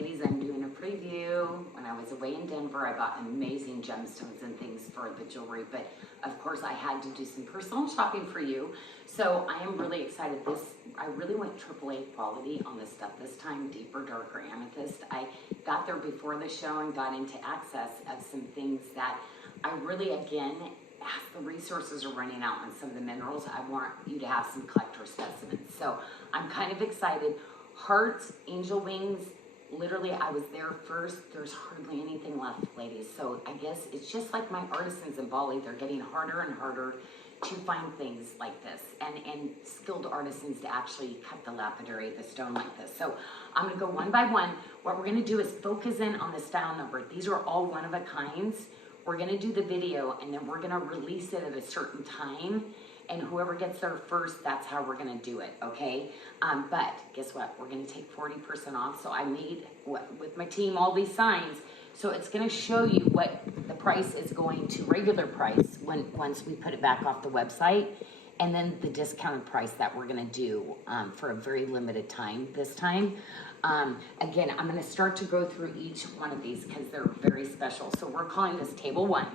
ladies, I'm doing a preview. When I was away in Denver, I got amazing gemstones and things for the jewelry, but of course I had to do some personal shopping for you. So I am really excited. I really went AAA quality on this stuff this time, deeper, darker amethyst. I got there before the show and got into access of some things that I really, again, as the resources are running out on some of the minerals, I want you to have some collector specimens. So I'm kind of excited. Hearts, angel wings, literally I was there first. There's hardly anything left, ladies. So I guess it's just like my artisans in Bali. They're getting harder and harder to find things like this and skilled artisans to actually cut the lapidary, the stone like this. So I'm gonna go one by one. What we're gonna do is focus in on the style number. These are all one of a kinds. We're gonna do the video and then we're gonna release it at a certain time, and whoever gets there first, that's how we're gonna do it, okay? But guess what? We're gonna take 40% off. So I made, with my team, all these signs. So it's gonna show you what the price is going to regular price once we put it back off the website, and then the discounted price that we're gonna do for a very limited time this time. Again, I'm gonna start to go through each one of these because they're very special. So we're calling this table 1,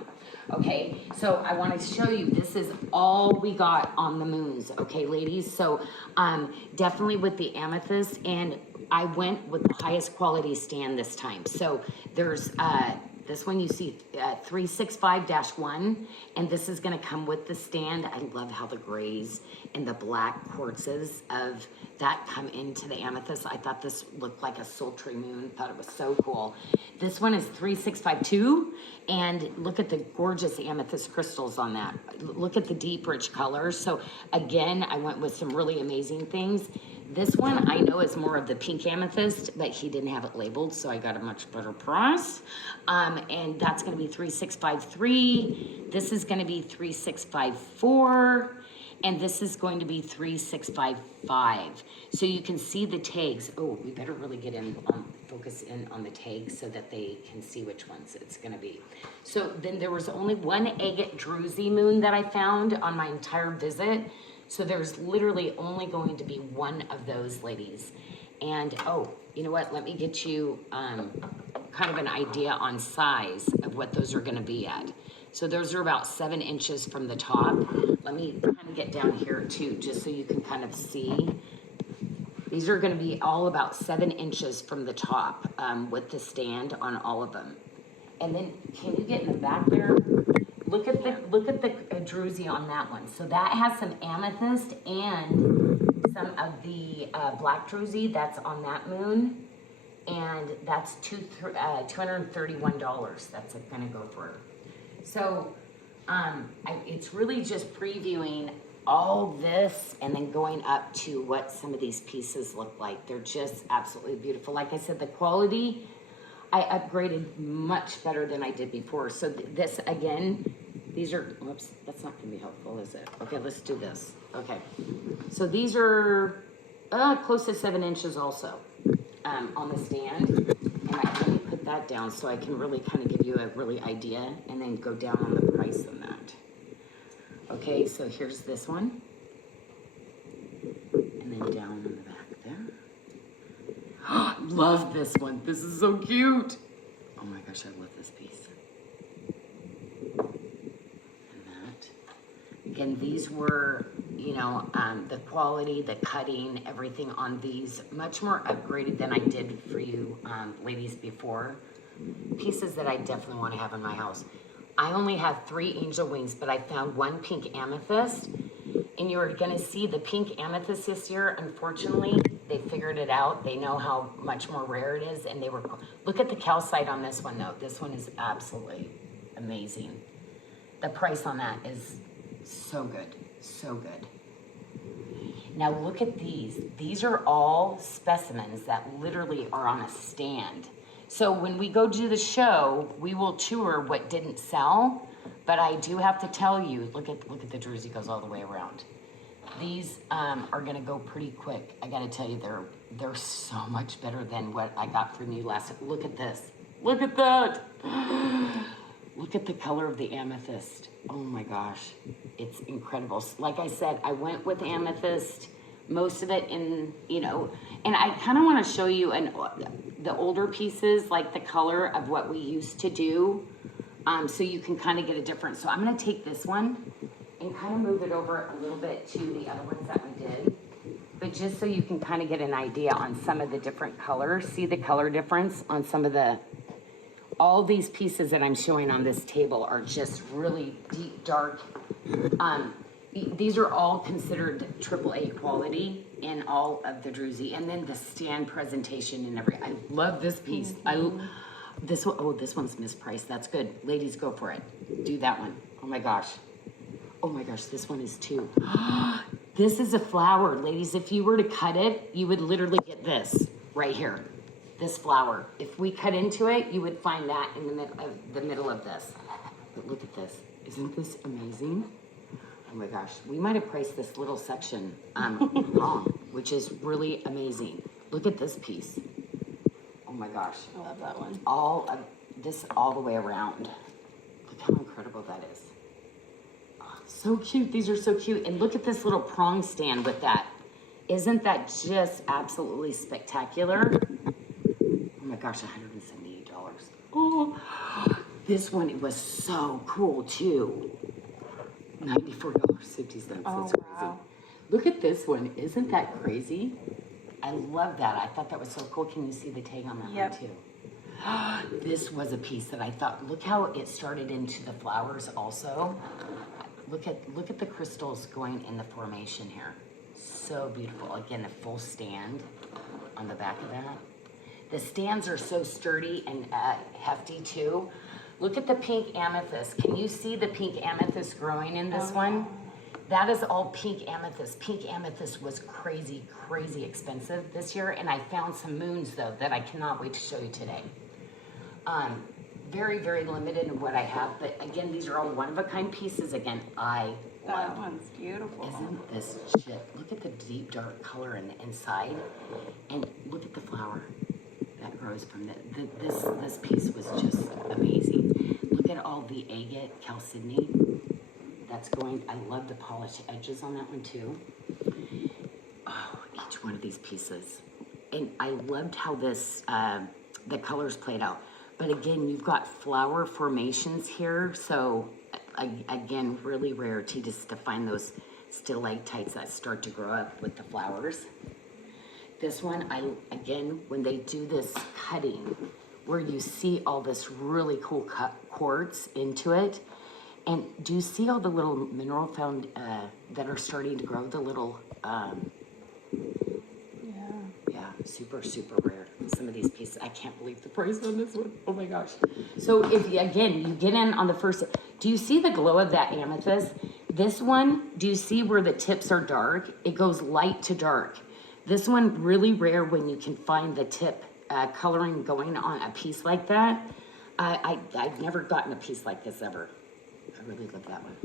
okay? So I wanna show you, this is all we got on the moons, okay, ladies? So definitely with the amethyst, and I went with the highest quality stand this time. So there's this one you see 365-1, and this is gonna come with the stand. I love how the grays and the black quartzes of that come into the amethyst. I thought this looked like a sultry moon, thought it was so cool. This one is 3652, and look at the gorgeous amethyst crystals on that. Look at the deep, rich colors. So again, I went with some really amazing things. This one I know is more of the pink amethyst, but he didn't have it labeled, so I got a much better price. And that's gonna be 3653. This is gonna be 3654. And this is going to be 3655. So you can see the tags. Oh, we better really get in, focus in on the tags so that they can see which ones it's gonna be. So then there was only one Agate Drusy moon that I found on my entire visit. So there's literally only going to be one of those, ladies. And oh, you know what? Let me get you kind of an idea on size of what those are gonna be at. So those are about 7 inches from the top. Let me kind of get down here too, just so you can kind of see. These are gonna be all about 7 inches from the top with the stand on all of them. And then can you get in the back there? Look at the Drusy on that one. So that has some amethyst and some of the black Drusy that's on that moon. And that's $231 that's gonna go for. So it's really just previewing all this and then going up to what some of these pieces look like. They're just absolutely beautiful. Like I said, the quality, I upgraded much better than I did before. So this, again, these are, whoops, that's not gonna be helpful, is it? Okay, let's do this. Okay, so these are close to 7 inches also on the stand. And I can put that down so I can really kind of give you a really idea and then go down on the price on that. Okay, so here's this one. And then down on the back there. Love this one. This is so cute. Oh my gosh, I love this piece. And that. Again, these were, you know, the quality, the cutting, everything on these, much more upgraded than I did for you ladies before. Pieces that I definitely want to have in my house. I only have 3 angel wings, but I found 1 pink amethyst. And you're gonna see the pink amethyst this year, unfortunately, they figured it out. They know how much more rare it is, and they were, look at the calcite on this one though. This one is absolutely amazing. The price on that is so good, so good. Now look at these. These are all specimens that literally are on a stand. So when we go do the show, we will tour what didn't sell, but I do have to tell you, look at the Drusy goes all the way around. These are gonna go pretty quick. I gotta tell you, they're so much better than what I got from you last. Look at this, look at that. Look at the color of the amethyst. Oh my gosh, it's incredible. Like I said, I went with amethyst, most of it in, you know, and I kind of want to show you, and the older pieces, like the color of what we used to do, so you can kind of get a difference. So I'm gonna take this one and kind of move it over a little bit to the other ones that we did. But just so you can kind of get an idea on some of the different colors, see the color difference on some of the, all these pieces that I'm showing on this table are just really deep, dark. These are all considered AAA quality in all of the Drusy. And then the stand presentation and I love this piece. This one, oh, this one's mispriced. That's good. Ladies, go for it. Do that one. Oh my gosh. Oh my gosh, this one is too. This is a flower. Ladies, if you were to cut it, you would literally get this right here. This flower. If we cut into it, you would find that in the middle of this. But look at this. Isn't this amazing? Oh my gosh. We might have priced this little section wrong, which is really amazing. Look at this piece. Oh my gosh. I love that one. All of this all the way around. Look how incredible that is. So cute. These are so cute. And look at this little prong stand with that. Isn't that just absolutely spectacular? Oh my gosh, $178. Oh, this one, it was so cool too. $94.50. That's crazy. Wow. Look at this one. Isn't that crazy? I love that. I thought that was so cool. Can you see the tag on that one too? This was a piece that I thought, look how it started into the flowers also. Look at the crystals going in the formation here. So beautiful. Again, a full stand on the back of that. The stands are so sturdy and hefty too. Look at the pink amethyst. Can you see the pink amethyst growing in this one? That is all pink amethyst. Pink amethyst was crazy, crazy expensive this year, and I found some moons though that I cannot wait to show you today. Very, very limited in what I have, but again, these are all one-of-a-kind pieces. Again, that one's beautiful. Isn't this shit? Look at the deep, dark color in the inside, and look at the flower that grows from this piece was just amazing. Look at all the agate chalcedony that's going. I love the polished edges on that one too. Oh, each one of these pieces, and I loved how this the colors played out. But again, you've got flower formations here, so again, really rarity just to find those stalactites that start to grow up with the flowers. This one, again, when they do this cutting, where you see all this really cool cut quartz into it, and do you see all the little mineral found that are starting to grow, the little, yeah, super, super rare. Some of these pieces, I can't believe the price on this one. Oh my gosh. So if, again, you get in on the first, do you see the glow of that amethyst? This one, do you see where the tips are dark? It goes light to dark. This one, really rare when you can find the tip coloring going on a piece like that. I've never gotten a piece like this ever. I really love that one.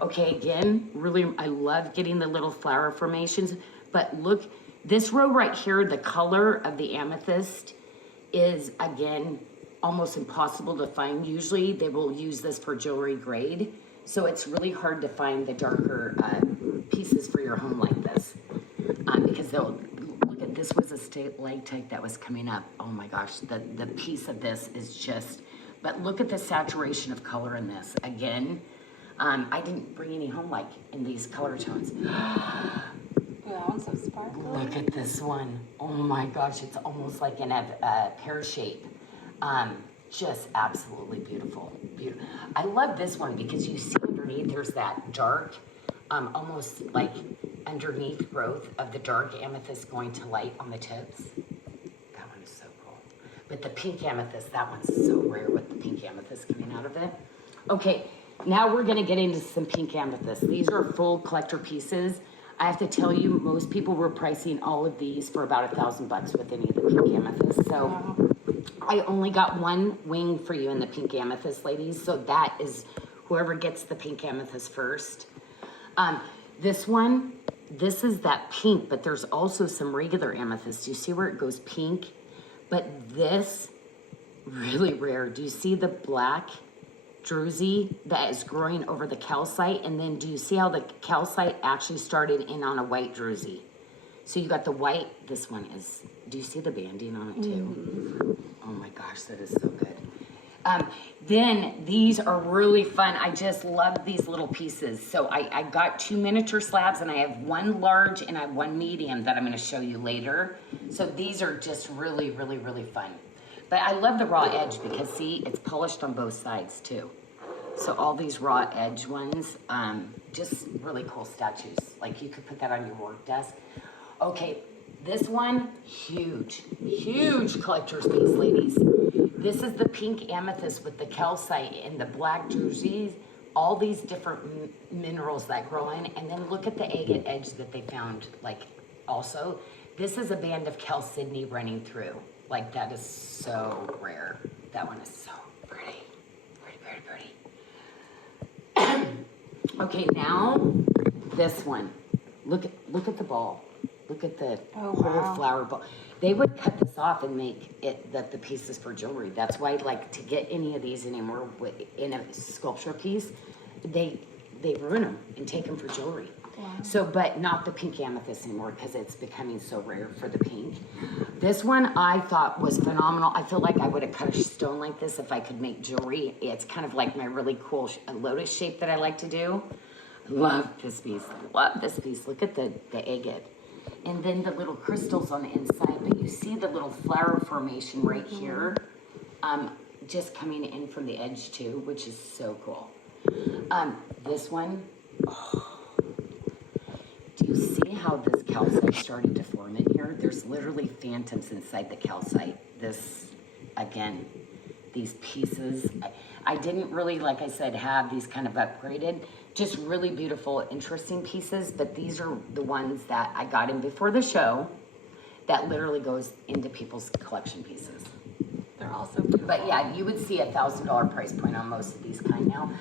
Okay, again, really, I love getting the little flower formations, but look, this row right here, the color of the amethyst is, again, almost impossible to find. Usually they will use this for jewelry grade, so it's really hard to find the darker pieces for your home like this, because they'll, look at, this was a stalactite that was coming up. Oh my gosh, the piece of this is just, but look at the saturation of color in this. Again, I didn't bring any home like in these color tones. That one's so sparkly. Look at this one. Oh my gosh, it's almost like in a pear shape. Just absolutely beautiful. Beautiful. I love this one because you see underneath there's that dark, almost like underneath growth of the dark amethyst going to light on the tips. That one is so cool. But the pink amethyst, that one's so rare with the pink amethyst coming out of it. Okay, now we're gonna get into some pink amethyst. These are full collector pieces. I have to tell you, most people were pricing all of these for about $1,000 with any of the pink amethyst. So I only got one wing for you in the pink amethyst, ladies. So that is whoever gets the pink amethyst first. This one, this is that pink, but there's also some regular amethyst. You see where it goes pink? But this, really rare. Do you see the black Drusy that is growing over the calcite? And then do you see how the calcite actually started in on a white Drusy? So you got the white, this one is Do you see the banding on it too? Oh my gosh, that is so good. Then these are really fun. I just love these little pieces. So I got 2 miniature slabs, and I have 1 large and I have 1 medium that I'm going to show you later. So these are just really, really, really fun. But I love the raw edge because see, it's polished on both sides too. So all these raw edge ones, just really cool statues. Like you could put that on your work desk. Okay, this one, huge, huge collector's piece, ladies. This is the pink amethyst with the calcite and the black Drusy, all these different minerals that grow in. And then look at the agate edge that they found, like also. This is a band of chalcedony running through. Like that is so rare. That one is so pretty, pretty, pretty, pretty. Okay, now this one. Look at the ball. Look at the whole flower ball. They would cut this off and make it the pieces for jewelry. That's why, like, to get any of these anymore in a sculpture piece, they ruin them and take them for jewelry. Wow. So, but not the pink amethyst anymore because it's becoming so rare for the pink. This one I thought was phenomenal. I feel like I would have cut a stone like this if I could make jewelry. It's kind of like my really cool lotus shape that I like to do. Love this piece. Love this piece. Look at the agate. And then the little crystals on the inside, but you see the little flower formation right here, just coming in from the edge too, which is so cool. This one, do you see how this calcite started to form in here? There's literally phantoms inside the calcite. This, again, these pieces, I didn't really, like I said, have these kind of upgraded. Just really beautiful, interesting pieces, but these are the ones that I got in before the show that literally goes into people's collection pieces. They're also beautiful. But yeah, you would see $1,000 price point on most of these kind now.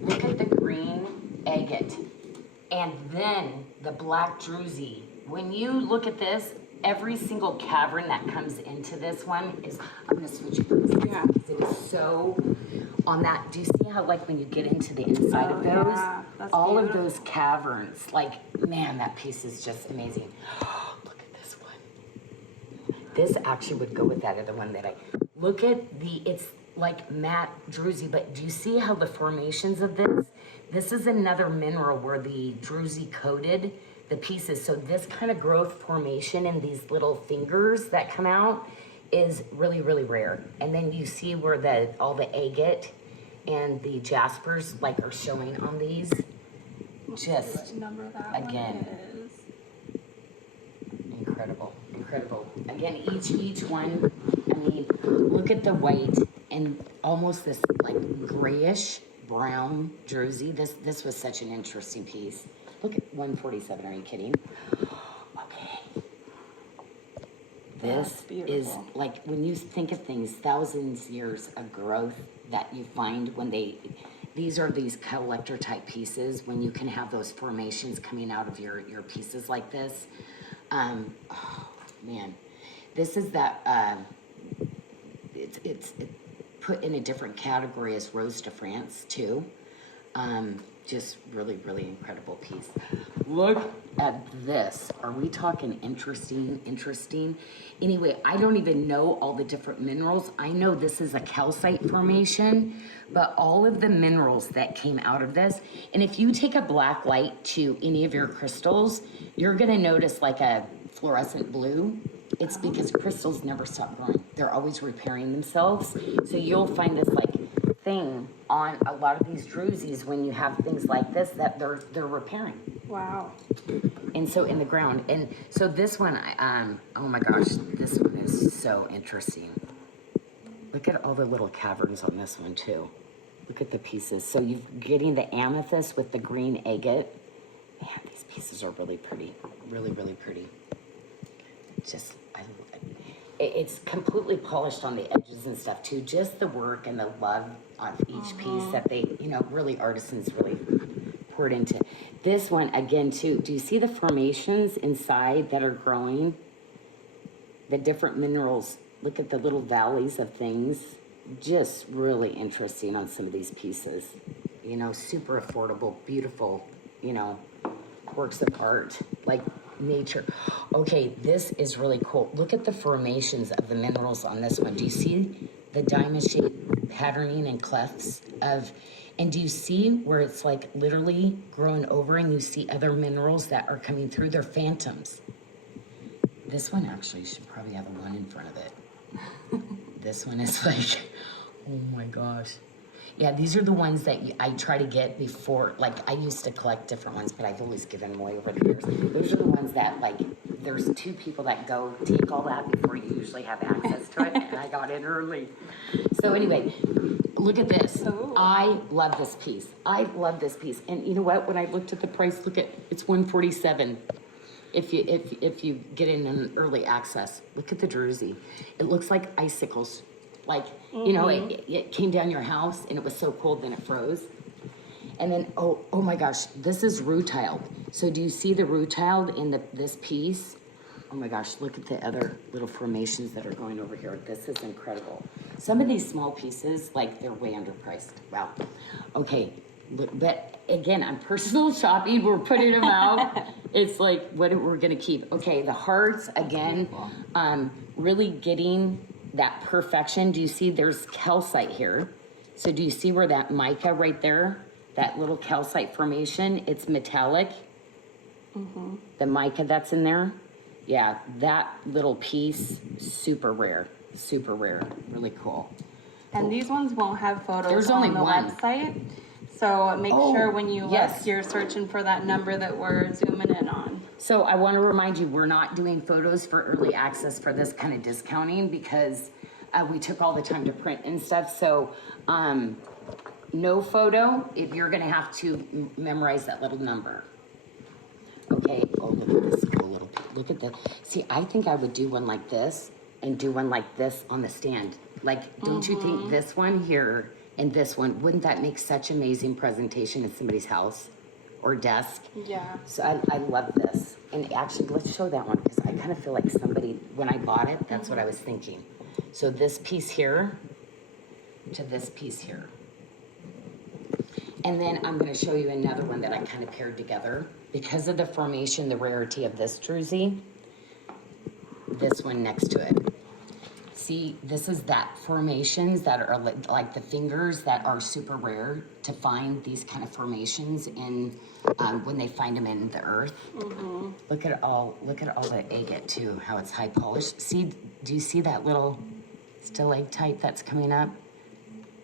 Look at the green agate and then the black Drusy. When you look at this, every single cavern that comes into this one is, I'm gonna switch it because it is so on that. Do you see how, like, when you get into the inside of those, all beautiful. Of those caverns, like, man, that piece is just amazing. Look at this one. This actually would go with that other one that look at it's like matte Drusy, but do you see how the formations of this? This is another mineral where the Drusy coated the pieces. So this kind of growth formation in these little fingers that come out is really, really rare. And then you see where all the agate and the jaspers like are showing on these. Just again, incredible, incredible. Again, each one, I mean, look at the white and almost this like grayish brown Drusy. This was such an interesting piece. Look at 147, are you kidding? Okay. This is like, when you think of things, thousands years of growth that you find when these are these collector type pieces, when you can have those formations coming out of your pieces like this. Oh man, this is that, it's put in a different category as Rose de France too. Just really, really incredible piece. Look at this. Are we talking interesting? Anyway, I don't even know all the different minerals. I know this is a calcite formation, but all of the minerals that came out of this, and if you take a black light to any of your crystals, you're gonna notice like a fluorescent blue. It's because crystals never stop growing. They're always repairing themselves. So you'll find this like thing on a lot of these Drusys when you have things like this that they're repairing. Wow. And so in the ground, and so this one, oh my gosh, this one is so interesting. Look at all the little caverns on this one too. Look at the pieces. So you're getting the amethyst with the green agate. Man, these pieces are really pretty, really, really pretty. Just, it's completely polished on the edges and stuff too. Just the work and the love on each piece that they, really artisans really poured into. This one again too, do you see the formations inside that are growing? The different minerals, look at the little valleys of things. Just really interesting on some of these pieces. Super affordable, beautiful, works of art. Like nature. Okay, this is really cool. Look at the formations of the minerals on this one. Do you see the diamond shaped patterning and clefts of, and do you see where it's like literally growing over and you see other minerals that are coming through? They're phantoms. This one actually should probably have a 1 in front of it. This one is like, oh my gosh. Yeah, these are the ones that I try to get before, like I used to collect different ones, but I've always given them away over the years. Those are the ones that like, there's 2 people that go take all that before you usually have access to it, and I got in early. So anyway, look at this. Ooh. I love this piece. I love this piece. And you know what, when I looked at the price, look at, it's $147. If you get in an early access, look at the Drusy. It looks like icicles. Like, you know, it came down your house and it was so cold, then it froze. And then, oh my gosh, this is rutile. So do you see the rutile in this piece? Oh my gosh, look at the other little formations that are going over here. This is incredible. Some of these small pieces, like they're way underpriced. Wow. Okay, look, but again, on personal shopping, we're putting them out. It's like what we're gonna keep. Okay, the hearts, again, really getting that perfection. Do you see there's calcite here? So do you see where that mica right there, that little calcite formation, it's metallic? The mica that's in there? Yeah, that little piece, super rare, really cool. And these ones won't have photos There's on only the one. website. So make sure when you yes. look, you're searching for that number that we're zooming in on. So I want to remind you, we're not doing photos for early access for this kind of discounting because we took all the time to print and stuff. So no photo, if you're going to have to memorize that little number. Okay, oh, look at this cool little, look at the, see, I think I would do one like this and do one like this on the stand. Like, don't you think this one here and this one, wouldn't that make such amazing presentation in somebody's house or desk? Yeah. So I love this. And actually, let's show that one because I kind of feel like somebody, when I bought it, that's what I was thinking. So this piece here to this piece here. And then I'm going to show you another one that I kind of paired together. Because of the formation, the rarity of this Drusy, this one next to it. See, this is that formations that are like the fingers that are super rare to find these kind of formations in when they find them in the earth. Look at all the agate too, how it's high polished. See, do you see that little stalactite that's coming up?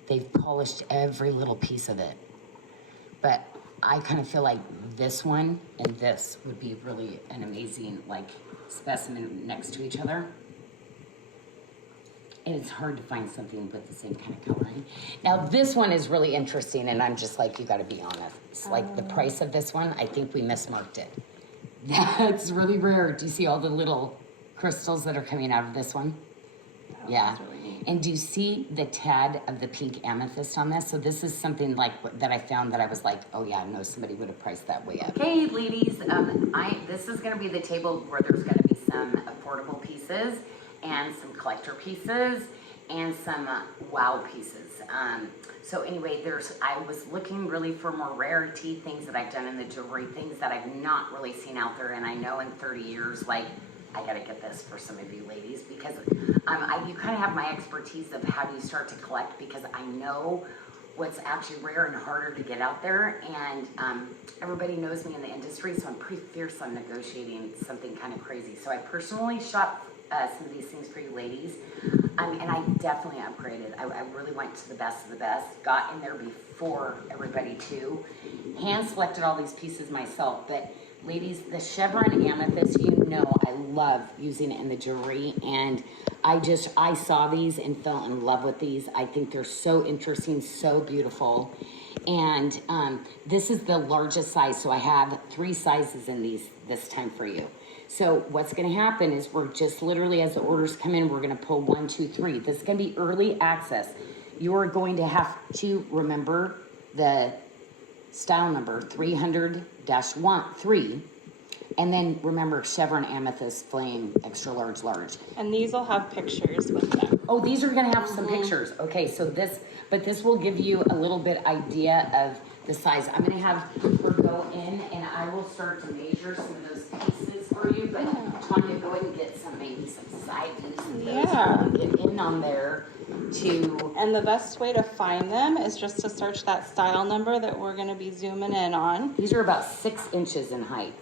They've polished every little piece of it. But I kind of feel like this one and this would be really an amazing like specimen next to each other. And it's hard to find something with the same kind of coloring. Now this one is really interesting and I'm just like, you gotta be honest. It's like the price of this one, I think we mismarked it. That's really rare. Do you see all the little crystals that are coming out of this one? Yeah. And do you see the tad of the pink amethyst on this? So this is something like that I found that I was like, oh yeah, no, somebody would have priced that way up. Hey ladies, this is gonna be the table where there's gonna be some affordable pieces and some collector pieces and some wow pieces. So anyway, I was looking really for more rarity, things that I've done in the jewelry, things that I've not really seen out there. And I know in 30 years, like, I gotta get this for some of you ladies because you kind of have my expertise of how do you start to collect because I know what's actually rare and harder to get out there. And everybody knows me in the industry, so I'm pretty fierce on negotiating something kind of crazy. So I personally shop some of these things for you ladies. And I definitely upgraded. I really went to the best of the best, got in there before everybody too. Hand selected all these pieces myself, but ladies, the chevron amethyst, you know I love using it in the jewelry, and I saw these and fell in love with these. I think they're so interesting, so beautiful. And this is the largest size, so I have 3 sizes in these this time for you. So what's gonna happen is we're just literally, as the orders come in, we're gonna pull 1, 2, 3. This is gonna be early access. You're going to have to remember the style number 300-3, and then remember chevron amethyst flame extra large. And these will have pictures with them. Oh, these are gonna have some pictures. Okay, so this will give you a little bit idea of the size. I'm gonna have her go in and I will start to measure some of those pieces for you, but Tanya, go ahead and get maybe some side views and those Yeah. really get in on there to, And the best way to find them is just to search that style number that we're gonna be zooming in on. these are about 6 inches in height.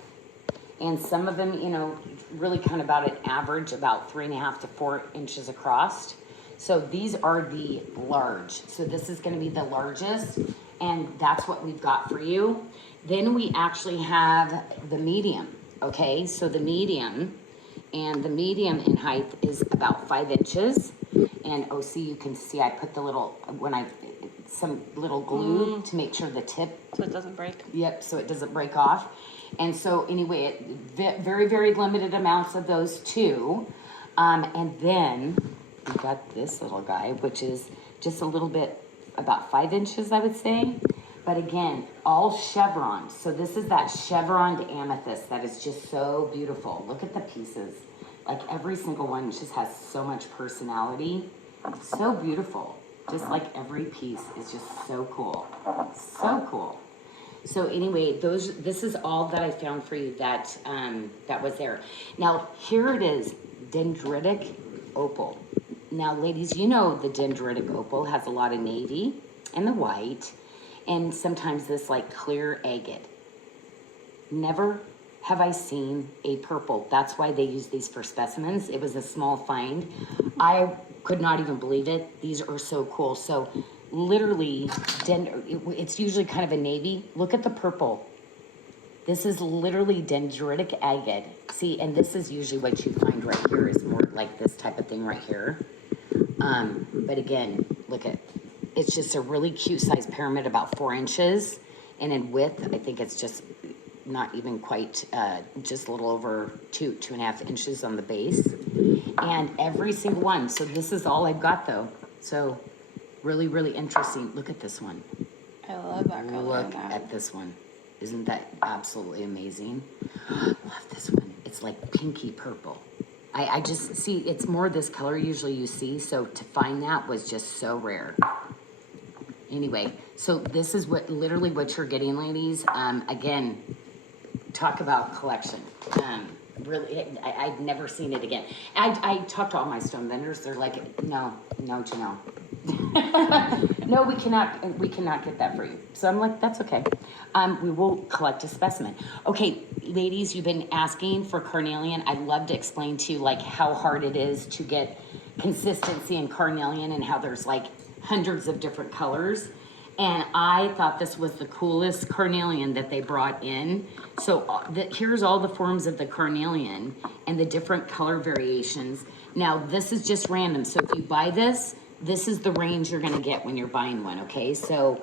And some of them, you know, really kind of about an average, about 3.5 to 4 inches across. So these are the large. So this is gonna be the largest, and that's what we've got for you. Then we actually have the medium, okay? So the medium, and the medium in height is about 5 inches. And oh, see, you can see I put the little, some little glue to make sure the tip, So it doesn't break. yep, so it doesn't break off. And so anyway, very, very limited amounts of those too. And then we got this little guy, which is just a little bit, about 5 inches, I would say. But again, all chevrons. So this is that chevroned amethyst that is just so beautiful. Look at the pieces. Like every single one just has so much personality. So beautiful. Just like every piece is just so cool. So cool. So anyway, this is all that I found for you that was there. Now here it is, dendritic opal. Now ladies, you know the dendritic opal has a lot of navy and the white, and sometimes this like clear agate. Never have I seen a purple. That's why they use these for specimens. It was a small find. I could not even believe it. These are so cool. So literally, it's usually kind of a navy. Look at the purple. This is literally dendritic agate. See, and this is usually what you find right here is more like this type of thing right here. But again, look at, it's just a really cute size pyramid, about 4 inches. And in width, I think it's just not even quite, just a little over 2.5 inches on the base. And every single one. So this is all I've got though. So really, really interesting. Look at this one. I love that color. Look at this one. Isn't that absolutely amazing? Love this one. It's like pinky purple. I just see, it's more this color usually you see. So to find that was just so rare. Anyway, so this is what literally what you're getting, ladies. Again, talk about collection. Really, I've never seen it again. I talked to all my stone vendors. They're like, no, no. No, we cannot get that for you. So I'm like, that's okay. We will collect a specimen. Okay, ladies, you've been asking for carnelian. I'd love to explain to you like how hard it is to get consistency in carnelian and how there's like hundreds of different colors. And I thought this was the coolest carnelian that they brought in. So here's all the forms of the carnelian and the different color variations. Now, this is just random. So if you buy this, this is the range you're gonna get when you're buying one, okay? So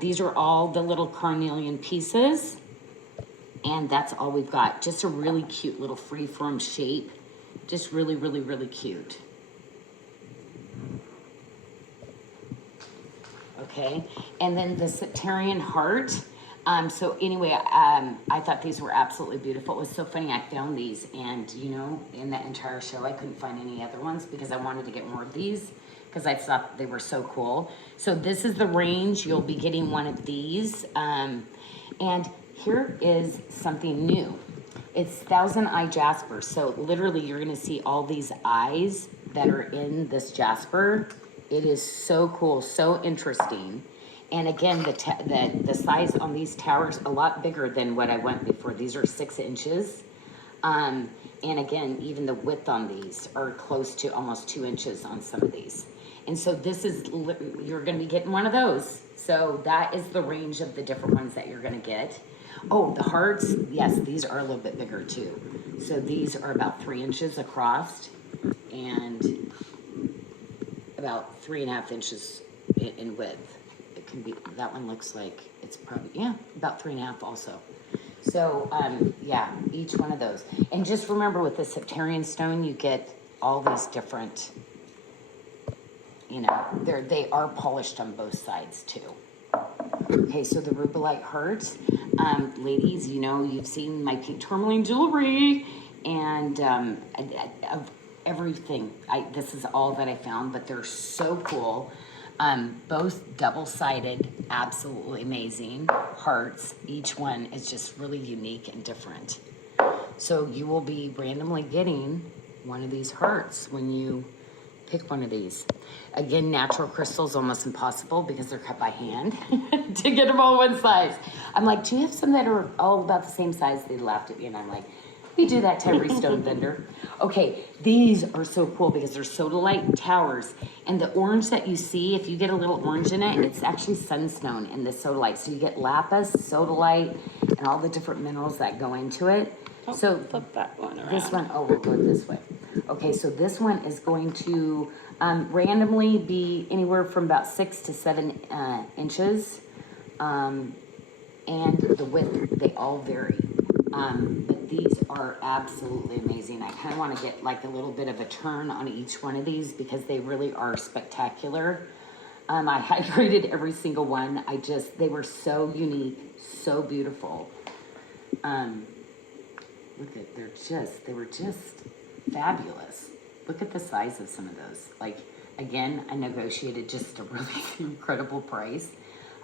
these are all the little carnelian pieces. And that's all we've got. Just a really cute little freeform shape. Just really, really, really cute. Okay, and then the Citrine heart. So anyway, I thought these were absolutely beautiful. It was so funny, I found these, and you know, in that entire show, I couldn't find any other ones because I wanted to get more of these because I thought they were so cool. So this is the range. You'll be getting one of these. And here is something new. It's Thousand Eye Jasper. So literally, you're gonna see all these eyes that are in this jasper. It is so cool, so interesting. And again, the size on these towers, a lot bigger than what I went before. These are 6 inches. And again, even the width on these are close to almost 2 inches on some of these. And so this is, you're gonna be getting one of those. So that is the range of the different ones that you're gonna get. Oh, the hearts, yes, these are a little bit bigger too. So these are about 3 inches across and about 3.5 inches in width. It can be, that one looks like it's probably, yeah, about 3.5 also. So, yeah, each one of those. And just remember with the Septarian stone, you get all these different, you know, they are polished on both sides too. Okay, so the Rubelite heart, ladies, you know, you've seen my pink tourmaline jewelry and of everything. This is all that I found, but they're so cool. Both double-sided, absolutely amazing hearts. Each one is just really unique and different. So you will be randomly getting one of these hearts when you pick one of these. Again, natural crystals almost impossible because they're cut by hand to get them all one size. I'm like, do you have some that are all about the same size? They laughed at me and I'm like, we do that to every stone vendor. Okay, these are so cool because they're Sodalite Towers. And the orange that you see, if you get a little orange in it, it's actually sunstone in the Sodalite. So you get lapis, Sodalite, and all the different minerals that go into it. Oh, So flip that one around. this one, oh, we'll go this way. Okay, so this one is going to randomly be anywhere from about 6 to 7 inches. And the width, they all vary. But these are absolutely amazing. I kind of want to get like a little bit of a turn on each one of these because they really are spectacular. I hydrated every single one. They were so unique, so beautiful. Look at, they were just fabulous. Look at the size of some of those. Like, again, I negotiated just a really incredible price.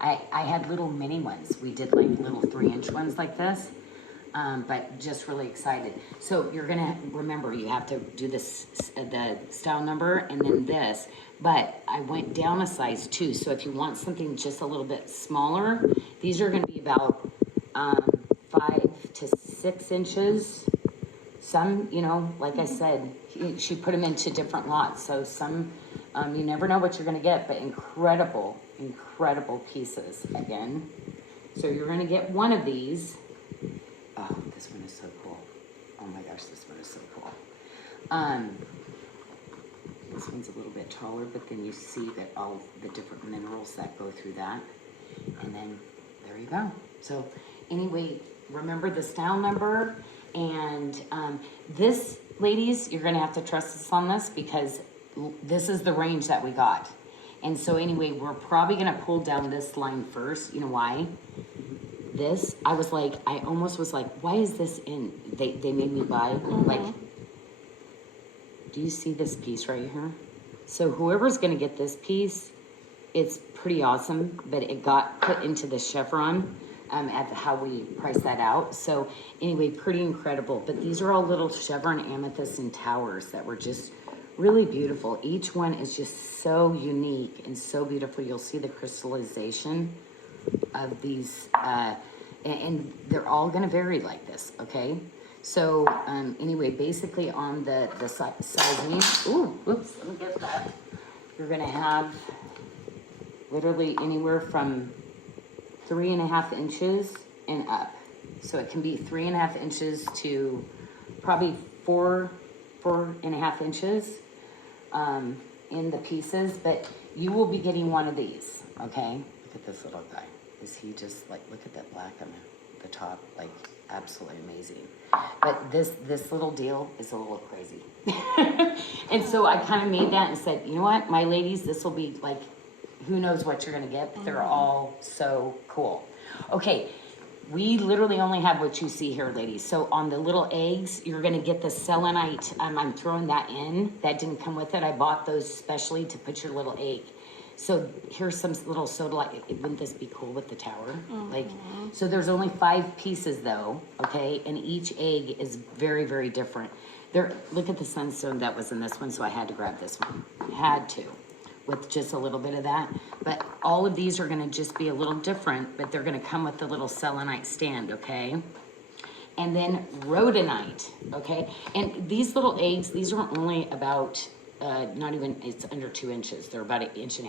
I had little mini ones. We did like little 3-inch ones like this, but just really excited. So you're gonna remember you have to do this, the style number and then this, but I went down a size too. So if you want something just a little bit smaller, these are gonna be about 5 to 6 inches. Some, you know, like I said, she put them into different lots. So some, you never know what you're gonna get, but incredible pieces again. So you're gonna get one of these. Oh, this one is so cool. Oh my gosh, this one is so cool. This one's a little bit taller, but then you see that all the different minerals that go through that. And then there you go. So anyway, remember the style number. And this, ladies, you're gonna have to trust us on this because this is the range that we got. And so anyway, we're probably gonna pull down this line first. You know why? This, I almost was like, why is this in? They made me buy, like, do you see this piece right here? So whoever's gonna get this piece, it's pretty awesome, but it got put into the chevron at how we price that out. So anyway, pretty incredible. But these are all little chevron amethysts and towers that were just really beautiful. Each one is just so unique and so beautiful. You'll see the crystallization of these, and they're all gonna vary like this, okay? So anyway, basically on the sizing, ooh, whoops, let me get that. You're gonna have literally anywhere from 3.5 inches and up. So it can be 3.5 inches to probably 4.5 inches in the pieces, but you will be getting one of these, okay? Look at this little guy. Is he just like, look at that black on the top, like absolutely amazing. But this little deal is a little crazy. And so I kind of made that and said, you know what, my ladies, this will be like, who knows what you're gonna get, but they're all so cool. Okay, we literally only have what you see here, ladies. So on the little eggs, you're gonna get the selenite. I'm throwing that in. That didn't come with it. I bought those specially to put your little egg. So here's some little sodalite. Wouldn't this be cool with the tower? Like, so there's only 5 pieces though, okay? And each egg is very, very different. Look at the sunstone that was in this one, so I had to grab this one. Had to, with just a little bit of that. But all of these are gonna just be a little different, but they're gonna come with the little selenite stand, okay? And then rhodonite, okay? And these little eggs, these are only about, not even, it's under 2 inches. They're about 1.5 inches.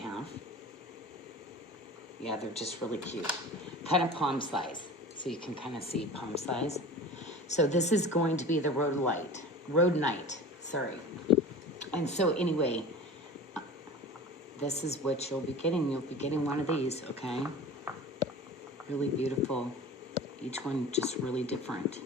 Yeah, they're just really cute. Kind of palm size. So you can kind of see palm size. So this is going to be the rhodonite, sorry. And so anyway, this is what you'll be getting. You'll be getting one of these, okay? Really beautiful. Each one just really different.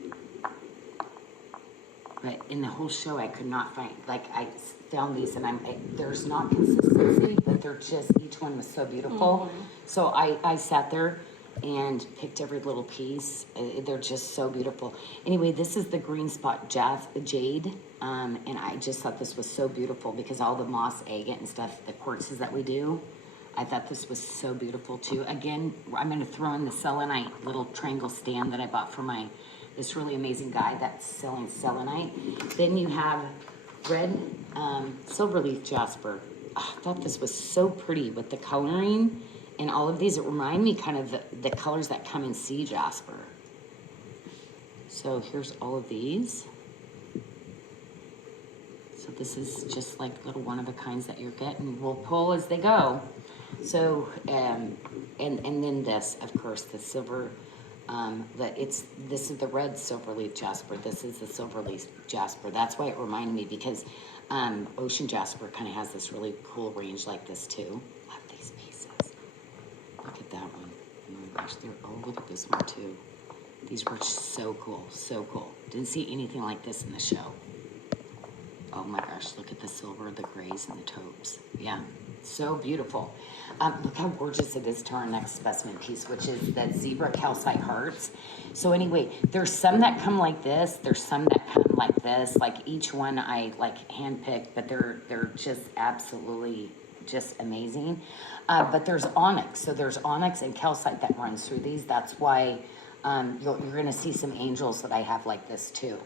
But in the whole show, I could not find, like I found these and there's not consistency, but they're just, each one was so beautiful. So I sat there and picked every little piece. They're just so beautiful. Anyway, this is the green spot jade. And I just thought this was so beautiful because all the moss agate and stuff, the quartzes that we do, I thought this was so beautiful too. Again, I'm gonna throw in the selenite little triangle stand that I bought for my this really amazing guy that's selling selenite. Then you have red silver leaf jasper. Oh, I thought this was so pretty with the coloring and all of these. It remind me kind of the colors that come in sea jasper. So here's all of these. So this is just like little one-of-a-kinds that you're getting. We'll pull as they go. So, and then this, of course, the silver, this is the red silver leaf jasper. This is the silver leaf jasper. That's why it reminded me, because ocean jasper kind of has this really cool range like this too. Love these pieces. Look at that one. Oh my gosh, look at this one too. These were so cool, so cool. Didn't see anything like this in the show. Oh my gosh, look at the silver, the grays, and the taupes. Yeah, so beautiful. Look how gorgeous it is to our next specimen piece, which is that zebra calcite hearts. So anyway, there's some that come like this. There's some that come like this. Like each one I like handpicked, but they're just absolutely just amazing. But there's onyx. So there's onyx and calcite that runs through these. That's why you're going to see some angels that I have like this too.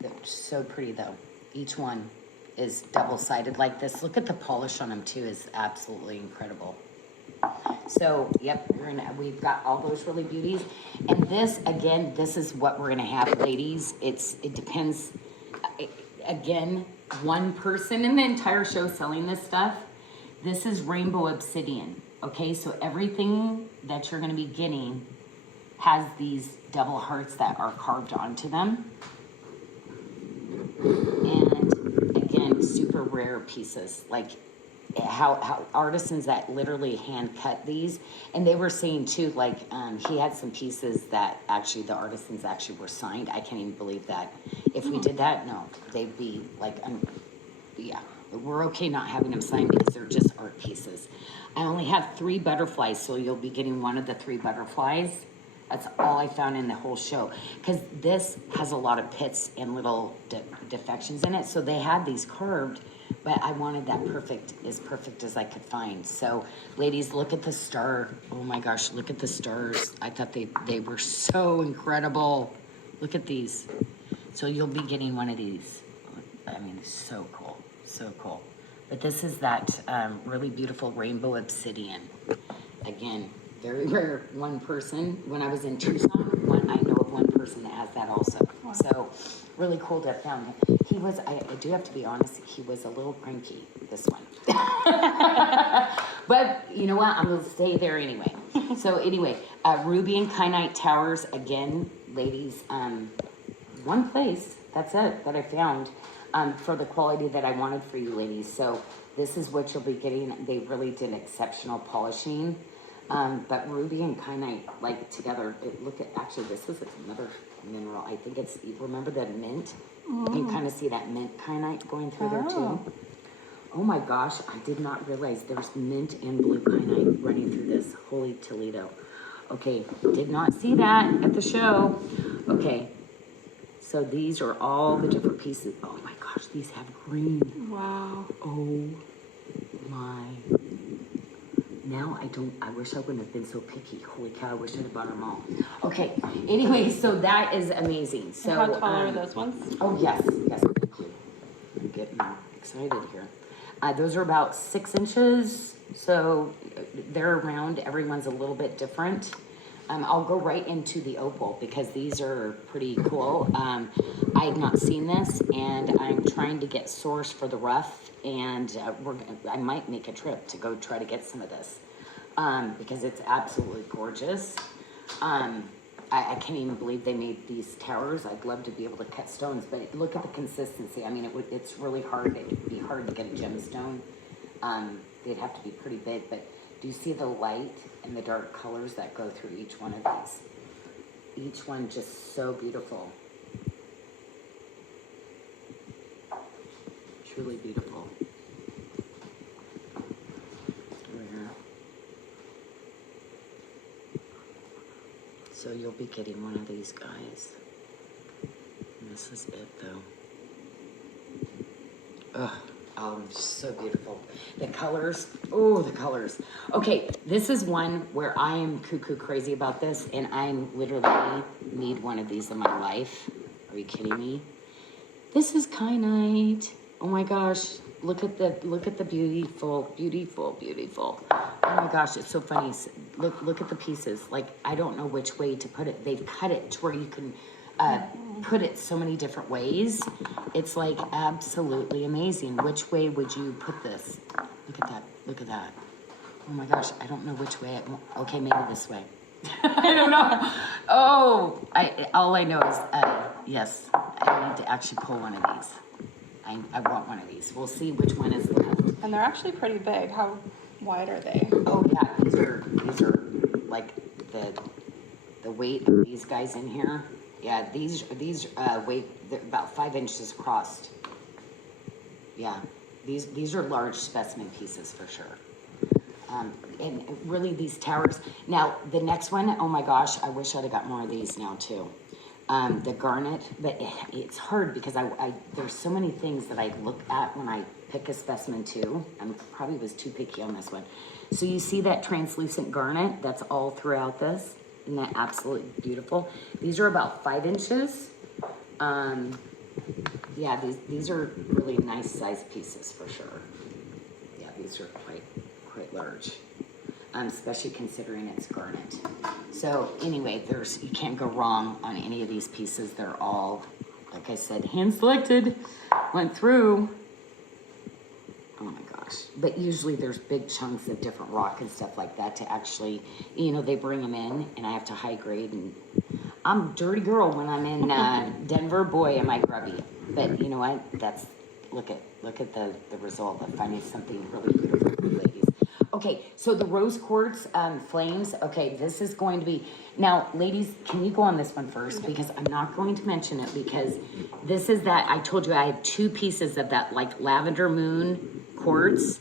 They're so pretty though. Each one is double-sided like this. Look at the polish on them too, is absolutely incredible. So, yep, we've got all those really beauties. And this, again, this is what we're gonna have, ladies. It depends, again, one person in the entire show selling this stuff. This is rainbow obsidian, okay? So everything that you're gonna be getting has these double hearts that are carved onto them. And again, super rare pieces, like how artisans that literally hand cut these. And they were saying too, like he had some pieces that actually the artisans actually were signed. I can't even believe that. If we did that, no, they'd be like, yeah, we're okay not having them signed because they're just art pieces. I only have 3 butterflies, so you'll be getting one of the 3 butterflies. That's all I found in the whole show, because this has a lot of pits and little defections in it. So they had these carved, but I wanted that as perfect as I could find. So ladies, look at the star. Oh my gosh, look at the stars. I thought they were so incredible. Look at these. So you'll be getting one of these. I mean, it's so cool, so cool. But this is that really beautiful rainbow obsidian. Again, very rare, one person. When I was in Tucson, I know of one person that has that also. So really cool to have found him. He was, I do have to be honest, he was a little cranky, this one. But you know what, I'm gonna stay there anyway. So anyway, Ruby and Kyanite Towers, again, ladies, one place, that's it, that I found for the quality that I wanted for you ladies. So this is what you'll be getting. They really did exceptional polishing. But ruby and kyanite, like together, look at, actually this is another mineral. I think it's, remember the mint? You can kind of see that mint kyanite going through there too. Oh my gosh, I did not realize there's mint and blue kyanite running through this. Holy Toledo. Okay, did not see that at the show. Okay, so these are all the different pieces. Oh my gosh, these have green. Wow. Oh my. Now I wish I wouldn't have been so picky. Holy cow, I wish I'd have bought them all. Okay, anyway, so that is amazing. So how tall are those ones? Oh yes, thank you. I'm getting excited here. Those are about 6 inches, so they're around. Everyone's a little bit different. I'll go right into the opal because these are pretty cool. I have not seen this, and I'm trying to get source for the rough, and I might make a trip to go try to get some of this because it's absolutely gorgeous. I can't even believe they made these towers. I'd love to be able to cut stones, but look at the consistency. I mean, it's really hard. It'd be hard to get a gemstone. They'd have to be pretty big, but do you see the light and the dark colors that go through each one of these? Each one just so beautiful. Truly beautiful. Over here. So you'll be getting one of these guys. And this is it though. Ugh. Oh, so beautiful. The colors, oh, the colors. Okay, this is one where I am cuckoo crazy about this, and I'm literally need one of these in my life. Are you kidding me? This is Kyanite. Oh my gosh. Look at the beautiful, beautiful, beautiful. Oh my gosh, it's so funny. Look at the pieces. Like, I don't know which way to put it. They've cut it to where you can put it so many different ways. It's like absolutely amazing. Which way would you put this? Look at that. Look at that. Oh my gosh, I don't know which way. Okay, maybe this way. I don't know. Oh, all I know is, yes, I need to actually pull one of these. I want one of these. We'll see which one is left. And they're actually pretty big. How wide are they? Oh yeah, these are like the weight of these guys in here. Yeah, these weight, they're about 5 inches across. Yeah, these are large specimen pieces for sure. And really these towers. Now the next one, oh my gosh, I wish I'd have got more of these now too. The garnet, but it's hard because I there's so many things that I look at when I pick a specimen too. I probably was too picky on this one. So you see that translucent garnet that's all throughout this. Isn't that absolutely beautiful? These are about 5 inches. Yeah, these are really nice size pieces for sure. Yeah, these are quite large. Especially considering it's garnet. So anyway, you can't go wrong on any of these pieces. They're all, like I said, hand selected, went through. Oh my gosh. But usually there's big chunks of different rock and stuff like that to actually, they bring them in and I have to high grade. And I'm a dirty girl when I'm in Denver. Boy, am I grubby. But you know what? Look at the result of finding something really beautiful for you ladies. Okay, so the rose quartz flames. Okay, this is going to be, now ladies, can you go on this one first? Because I'm not going to mention it because this is that, I told you I have 2 pieces of that like lavender moon quartz.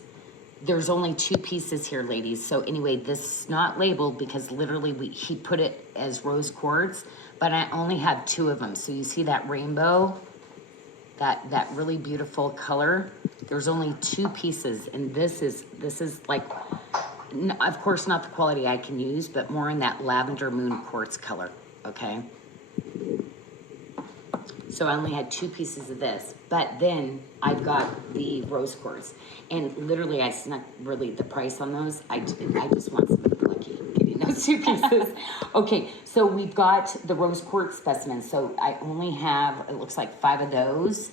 There's only 2 pieces here, ladies. So anyway, this is not labeled because literally he put it as rose quartz, but I only have 2 of them. So you see that rainbow, that really beautiful color. There's only 2 pieces, and this is like, of course, not the quality I can use, but more in that lavender moon quartz color, okay? So I only had 2 pieces of this, but then I've got the rose quartz, and literally I snuck really the price on those. I just want some lucky getting those 2 pieces. Okay, so we've got the rose quartz specimen. So I only have, it looks like 5 of those.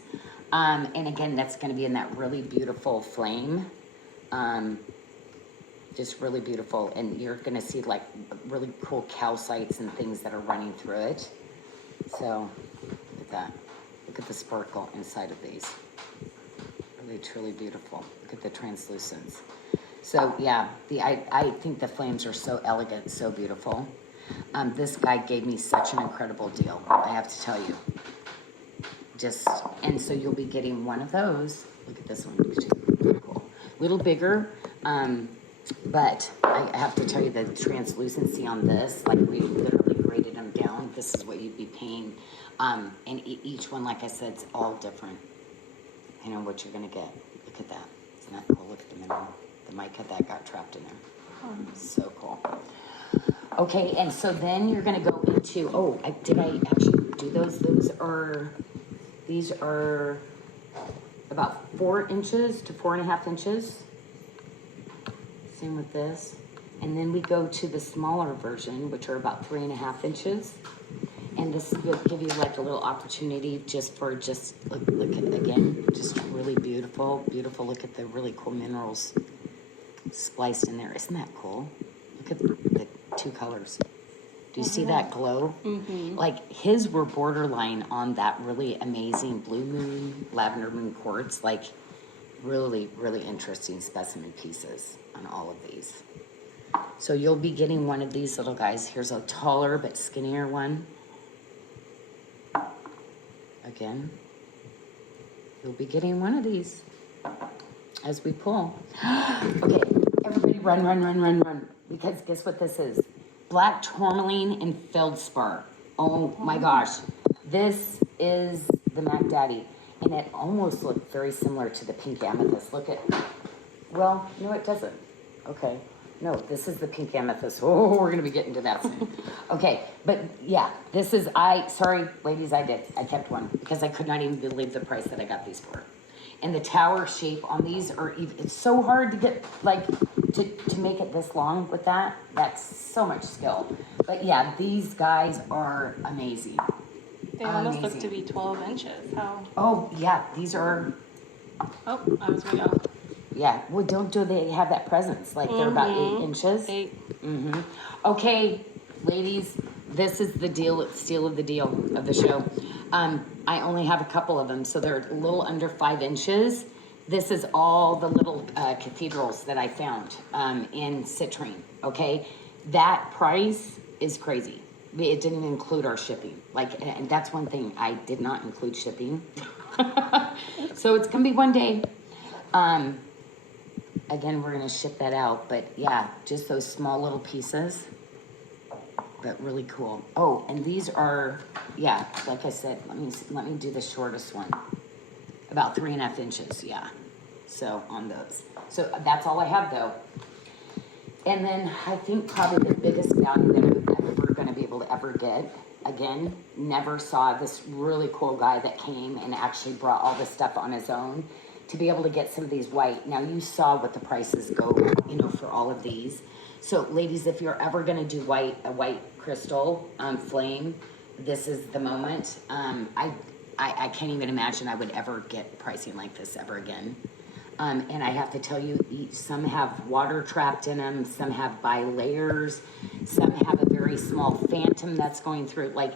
And again, that's going to be in that really beautiful flame. Just really beautiful. And you're going to see like really cool calcites and things that are running through it. So look at that. Look at the sparkle inside of these. Really, truly beautiful. Look at the translucence. So yeah, I think the flames are so elegant, so beautiful. This guy gave me such an incredible deal, I have to tell you. And so you'll be getting one of those. Look at this one, really cool. Little bigger, but I have to tell you the translucency on this, like we literally graded them down. This is what you'd be paying. And each one, like I said, it's all different. You know what you're gonna get. Look at that. Isn't that cool? Look at the mineral, the mica that got trapped in there. So cool. Okay, and so then you're gonna go into, did I actually do those? These are about 4 inches to 4.5 inches. Same with this. And then we go to the smaller version, which are about 3.5 inches. And this will give you like a little opportunity look at, again, just really beautiful. Look at the really cool minerals spliced in there. Isn't that cool? Look at the 2 colors. Do you see that glow? Mm-hmm. Like his were borderline on that really amazing blue moon, lavender moon quartz. Like really, really interesting specimen pieces on all of these. So you'll be getting one of these little guys. Here's a taller but skinnier one. Again, you'll be getting one of these as we pull. Okay, everybody run. Because guess what this is? Black tourmaline and feldspar. Oh my gosh. This is the Mac Daddy. And it almost looked very similar to the pink amethyst. Look at, well, no, it doesn't. Okay. No, this is the pink amethyst. Oh, we're gonna be getting to that soon. Okay, but yeah, this is, sorry, ladies, I kept one because I could not even believe the price that I got these for. And the tower shape on these it's so hard to get, like, to make it this long with that. That's so much skill. But yeah, these guys are amazing. They almost look to be 12 inches. How? Oh, yeah, these are. Oh, I was way off. Yeah, well, do they have that presence? Like they're about 8 inches? 8. Mm-hmm. Okay, ladies, this is the steal of the show. I only have a couple of them, so they're a little under 5 inches. This is all the little cathedrals that I found in Citrine, okay? That price is crazy. It didn't even include our shipping. Like, and that's one thing, I did not include shipping. So it's gonna be one day. Again, we're gonna ship that out, but yeah, just those small little pieces, but really cool. Oh, and these are, yeah, like I said, let me do the shortest one. About 3.5 inches, yeah. So on those. So that's all I have though. And then I think probably the biggest value that I'm ever gonna be able to ever get, again, never saw this really cool guy that came and actually brought all this stuff on his own to be able to get some of these white. Now you saw what the prices go, you know, for all of these. So ladies, if you're ever gonna do a white crystal flame, this is the moment. I can't even imagine I would ever get pricing like this ever again. And I have to tell you, some have water trapped in them, some have by layers, some have a very small phantom that's going through. Like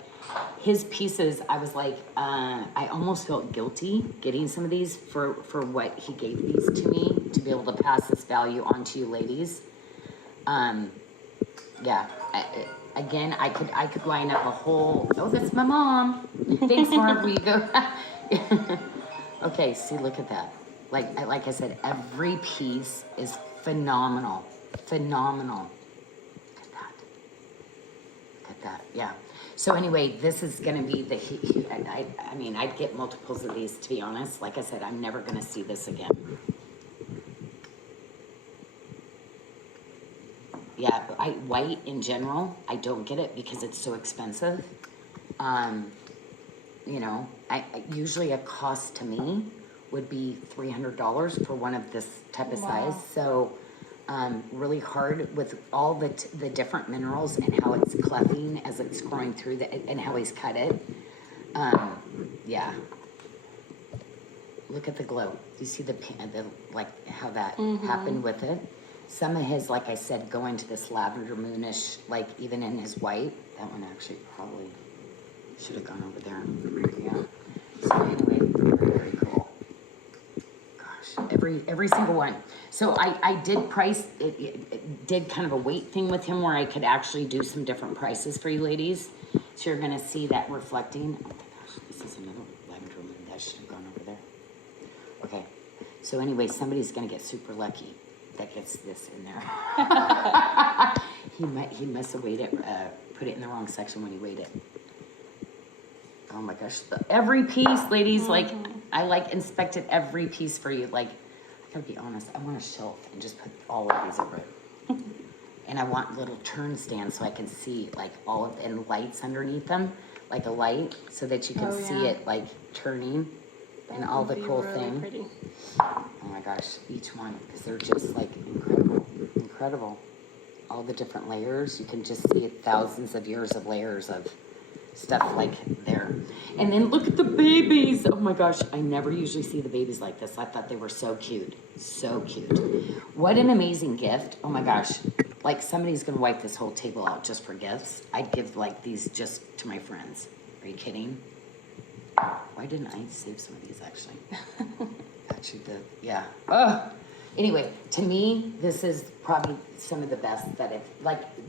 his pieces, I was like, I almost felt guilty getting some of these for what he gave these to me to be able to pass this value on to you ladies. Yeah, again, I could line up a whole, oh, that's my mom. Thanks, Marv, will you go? Okay, see, look at that. Like I said, every piece is phenomenal. Phenomenal. Look at that, yeah. So anyway, this is gonna be I mean, I'd get multiples of these, to be honest. Like I said, I'm never gonna see this again. Yeah, white in general, I don't get it because it's so expensive. You know, usually a cost to me would be $300 for one of this type of size. So really hard with all the different minerals and how it's cleffing as it's growing through and how he's cut it. Yeah. Look at the glow. You see the like how that happened with it. Some of his, like I said, go into this lavender moonish, like even in his white. That one actually probably should have gone over there. Yeah. So anyway, very cool. Every single one. So I did price it did kind of a weight thing with him where I could actually do some different prices for you ladies. So you're gonna see that reflecting. Oh my gosh, this is another lavender moon that should have gone over there. Okay. So anyway, somebody's gonna get super lucky that gets this in there. he must have weighed it, put it in the wrong section when he weighed it. Oh my gosh, every piece, ladies, like, I inspected every piece for you. Like, I gotta be honest, I want a shelf and just put all of these over it. And I want little turn stands so I can see like all of, and lights underneath them, like a light, so that you can see it like turning and all the cool thing. Pretty. Oh my gosh, each one, because they're just like incredible. All the different layers, you can just see thousands of years of layers of stuff like there. And then look at the babies. Oh my gosh, I never usually see the babies like this. I thought they were so cute. So cute. What an amazing gift. Oh my gosh. Like somebody's gonna wipe this whole table out just for gifts. I'd give like these just to my friends. Are you kidding? Why didn't I save some of these actually? Actually did, yeah. Anyway, to me, this is probably some of the best that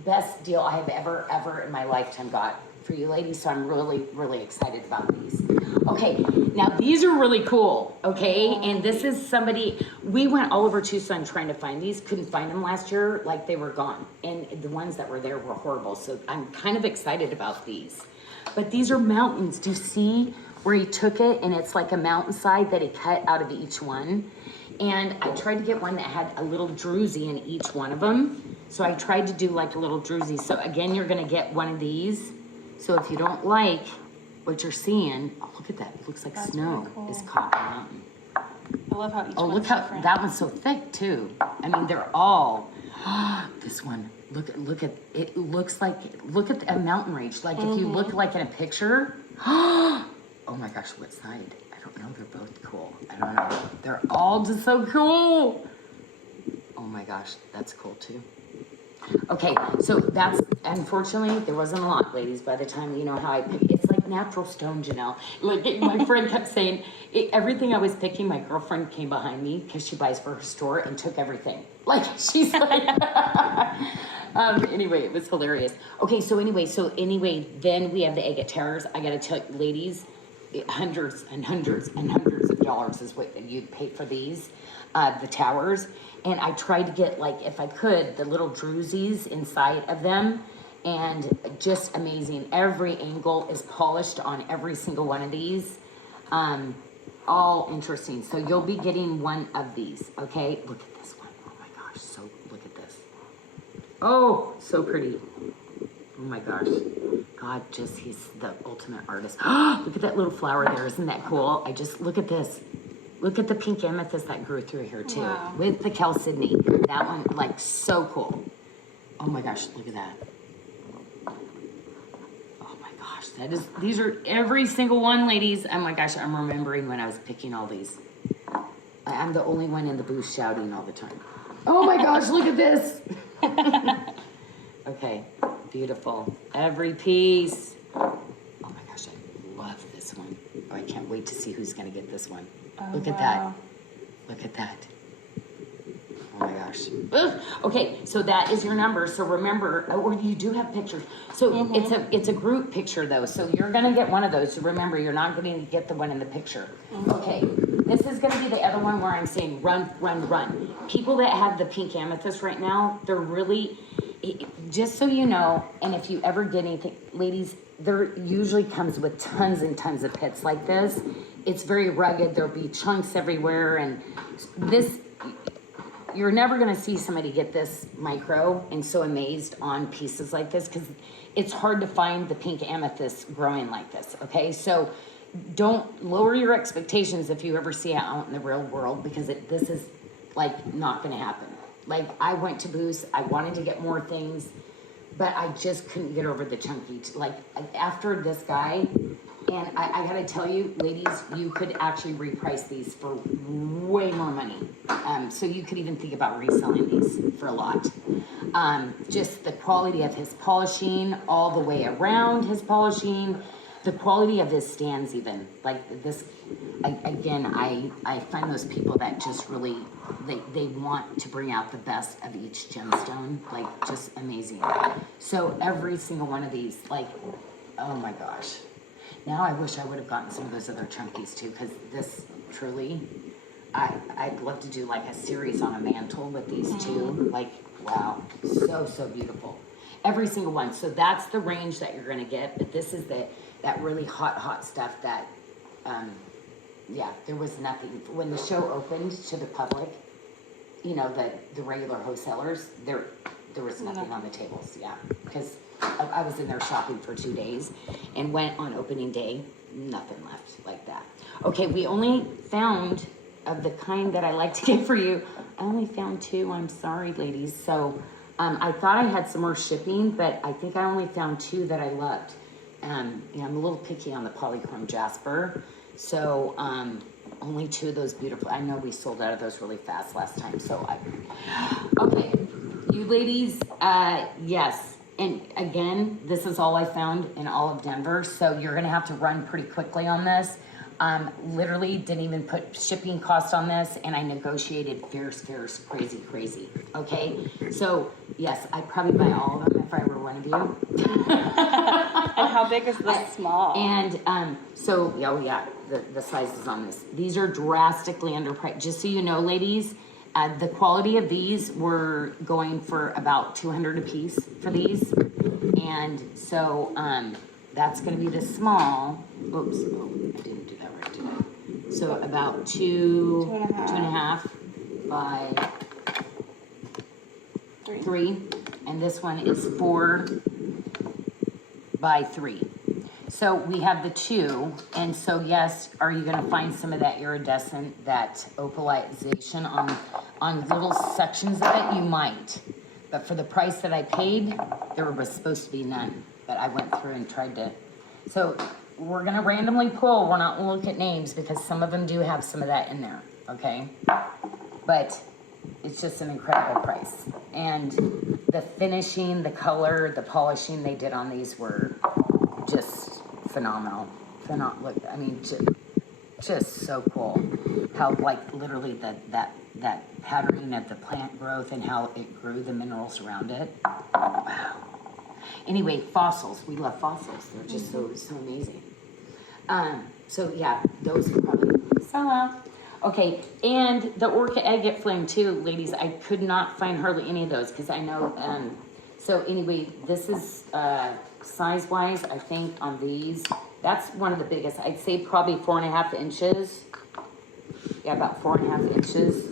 best deal I have ever in my lifetime got for you ladies, so I'm really excited about these. Okay, now these are really cool, okay? And this is somebody, we went all over Tucson trying to find these, couldn't find them last year, like they were gone. And the ones that were there were horrible, so I'm kind of excited about these. But these are mountains. Do you see where he took it and it's like a mountainside that he cut out of each one? And I tried to get one that had a little Drusy in each one of them. So I tried to do like a little Drusy. So again, you're gonna get one of these. So if you don't like what you're seeing, oh, look at that. It looks like snow really cool. is caught on the mountain. I love how each Oh, one's look how, different. that one's so thick too. I mean, they're all, this one, look at, it looks like, look at a mountain range. Like if you look like in a picture, oh my gosh, what side? I don't know, they're both cool. I don't know, they're all just so cool. Oh my gosh, that's cool too. Okay, so that's, unfortunately, there wasn't a lot, ladies, by the time, you know how I pick, it's like natural stone, Janelle. Like, my friend kept saying, everything I was picking, my girlfriend came behind me, because she buys for her store, and took everything. Like, she's like, anyway, it was hilarious. Okay, so anyway, then we have the Agate Towers. I gotta tell you, ladies, hundreds and hundreds and hundreds of dollars is what you'd pay for these, the towers. And I tried to get, like, if I could, the little Drusys inside of them, and just amazing. Every angle is polished on every single one of these. All interesting. So you'll be getting one of these, okay? Look at this one. Oh my gosh, so look at this. Oh, so pretty. Oh my gosh. God, just, he's the ultimate artist. Look at that little flower there. Isn't that cool? Look at this. Look at the pink amethyst that grew through here too. Wow. With the chalcedony. That one, like, so cool. Oh my gosh, look at that. Oh my gosh, these are every single one, ladies. Oh my gosh, I'm remembering when I was picking all these. I'm the only one in the booth shouting all the time. Oh my gosh, look at this. Okay, beautiful. Every piece. Oh my gosh, I love this one. Oh, I can't wait to see who's gonna get this one. Oh, Look at wow. that. Look at that. Oh my gosh. Ugh. Okay, so that is your number. So remember, or you do have pictures. So it's a group picture though. So you're gonna get one of those. So remember, you're not gonna get the one in the picture. Okay, this is gonna be the other one where I'm saying run, run, run. People that have the pink amethyst right now, they're really, just so you know, and if you ever get anything, ladies, there usually comes with tons and tons of pits like this. It's very rugged. There'll be chunks everywhere, and this, you're never gonna see somebody get this micro and so amazed on pieces like this, because it's hard to find the pink amethyst growing like this, okay? So don't lower your expectations if you ever see it out in the real world, because this is like not gonna happen. Like, I went to booths, I wanted to get more things, but I just couldn't get over the chunky, like after this guy. And I gotta tell you, ladies, you could actually reprice these for way more money. So you could even think about reselling these for a lot. Just the quality of his polishing, all the way around his polishing, the quality of his stands even. Like this, again, I find those people that just really, they want to bring out the best of each gemstone, like just amazing. So every single one of these, like, oh my gosh. Now I wish I would have gotten some of those other chunkies too, because this truly, I'd love to do like a series on a mantle with these two. Like, wow, so beautiful. Every single one. So that's the range that you're gonna get, but this is that really hot stuff that, yeah, there was nothing. When the show opened to the public, you know, the regular wholesalers, there was nothing on the tables, yeah, because I was in there shopping for 2 days and went on opening day, nothing left like that. Okay, we only found, of the kind that I like to get for you, I only found 2, I'm sorry, ladies. So I thought I had some more shipping, but I think I only found 2 that I loved. You know, I'm a little picky on the polychrome jasper, so only 2 of those beautiful. I know we sold out of those really fast last time, so okay, you ladies, yes. And again, this is all I found in all of Denver, so you're gonna have to run pretty quickly on this. Literally didn't even put shipping cost on this, and I negotiated fierce, crazy, okay? So, yes, I'd probably buy all of them if I were one of you. And how big is this small? And so, oh yeah, the sizes on this. These are drastically underpriced. Just so you know, ladies, the quality of these were going for about $200 a piece for these. And so that's going to be the small. Oops, oh, I didn't do that right, did I? So about two and a half by 3. and this one is 4 by 3. So we have the 2, and so yes, are you gonna find some of that iridescent, that opalization on little sections of it? You might. But for the price that I paid, there was supposed to be none. But I went through and tried to, so we're gonna randomly pull, we're not gonna look at names because some of them do have some of that in there, okay? But it's just an incredible price. And the finishing, the color, the polishing they did on these were just phenomenal. Look, I mean, just so cool. How like literally that patterning of the plant growth and how it grew the minerals around it. Wow. Anyway, fossils. We love fossils. They're just so amazing. So yeah, those are probably sell out. Okay, and the Orchid Agate Flame too, ladies. I could not find hardly any of those because I know. So anyway, this is size-wise, I think on these, that's one of the biggest. I'd say probably 4.5 inches. Yeah, about 4.5 inches.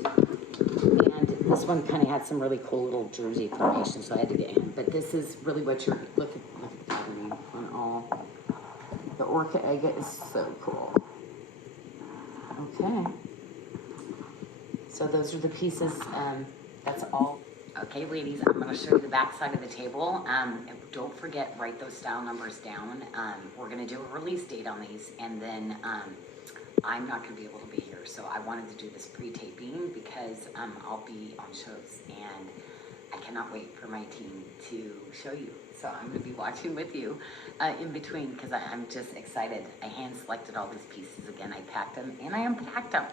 And this one kind of had some really cool little Drusy formations, so I had to get him. But this is really what you're look at the pattern on all. The Orchid Agate is so cool. Okay. So those are the pieces. That's all. Okay, ladies, I'm going to show you the back side of the table. Don't forget, write those style numbers down. We're going to do a release date on these, and then I'm not going to be able to be here. So I wanted to do this pre-taping because I'll be on shows, and I cannot wait for my team to show you. So I'm going to be watching with you in between because I'm just excited. I hand-selected all these pieces again. I packed them, and I unpacked them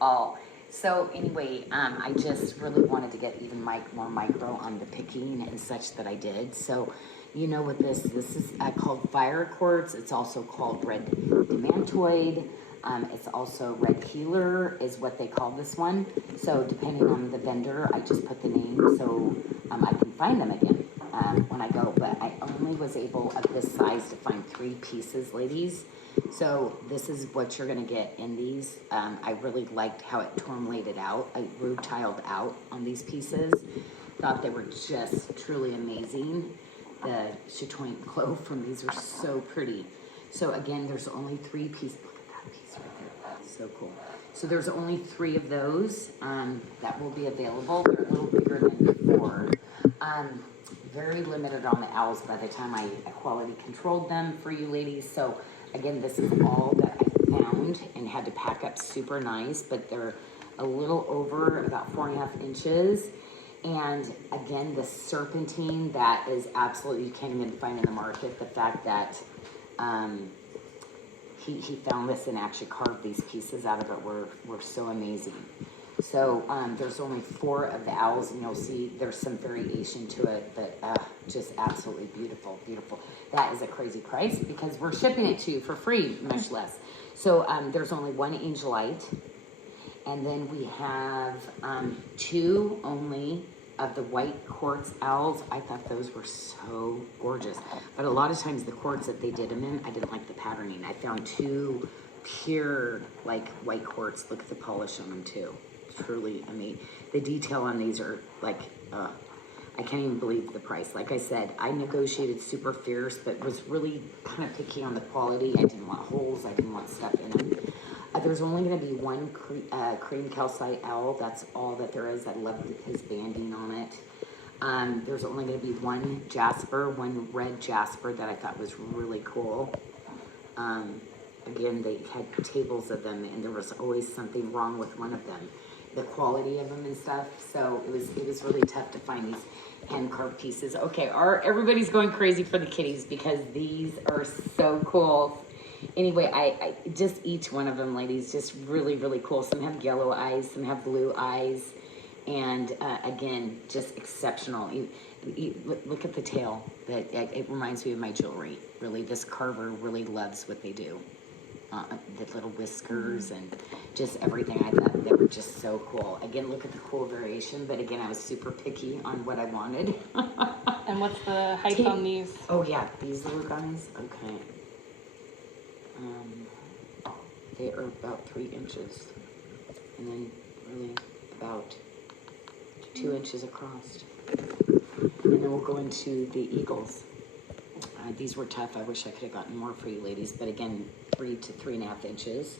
all. So anyway, I just really wanted to get even more micro on the picking and such that I did. So you know what this is called fire quartz. It's also called red demantoid. It's also red healer is what they call this one. So depending on the vendor, I just put the name so I can find them again when I go. But I only was able of this size to find 3 pieces, ladies. So this is what you're going to get in these. I really liked how it tourmalated out. I rootiled out on these pieces. Thought they were just truly amazing. The Citrine glow from these are so pretty. So again, there's only 3 pieces. Look at that piece right there. So cool. So there's only 3 of those that will be available. They're a little bigger than before. Very limited on the owls by the time I quality controlled them for you ladies. So again, this is all that I found and had to pack up super nice, but they're a little over about 4.5 inches. And again, the serpentine that is absolutely, you can't even find in the market. The fact that he found this and actually carved these pieces out of it were so amazing. So there's only 4 of the owls, and you'll see there's some variation to it, but just absolutely beautiful, beautiful. That is a crazy price because we're shipping it to you for free, much less. So there's only 1 Angelite, and then we have 2 only of the white quartz owls. I thought those were so gorgeous, but a lot of times the quartz that they did them in, I didn't like the patterning. I found 2 pure like white quartz. Look at the polish on them too. Truly amazing. The detail on these are like, I can't even believe the price. Like I said, I negotiated super fierce, but was really kind of picky on the quality. I didn't want holes. I didn't want stuff in them. There's only going to be 1 cream calcite owl. That's all that there is. I love his banding on it. There's only going to be 1 jasper, 1 red jasper that I thought was really cool. Again, they had tables of them, and there was always something wrong with one of them. The quality of them and stuff. So it was really tough to find these hand carved pieces. Okay, everybody's going crazy for the kitties because these are so cool. Anyway, I just each one of them, ladies, just really, really cool. Some have yellow eyes, some have blue eyes, and again, just exceptional. Look at the tail. It reminds me of my jewelry. Really, this carver really loves what they do. The little whiskers and just everything. I thought they were just so cool. Again, look at the cool variation, but again, I was super picky on what I wanted. And what's the height on these? Oh yeah, these little guys. Okay. They are about 3 inches, and then really about 2 inches across. And then we'll go into the eagles. These were tough. I wish I could have gotten more for you ladies, but again, 3 to 3.5 inches.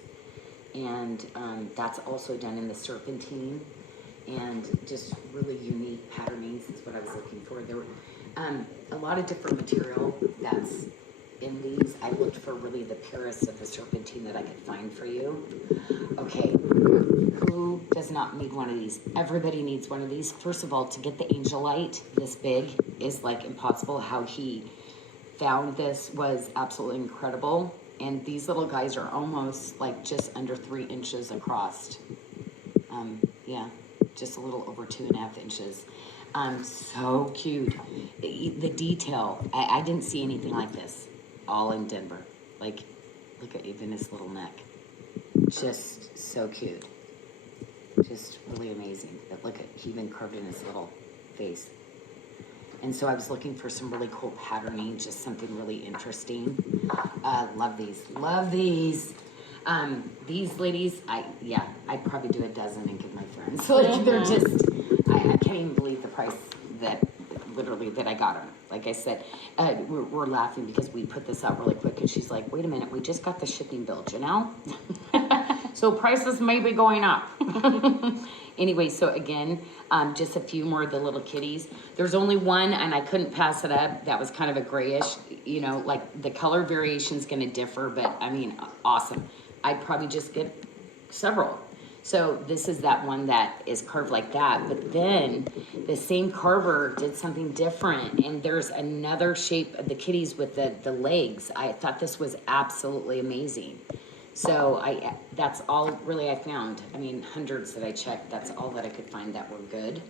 And that's also done in the serpentine, and just really unique patternings is what I was looking for. There were a lot of different material that's in these. I looked for really the purest of the serpentine that I could find for you. Okay, who does not need one of these? Everybody needs one of these. First of all, to get the Angelite this big is like impossible. How he found this was absolutely incredible. And these little guys are almost like just under 3 inches across. Yeah, just a little over 2.5 inches. So cute. The detail, I didn't see anything like this all in Denver. Like, look at even his little neck. Just so cute. Just really amazing. But look at, he even carved in his little face. And so I was looking for some really cool patterning, just something really interesting. Love these, love these. These ladies, I'd probably do a dozen and give my friends. Like, they're just, I can't even believe the price that, literally, that I got them. Like I said, we're laughing because we put this out really quick, and she's like, wait a minute, we just got the shipping bill, Janelle. So prices may be going up. Anyway, so again, just a few more of the little kitties. There's only one, and I couldn't pass it up. That was kind of a grayish, you know, like the color variation is going to differ, but I mean, awesome. I'd probably just get several. So this is that one that is carved like that, but then the same carver did something different, and there's another shape of the kitties with the legs. I thought this was absolutely amazing. So that's all really I found. I mean, hundreds that I checked, that's all that I could find that were good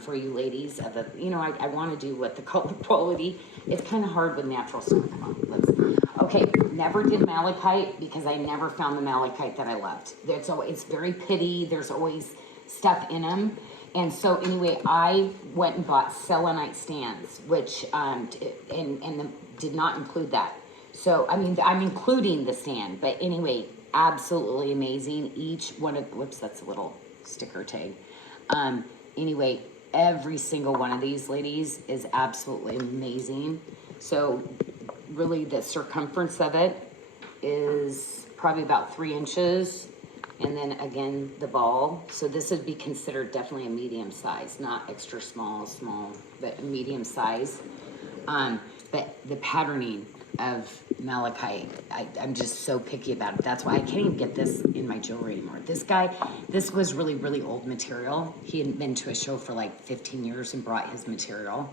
for you ladies. You know, I want to do what the color quality. It's kind of hard with natural stuff. Come on, okay, never did malachite because I never found the malachite that I loved. It's very pitty. There's always stuff in them. And so anyway, I went and bought selenite stands, which, did not include that. So, I mean, I'm including the stand, but anyway, absolutely amazing. Each one of, whoops, that's a little sticker tag. Anyway, every single one of these ladies is absolutely amazing. So really the circumference of it is probably about 3 inches. And then again, the ball. So this would be considered definitely a medium size, not extra small, but a medium size. But the patterning of malachite, I'm just so picky about it. That's why I can't even get this in my jewelry anymore. This was really, really old material. He had been to a show for like 15 years and brought his material.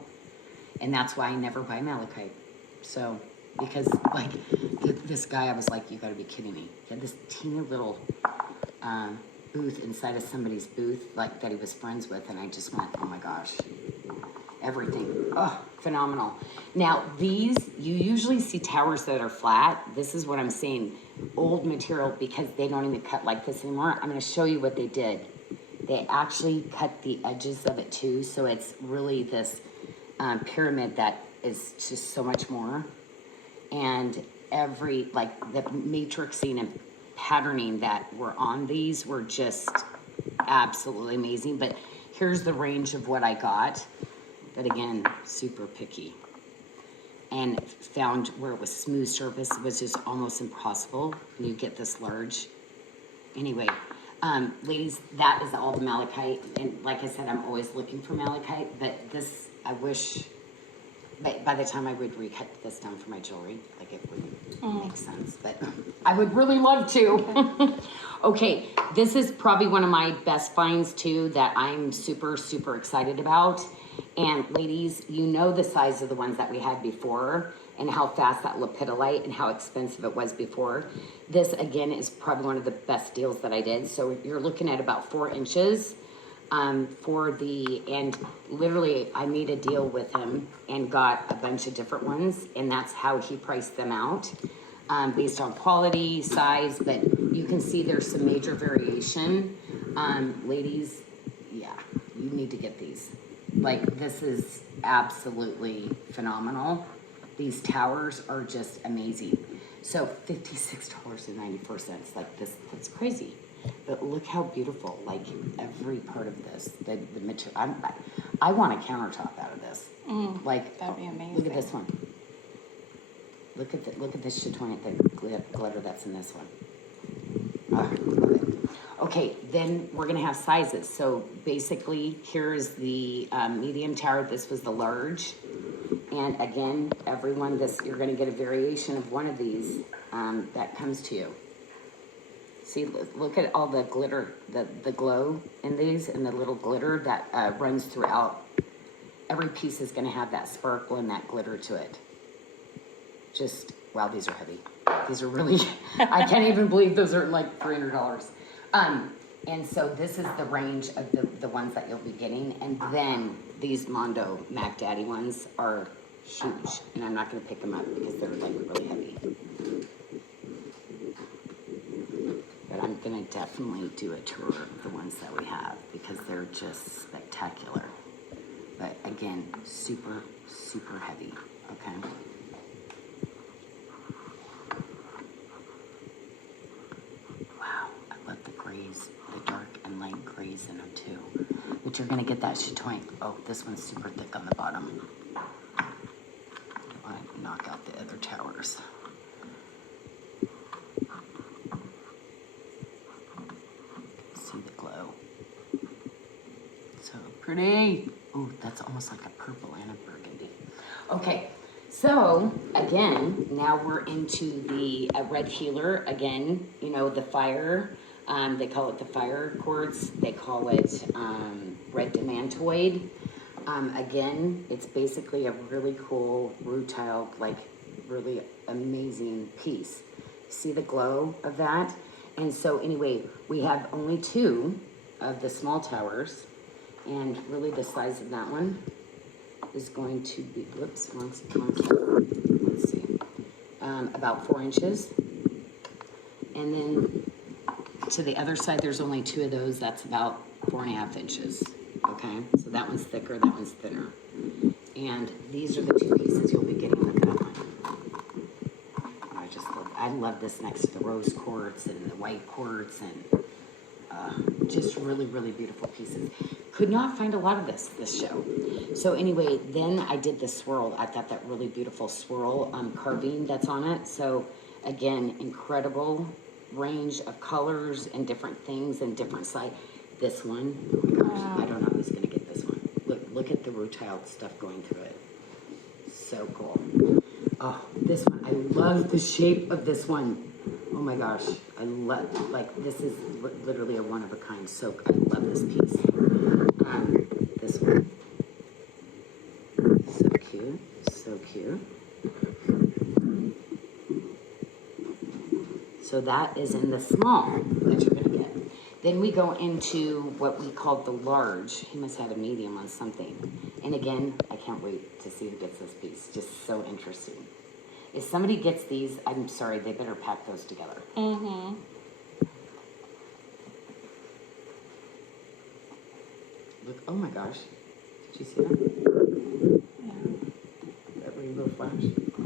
And that's why I never buy malachite. So, because like this guy, I was like, you gotta be kidding me. He had this teeny little booth inside of somebody's booth, like that he was friends with. And I just went, oh my gosh. Everything. Oh, phenomenal. Now, these, you usually see towers that are flat. This is what I'm saying, old material, because they don't even cut like this anymore. I'm going to show you what they did. They actually cut the edges of it too, so it's really this pyramid that is just so much more. And every, like, the matrixing and patterning that were on these were just absolutely amazing. But here's the range of what I got. But again, super picky. And found where it was smooth surface, it was just almost impossible. You get this large. Anyway, ladies, that is all the malachite. And like I said, I'm always looking for malachite, but this, I wish, by the time I would recut this down for my jewelry, like it wouldn't make sense, but I would really love to. Okay, this is probably one of my best finds too that I'm super, super excited about. And ladies, you know the size of the ones that we had before and how fast that lepidolite and how expensive it was before. This again is probably one of the best deals that I did. So you're looking at about 4 inches and literally I made a deal with him and got a bunch of different ones, and that's how he priced them out based on quality, size, but you can see there's some major variation. Ladies, yeah, you need to get these. Like, this is absolutely phenomenal. These towers are just amazing. So $56.94, like this, that's crazy. But look how beautiful, like every part of this, the material. I want a countertop out of this. Like, That'd be amazing. look at this one. Look at this chatoyant, the glitter that's in this one. Oh, love it. Okay, then we're gonna have sizes. So basically, here's the medium tower. This was the large. And again, everyone, you're gonna get a variation of one of these that comes to you. See, look at all the glitter, the glow in these, and the little glitter that runs throughout. Every piece is gonna have that sparkle and that glitter to it. Just, wow, these are heavy. These are really, I can't even believe those are like $300. And so this is the range of the ones that you'll be getting. And then these Mondo Mac Daddy ones are huge. And I'm not gonna pick them up because they're like really heavy. But I'm gonna definitely do a tour of the ones that we have because they're just spectacular. But again, super, super heavy, okay? Wow, I love the grays, the dark and light grays in them too. But you're gonna get that chatoyant. Oh, this one's super thick on the bottom. I knock out the other towers. See the glow. So pretty. Oh, that's almost like a purple and a burgundy. Okay, so again, now we're into the red healer. Again, you know, the fire, they call it the fire quartz. They call it red demantoid. Again, it's basically a really cool rutile, like really amazing piece. See the glow of that? And so anyway, we have only 2 of the small towers. And really the size of that one is going to be, whoops, let's see, about 4 inches. And then to the other side, there's only 2 of those. That's about 4.5 inches. Okay, so that one's thicker, that one's thinner. And these are the 2 pieces you'll be getting. Look at that one. I love this next to the rose quartz and the white quartz and just really, really beautiful pieces. Could not find a lot of this show. So anyway, then I did the swirl. I got that really beautiful swirl carving that's on it. So again, incredible range of colors and different things and different size. This one, oh my gosh, I don't know who's gonna get this one. Look at the rutile stuff going through it. So cool. Oh, this one, I love the shape of this one. Oh my gosh, I love, like, this is literally a one of a kind soak. I love this piece. This one. So cute, so cute. So that is in the small that you're gonna get. Then we go into what we call the large. He must have had a medium on something. And again, I can't wait to see who gets this piece. Just so interesting. If somebody gets these, I'm sorry, they better pack those together. Mm-hmm. Look, oh my gosh. Did you see that? Yeah. That rainbow flash. Oh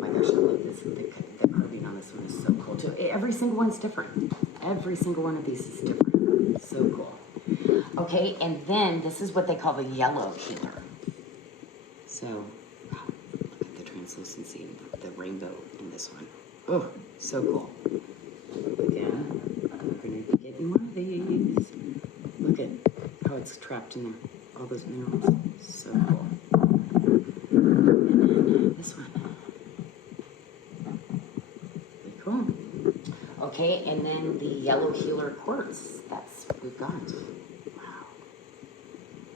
my gosh, I love this. The curving on this one is so cool too. Every single one's different. Every single one of these is different. So cool. Okay, and then this is what they call the yellow healer. So, translucency, the rainbow in this one. Oh, so cool. Again, we're going to be getting one of these. Look at how it's trapped in there. All those minerals. So cool. And then this one. Pretty cool. Okay, and then the yellow healer quartz. That's what we've got. Wow.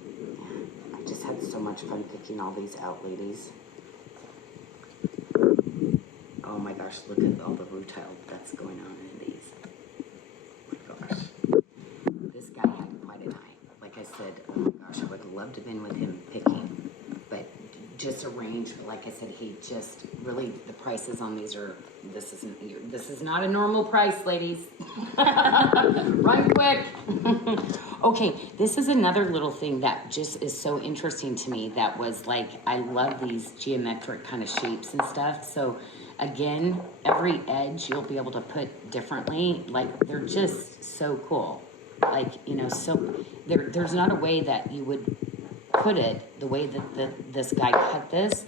Yeah, I just had so much fun picking all these out, ladies. Oh my gosh, look at all the rutile that's going on in these. Oh my gosh. This guy had quite an eye. Like I said, oh my gosh, I would love to have been with him picking. But just a range, like I said, he just really, the prices on these are, this is not a normal price, ladies. Run quick. Okay, this is another little thing that just is so interesting to me that was like, I love these geometric kind of shapes and stuff. So again, every edge you'll be able to put differently. Like, they're just so cool. Like, you know, so there's not a way that you would put it, the way that this guy cut this,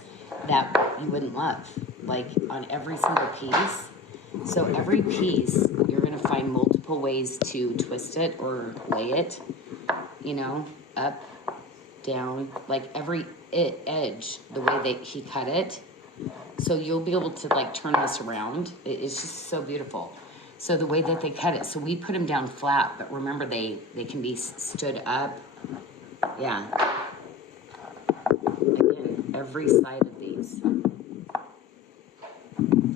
that you wouldn't love. Like on every single piece. So every piece, you're gonna find multiple ways to twist it or lay it, you know, up, down, like every edge, the way that he cut it. So you'll be able to like turn this around. It's just so beautiful. So the way that they cut it, so we put them down flat, but remember they can be stood up. Yeah. Again, every side of these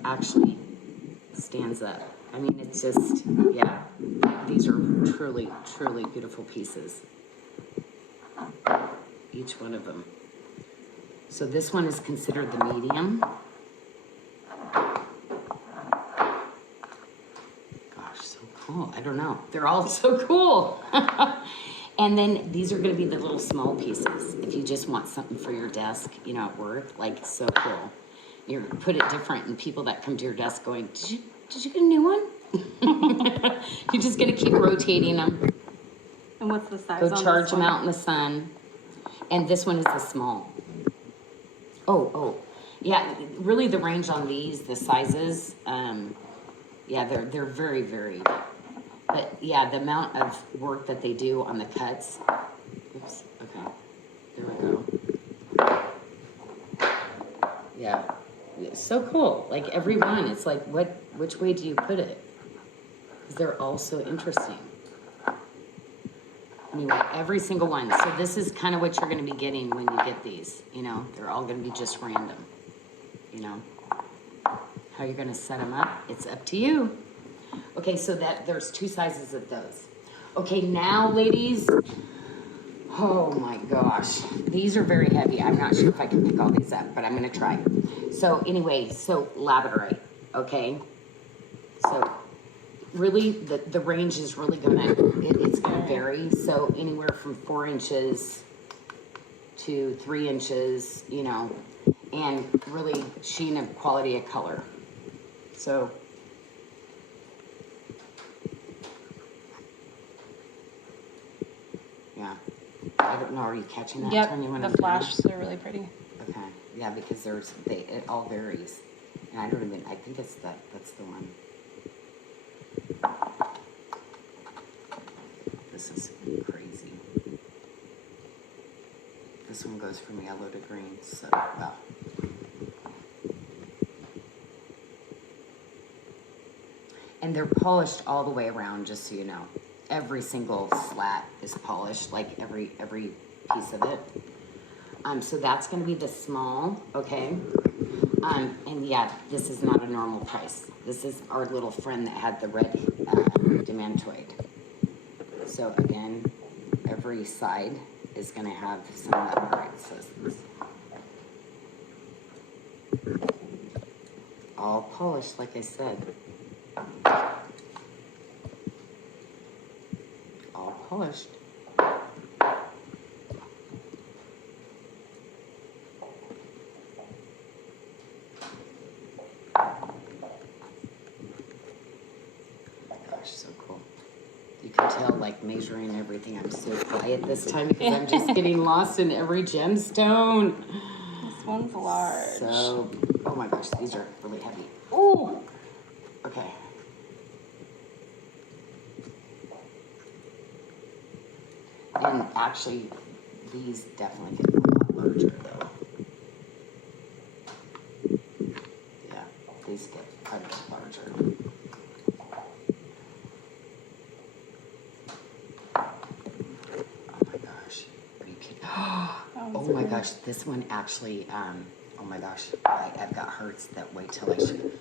actually stands up. I mean, it's just, yeah, these are truly, truly beautiful pieces. Each one of them. So this one is considered the medium. Gosh, so cool. I don't know. They're all so cool. And then these are going to be the little small pieces. If you just want something for your desk, you know, at work, like so cool. You put it different, and people that come to your desk going, did you get a new one? You're just going to keep rotating them. And what's the size? Go charge them out in the sun. And this one is the small. Oh, yeah. Really, the range on these, the sizes, yeah, they're very varied. But yeah, the amount of work that they do on the cuts. Oops. Okay. There we go. Yeah. It's so cool. Like every one, it's like, which way do you put it? Because they're all so interesting. Anyway, every single one. So this is kind of what you're going to be getting when you get these. You know, they're all going to be just random. You know, how you're going to set them up, it's up to you. Okay, so that there's two sizes of those. Okay, now, ladies. Oh my gosh, these are very heavy. I'm not sure if I can pick all these up, but I'm going to try. So anyway, so labradorite. Okay, so really the range is really gonna it's gonna vary. So anywhere from 4 inches to 3 inches, you know, and really sheen of quality of color. So yeah, I don't know. Are you catching that? Yep, Tanya, when the I'm flashes are really pretty. Okay, yeah, because it all varies, and I don't even. I think it's that's the one. This is crazy. This one goes from yellow to green, so well. And they're polished all the way around, just so you know. Every single slat is polished, like every piece of it. So that's going to be the small, okay? And yeah, this is not a normal price. This is our little friend that had the red demantoid. So again, every side is going to have some labradorite systems. All polished, like I said. All polished. So cool. You can tell, like, measuring everything. I'm so quiet this time because I'm just getting lost in every gemstone. This one's large. So, oh my gosh, these are really heavy. Oh, okay. And actually, these definitely get a lot larger, though. Yeah, these get quite a bit larger. Oh my gosh, this one actually, oh my gosh, I've got hearts that wait till I should.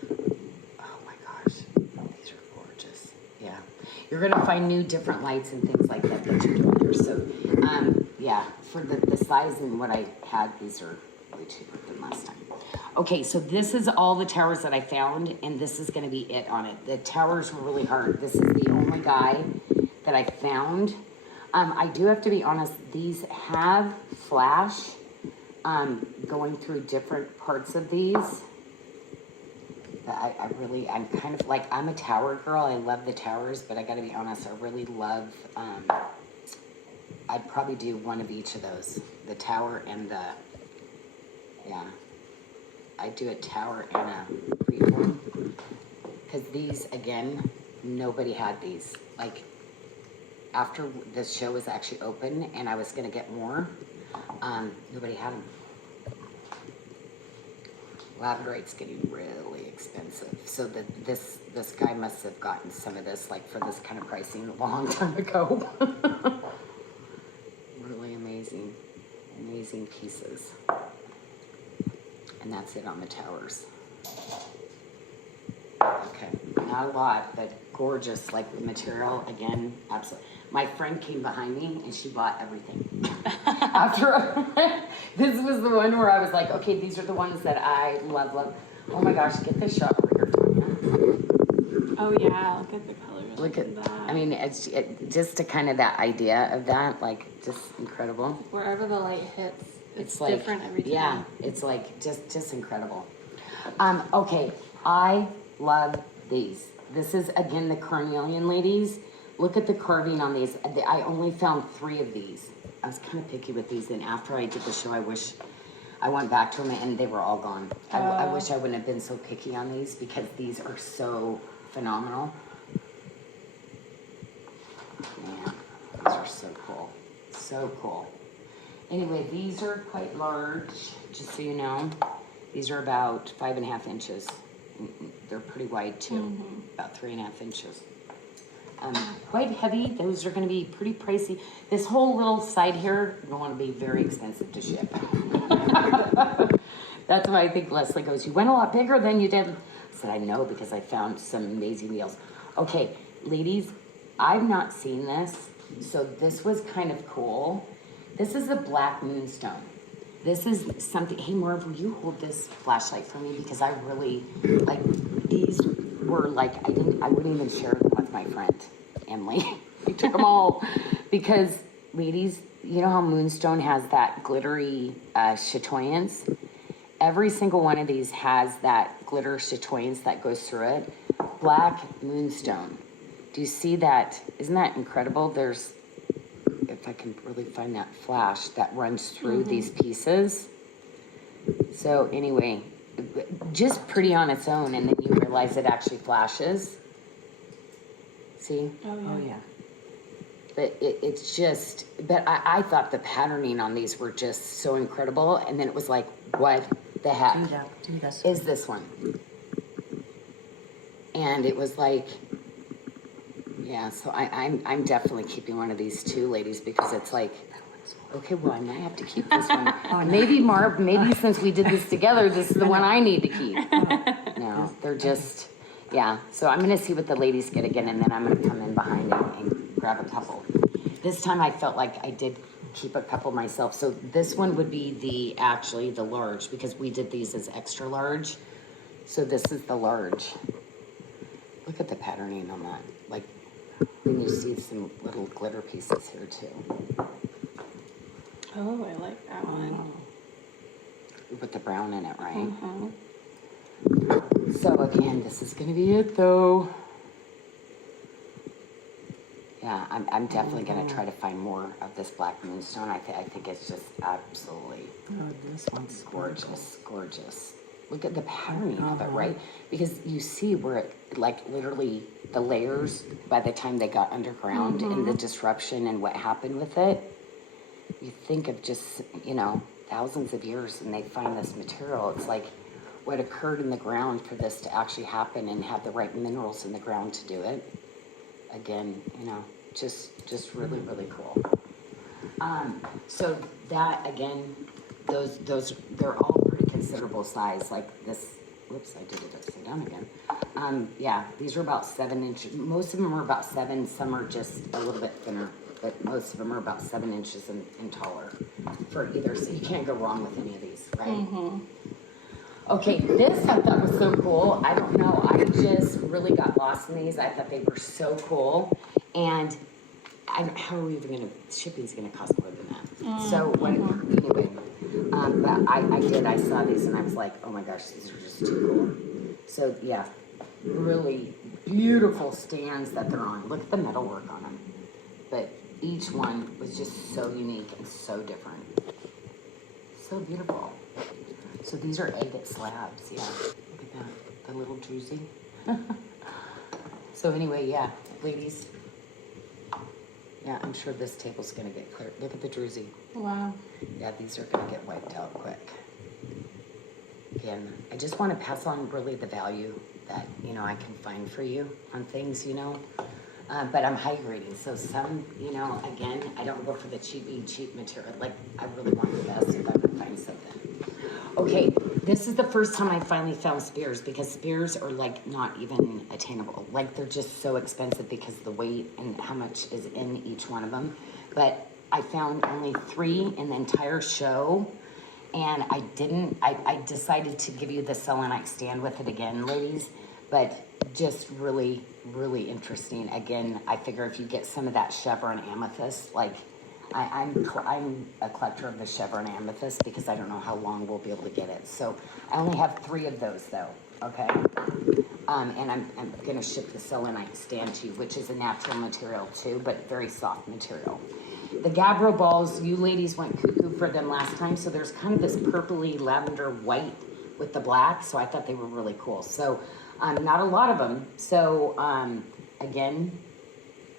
Oh my gosh, these are gorgeous. Yeah, you're gonna find new different lights and things like that that you're doing here. So, yeah, for the size and what I had, these are way cheaper than last time. Okay, so this is all the towers that I found, and this is gonna be it on it. The towers were really hard. This is the only guy that I found. I do have to be honest, these have flash going through different parts of these. But I'm kind of like, I'm a tower girl. I love the towers, but I gotta be honest, I really love I'd probably do one of each of those, the tower and the, yeah. I'd do a tower and a freeform. Because these, again, nobody had these. Like, after this show was actually open and I was gonna get more, nobody had them. Labradorite's getting really expensive. So this guy must have gotten some of this, like for this kind of pricing, a long time ago. Really amazing, amazing pieces. And that's it on the towers. Okay, not a lot, but gorgeous, like the material, again, absolutely. My friend came behind me and she bought everything. After, this was the one where I was like, okay, these are the ones that I love. Oh my gosh, get this shot over here, Tanya. Oh yeah, look at the colors. Look at that. I mean, it's just to kind of that idea of that, like, just incredible. Wherever the light hits, it's like, different every time. Yeah, it's like, just incredible. Okay, I love these. This is, again, the Carnelian ladies. Look at the carving on these. I only found 3 of these. I was kind of picky with these, and after I did the show, I wish I went back to them and they were all gone. I wish I wouldn't have been so picky on these because these are so phenomenal. Man, these are so cool. So cool. Anyway, these are quite large, just so you know. These are about 5.5 inches. They're pretty wide too, about 3.5 inches. Quite heavy. Those are going to be pretty pricey. This whole little side here is going to be very expensive to ship. That's why I think Leslie goes, you went a lot bigger than you did. I said, I know, because I found some amazing deals. Okay, ladies, I've not seen this, so this was kind of cool. This is the Black Moonstone. This is something, hey Marv, will you hold this flashlight for me? Because I really, like, these were like, I wouldn't even share them with my friend, Emily. I took them all because, ladies, you know how Moonstone has that glittery chatoyance? Every single one of these has that glitter chatoyance that goes through it. Black Moonstone. Do you see that? Isn't that incredible? There's, if I can really find that flash that runs through these pieces. So anyway, just pretty on its own, and then you realize it actually flashes. See? Oh yeah. But it's just, but I thought the patterning on these were just so incredible, and then it was like, what the heck is this one? And it was like, yeah, so I'm definitely keeping one of these too, ladies, because it's like, okay, well, I might have to keep this one. Maybe, Marv, maybe since we did this together, this is the one I need to keep. No, they're just, yeah. So I'm going to see what the ladies get again, and then I'm going to come in behind and grab a couple. This time I felt like I did keep a couple myself. So this one would be actually the large, because we did these as extra large. So this is the large. Look at the patterning on that. Like, and you see some little glitter pieces here too. Oh, I like that one. With the brown in it, right? So again, this is gonna be it though. Yeah, I'm definitely gonna try to find more of this Black Moonstone. I think it's just absolutely This one's gorgeous, gorgeous. Look at the patterning of it, right? Because you see where it, like, literally the layers by the time they got underground and the disruption and what happened with it. You think of just, you know, thousands of years and they find this material. It's like what occurred in the ground for this to actually happen and have the right minerals in the ground to do it. Again, you know, just really, really cool. So that, again, those, they're all pretty considerable size, like this. Whoops, I did it upside down again. Yeah, these are about 7 inches. Most of them are about 7. Some are just a little bit thinner, but most of them are about 7 inches and taller for either. So you can't go wrong with any of these, right? Okay, this I thought was so cool. I don't know. I just really got lost in these. I thought they were so cool. And how are we even going to, shipping's going to cost more than that. So anyway, but I saw these and I was like, oh my gosh, these are just too cool. So yeah, really beautiful stands that they're on. Look at the metalwork on them. But each one was just so unique and so different. So beautiful. So these are agate slabs, yeah. Look at that, the little Drusy. So anyway, yeah, ladies. Yeah, I'm sure this table's gonna get clear. Look at the Drusy. Wow. Yeah, these are gonna get wiped out quick. Again, I just wanna pass on really the value that, you know, I can find for you on things, you know. But I'm high grading, so some, you know, again, I don't go for the cheap material. Like, I really want the best if I can find something. Okay, this is the first time I finally found spears, because spears are like not even attainable. Like, they're just so expensive because of the weight and how much is in each one of them. But I found only 3 in the entire show, and I decided to give you the selenite stand with it again, ladies, but just really, really interesting. Again, I figure if you get some of that chevron amethyst, like, I'm a collector of the chevron amethyst because I don't know how long we'll be able to get it. So I only have 3 of those though, okay? And I'm gonna ship the selenite stand to you, which is a natural material too, but very soft material. The gabbro balls, you ladies went cuckoo for them last time, so there's kind of this purpley lavender white with the black, so I thought they were really cool. So not a lot of them. So again,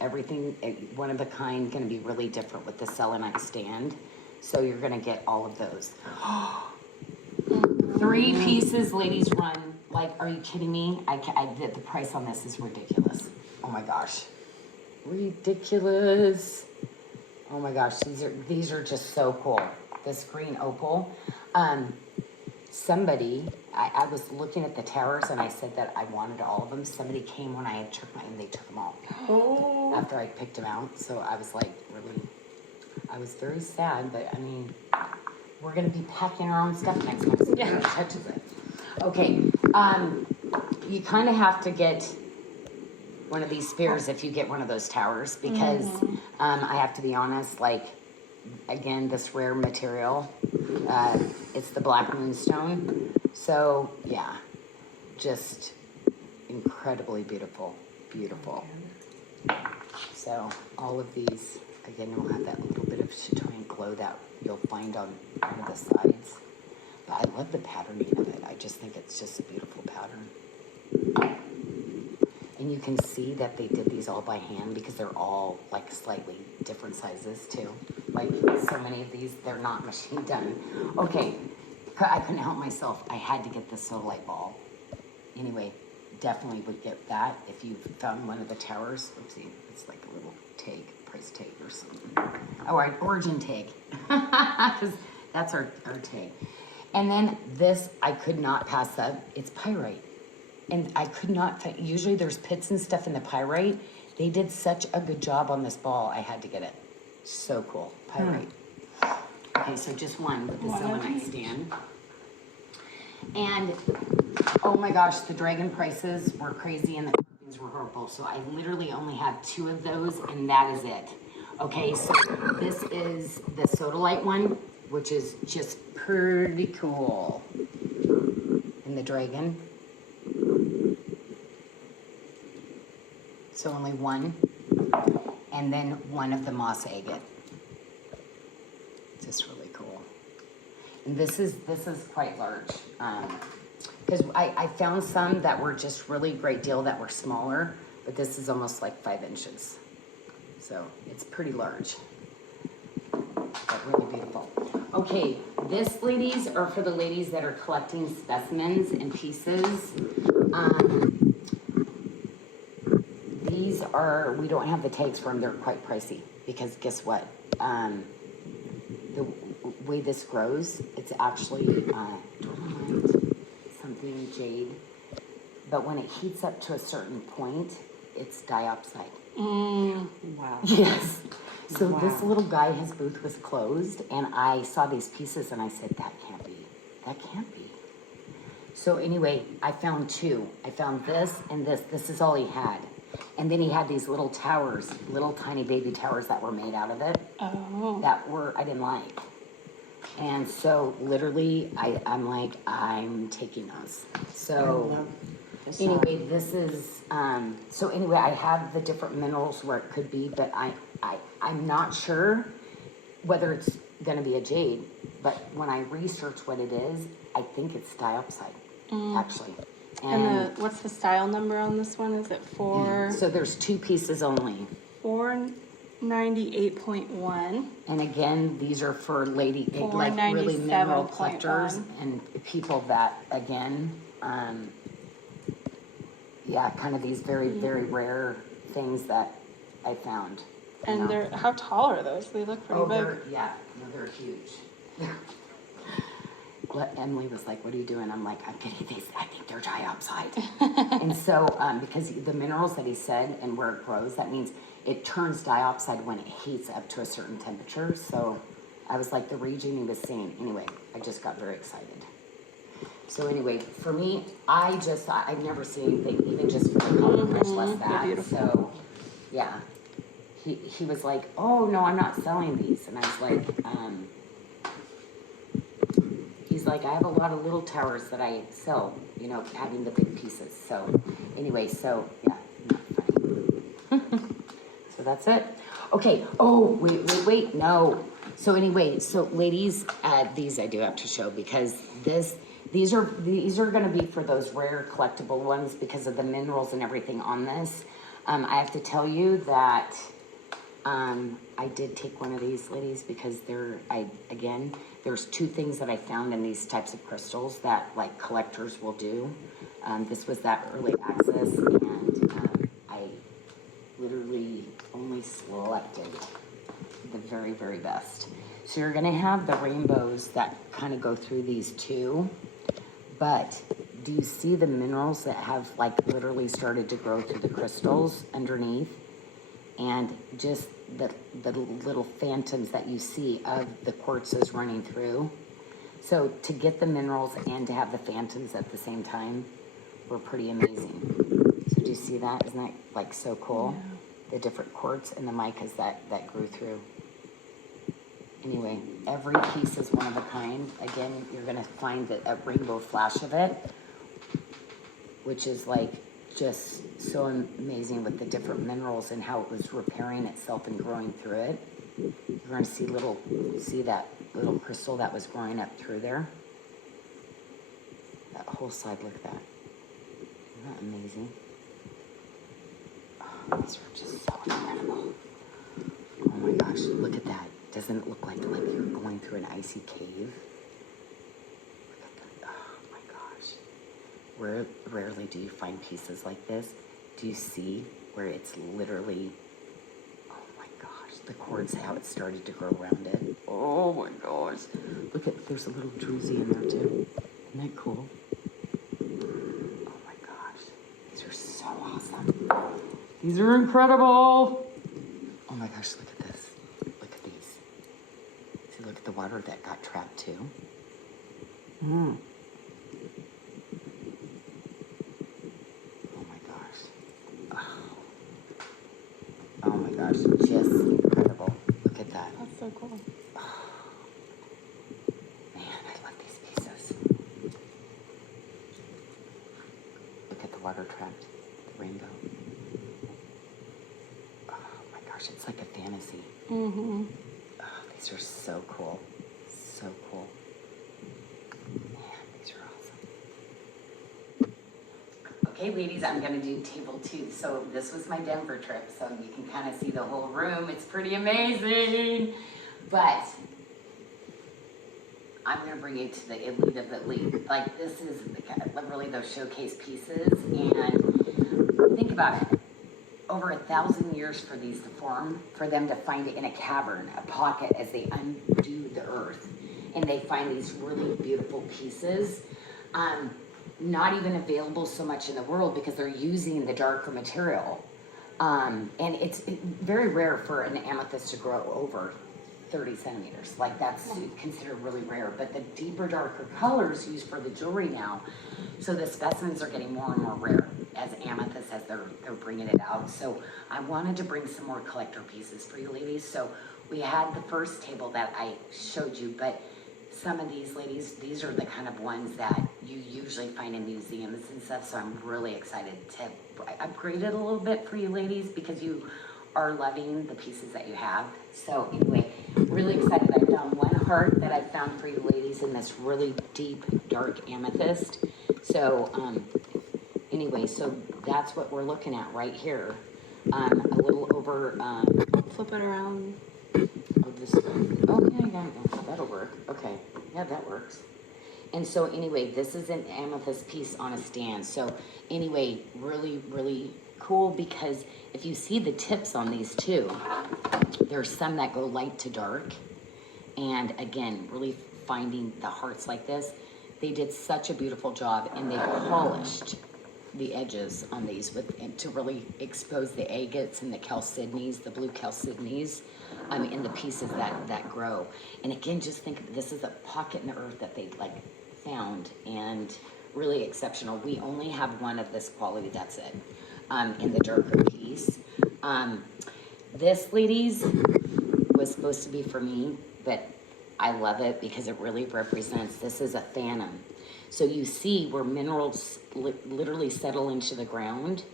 everything one of a kind, going to be really different with the selenite stand. So you're going to get all of those. 3 pieces, ladies, run. Like, are you kidding me? The price on this is ridiculous. Oh my gosh, ridiculous. Oh my gosh, these are just so cool. This green opal. Somebody, I was looking at the towers and I said that I wanted all of them. Somebody came when I had took mine and they took them all. Oh. After I picked them out. So I was like, really, I was very sad, but I mean, we're going to be packing our own stuff next month. So yeah. Touches it. Okay. You kind of have to get one of these spheres if you get one of those towers, because I have to be honest, like, again, this rare material, it's the black moonstone. So yeah, just incredibly beautiful. So all of these, again, will have that little bit of chatoyan glow that you'll find on one of the sides. But I love the patterning of it. I just think it's just a beautiful pattern. And you can see that they did these all by hand because they're all like slightly different sizes too. Like, so many of these, they're not machine done. Okay, I couldn't help myself. I had to get the sodalite ball. Anyway, definitely would get that if you found one of the towers. Oopsie, it's like a little tag, price tag or something. Oh, our origin tag, because that's our tag. And then this, I could not pass up. It's pyrite. And I could not find, usually there's pits and stuff in the pyrite. They did such a good job on this ball, I had to get it. So cool, pyrite. Okay, so just one with the selenite stand. And, oh my gosh, the dragon prices were crazy and the carvings were horrible. So I literally only have 2 of those and that is it. Okay, so this is the sodalite one, which is just pretty cool. And the dragon. So only 1, and then 1 of the moss agate. Just really cool. And this is quite large, because I found some that were just really great deal that were smaller, but this is almost like 5 inches. So it's pretty large, but really beautiful. Okay, this, ladies, are for the ladies that are collecting specimens and pieces. These are, we don't have the tags for them, they're quite pricey, because guess what? The way this grows, it's actually tourmaline, something jade, but when it heats up to a certain point, it's diopside. Wow. Yes. So this little guy, his booth was closed, and I saw these pieces, and I said, that can't be. So anyway, I found 2. I found this and this. This is all he had. And then he had these little towers, little tiny baby towers that were made out of it. Oh. That were, I didn't like. And so literally, I'm like, I'm taking those. So anyway, this is, so anyway, I have the different minerals where it could be, but I'm not sure whether it's gonna be a jade, but when I research what it is, I think it's diopside, actually. And what's the style number on this one? Is it So there's 2 pieces only. 498.1? And again, these are for like really mineral 497.1. collectors and people that, again, yeah, kind of these very, very rare things that I found. you And know. how tall are those? They look pretty big. They're huge. Emily was like, what are you doing? I'm like, I'm getting these, I think they're diopside. And so, because the minerals that he said and where it grows, that means it turns diopside when it heats up to a certain temperature. So I was like, the region he was saying. Anyway, I just got very excited. So anyway, for me, I just thought, I've never seen anything, even just for the color, much less that. So, yeah. He was like, oh, no, I'm not selling these. And I was like, he's like, I have a lot of little towers that I sell, having the big pieces. So anyway, so yeah, not funny. So that's it. Okay. Oh, wait, no. So anyway, so ladies, these I do have to show because these are going to be for those rare collectible ones because of the minerals and everything on this. I have to tell you that I did take one of these, ladies, because there's 2 things that I found in these types of crystals that like collectors will do. This was that early access, and I literally only selected the very, very best. So you're gonna have the rainbows that kind of go through these 2, but do you see the minerals that have like literally started to grow through the crystals underneath? And just the little phantoms that you see of the quartzes running through. So to get the minerals and to have the phantoms at the same time were pretty amazing. So do you see that? Isn't that like so cool? Yeah. The different quartz and the micas that grew through. Anyway, every piece is one of a kind. Again, you're gonna find a rainbow flash of it, which is like just so amazing with the different minerals and how it was repairing itself and growing through it. You're going to see that little crystal that was growing up through there. That whole side, look at that. Isn't that amazing? Oh, these are just so incredible. Oh my gosh, look at that. Doesn't it look like you're going through an icy cave? Rarely do you find pieces like this. Do you see where it's literally, oh my gosh, the quartz, how it started to grow around it. Oh my gosh. Look there's a little Drusy in there too. Isn't that cool? Oh my gosh. These are so awesome. These are incredible. Oh my gosh, look at this. Look at these. See, look at the water that got trapped too. Oh my gosh, just incredible. Look at that. That's so cool. Oh, man, I love these pieces. Look at the water trapped, the rainbow. Oh my gosh, it's like a fantasy. Mm-hmm. Oh, these are so cool. So cool. Man, these are awesome. Okay, ladies, I'm going to do table 2. So this was my Denver trip, so you can kind of see the whole room. It's pretty amazing. But I'm going to bring you to the elite of the elite. Like, this is really those showcase pieces. And think about it. Over 1,000 years for these to form, for them to find it in a cavern, a pocket, as they undo the earth. And they find these really beautiful pieces. Not even available so much in the world because they're using the darker material. And it's very rare for an amethyst to grow over 30 centimeters. Like, that's considered really rare. But the deeper, darker colors used for the jewelry now, so the specimens are getting more and more rare as amethysts as they're bringing it out. So I wanted to bring some more collector pieces for you ladies. So we had the first table that I showed you, but some of these ladies, these are the kind of ones that you usually find in museums and stuff, so I'm really excited to upgrade it a little bit for you ladies because you are loving the pieces that you have. So anyway, really excited. I found one heart that I found for you ladies in this really deep, dark amethyst. So anyway, so that's what we're looking at right here. A little over, Flip it around. oh, this way. Oh, yeah, that'll work. Okay, yeah, that works. And so anyway, this is an amethyst piece on a stand. So anyway, really, really cool, because if you see the tips on these too, there's some that go light to dark. And again, really finding the hearts like this. They did such a beautiful job, and they polished the edges on these to really expose the agates and the chalcedonies, the blue chalcedonies, in the pieces that grow. And again, just think this is a pocket in the earth that they like found, and really exceptional. We only have one of this quality, that's it, in the darker piece. This, ladies, was supposed to be for me, but I love it because it really represents, this is a phantom. So you see where minerals literally settle into the ground,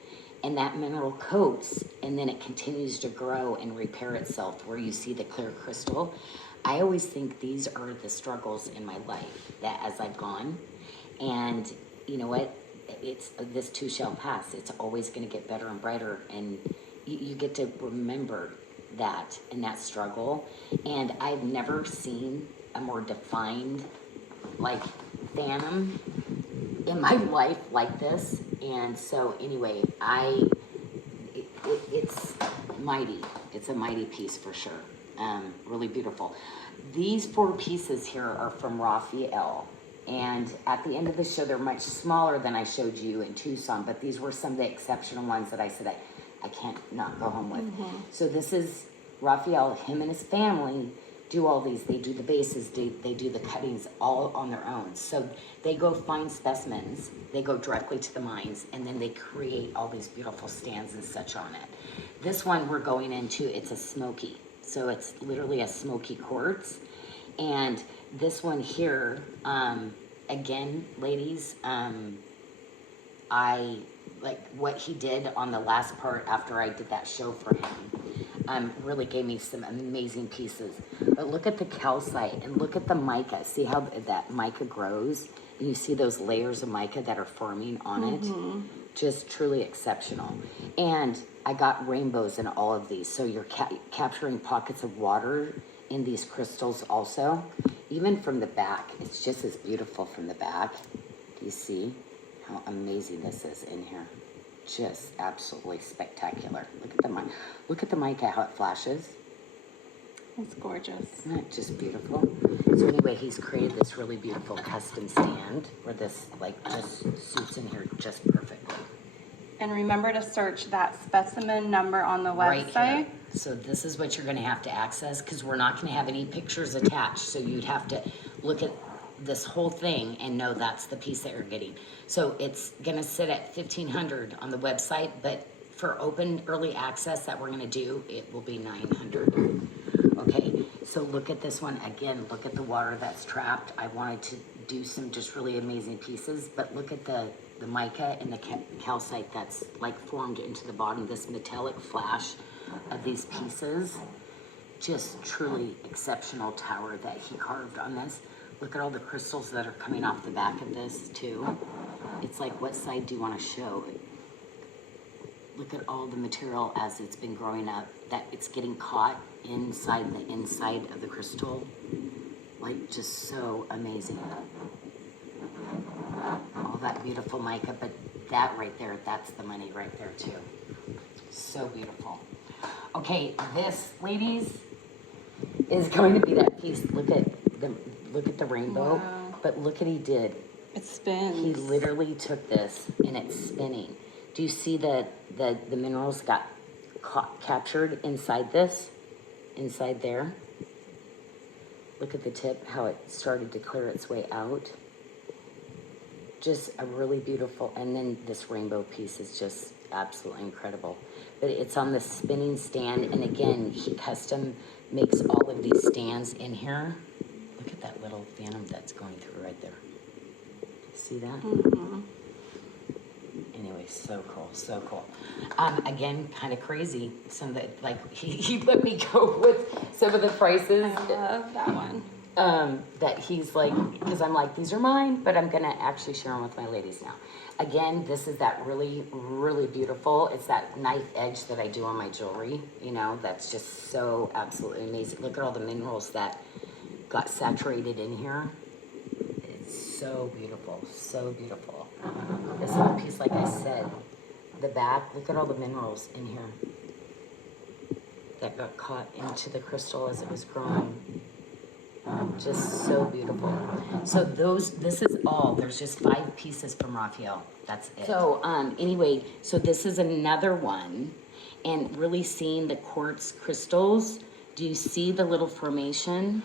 and that mineral coats, and then it continues to grow and repair itself, where you see the clear crystal. I always think these are the struggles in my life, that as I've gone, and you know what, it's this too shall pass. It's always going to get better and brighter, and you get to remember that and that struggle. And I've never seen a more defined like phantom in my life like this. And so anyway, it's mighty. It's a mighty piece for sure. Really beautiful. These 4 pieces here are from Raphael, and at the end of the show they're much smaller than I showed you in Tucson, but these were some of the exceptional ones that I said I can't not go home with. So this is Raphael. Him and his family do all these. They do the bases, they do the cuttings all on their own. So they go find specimens, they go directly to the mines, and then they create all these beautiful stands and such on it. This one we're going into, it's a smoky. So it's literally a smoky quartz. And this one here, again, ladies, I like what he did on the last part after I did that show for him. Really gave me some amazing pieces. But look at the calcite and look at the mica. See how that mica grows? And you see those layers of mica that are forming on it? Just truly exceptional. And I got rainbows in all of these. So you're capturing pockets of water in these crystals also. Even from the back, it's just as beautiful from the back. Do you see how amazing this is in here? Just absolutely spectacular. Look at the mica, how it flashes. It's gorgeous. Isn't that just beautiful? So anyway, he's created this really beautiful custom stand where this like just suits in here just perfectly. And remember to search that specimen number on the Right website. here. So this is what you're going to have to access, because we're not going to have any pictures attached. So you'd have to look at this whole thing and know that's the piece that you're getting. So it's going to sit at $1,500 on the website, but for open early access that we're going to do, it will be $900. Okay, so look at this one again. Look at the water that's trapped. I wanted to do some just really amazing pieces, but look at the mica and the calcite that's like formed into the bottom, this metallic flash of these pieces. Just truly exceptional tower that he carved on this. Look at all the crystals that are coming off the back of this too. It's like, what side do you want to show? Look at all the material as it's been growing up, that it's getting caught inside the inside of the crystal. Like, just so amazing. All that beautiful mica, but that right there, that's the money right there too. So beautiful. Okay, this, ladies, is going to be that piece. Look at the rainbow. Wow. But look what he did. It spins. He literally took this and it's spinning. Do you see that the minerals got captured inside this? Inside there? Look at the tip, how it started to clear its way out. Just a really beautiful, and then this rainbow piece is just absolutely incredible. But it's on the spinning stand, and again, he custom makes all of these stands in here. Look at that little phantom that's going through right there. See that? Mm-hmm. And Anyway, so cool, so cool. Again, kind of crazy. Some of the, like, he let me go with some of the prices. I love that one. That he's like, because I'm like, these are mine, but I'm gonna actually share them with my ladies now. Again, this is that really, really beautiful. It's that knife edge that I do on my jewelry, you know, that's just so absolutely amazing. Look at all the minerals that got saturated in here. It's so beautiful, so beautiful. This little piece, like I said, the back, look at all the minerals in here that got caught into the crystal as it was growing. Just so beautiful. So this is all, there's just 5 pieces from Raphael. That's it. So anyway, so this is another one, and really seeing the quartz crystals. Do you see the little formation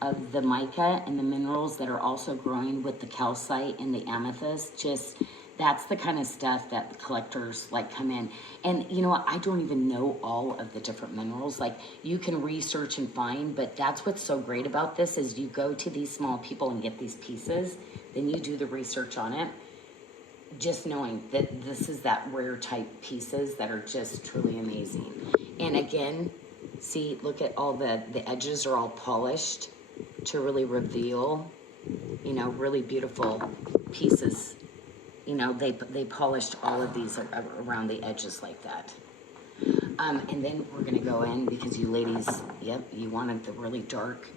of the mica and the minerals that are also growing with the calcite and the amethyst? Just, that's the kind of stuff that the collectors like come in. And you know what, I don't even know all of the different minerals. Like, you can research and find, but that's what's so great about this is you go to these small people and get these pieces, then you do the research on it, just knowing that this is that rare type pieces that are just truly amazing. And again, see, look at all the edges are all polished to really reveal, you know, really beautiful pieces. You know, they polished all of these around the edges like that. And then we're gonna go in, because you ladies, yep, you wanted the really dark,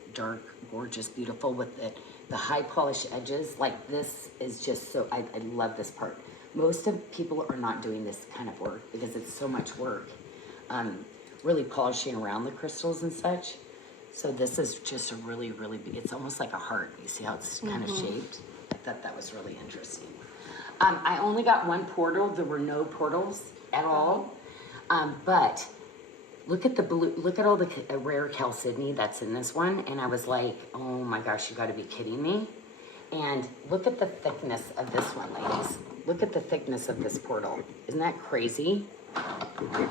gorgeous, beautiful with the high polished edges. Like, this is just so, I love this part. Most of people are not doing this kind of work because it's so much work. Really polishing around the crystals and such. So this is just a really, really big, it's almost like a heart. You see how it's kind of shaped? I thought that was really interesting. I only got one portal. There were no portals at all. But look at the blue, look at all the rare chalcedony that's in this one. And I was like, oh my gosh, you gotta be kidding me. And look at the thickness of this one, ladies. Look at the thickness of this portal. Isn't that crazy?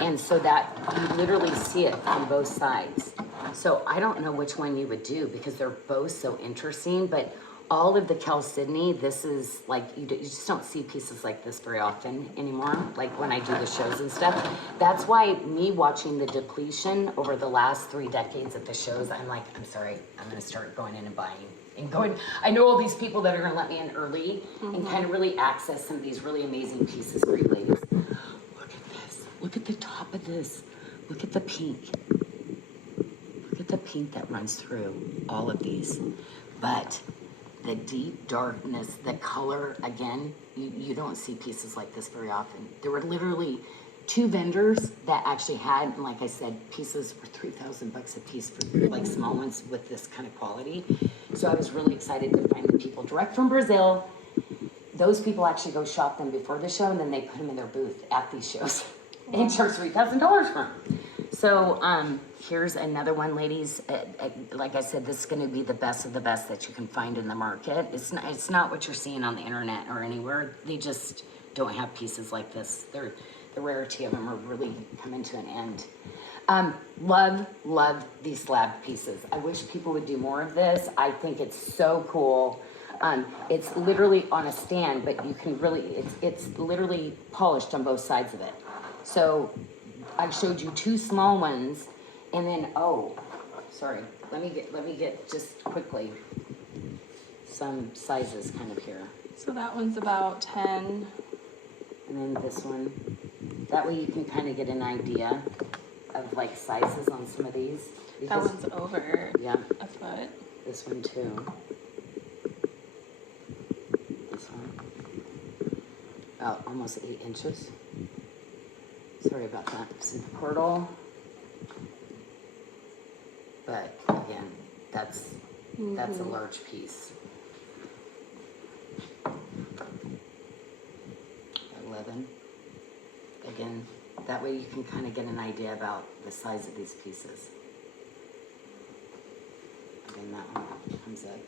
And so that you literally see it from both sides. So I don't know which one you would do because they're both so interesting, but all of the chalcedony, this is like, you just don't see pieces like this very often anymore, like when I do the shows and stuff. That's why me watching the depletion over the last 3 decades at the shows, I'm like, I'm sorry, I'm gonna start going in and buying and going. I know all these people that are gonna let me in early and kind of really access some of these really amazing pieces for you ladies. Look at this, look at the top of this. Look at the pink. Look at the pink that runs through all of these. But the deep darkness, the color, again, you don't see pieces like this very often. There were literally 2 vendors that actually had, like I said, pieces for $3,000 a piece for like small ones with this kind of quality. So I was really excited to find the people direct from Brazil. Those people actually go shop them before the show, and then they put them in their booth at these shows and charge $3,000 for them. So here's another one, ladies. Like I said, this is going to be the best of the best that you can find in the market. It's not what you're seeing on the internet or anywhere. They just don't have pieces like this. The rarity of them are really coming to an end. Love these slab pieces. I wish people would do more of this. I think it's so cool. It's literally on a stand, but you can really, it's literally polished on both sides of it. So I showed you 2 small ones, and then, oh, sorry, let me get just quickly some sizes kind of here. So that one's about 10. And then this one. That way you can kind of get an idea of like sizes on some of these. That one's over a foot. This one too. This one. Oh, almost 8 inches. Sorry about that. It's in the portal. But again, that's a large piece. 11. Again, that way you can kind of get an idea about the size of these pieces. Again, that one comes up.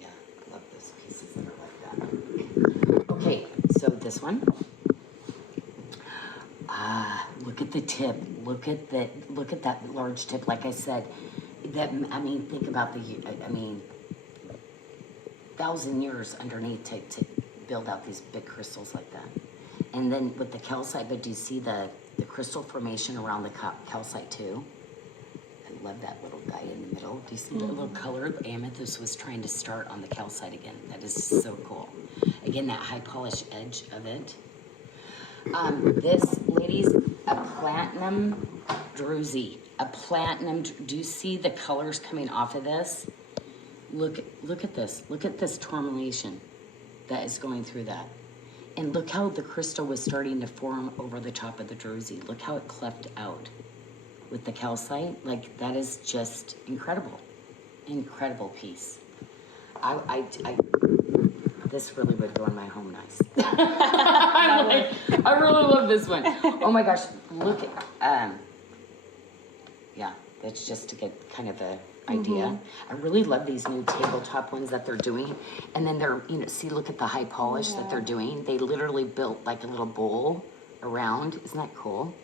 Yeah, love those pieces that are like that. Okay, so this one. Look at the tip. Look at that large tip. Like I said, think about 1,000 years underneath to build out these big crystals like that. And then with the calcite, but do you see the crystal formation around the calcite too? I love that little guy in the middle. Do you see that little color? The amethyst was trying to start on the calcite again. That is so cool. Again, that high polish edge of it. This, ladies, a platinum Drusy. A platinum, do you see the colors coming off of this? Look at this. Look at this tourmaline that is going through that. And look how the crystal was starting to form over the top of the Drusy. Look how it cleft out with the calcite. Like, that is just incredible. Incredible piece. This really would go in my home nice. I really love this one. Oh my gosh, look at, yeah, that's just to get kind of a idea. I really love these new tabletop ones that they're doing. And then they're, you know, see, look at the high polish that they're doing. They literally built like a little bowl around. Isn't that cool?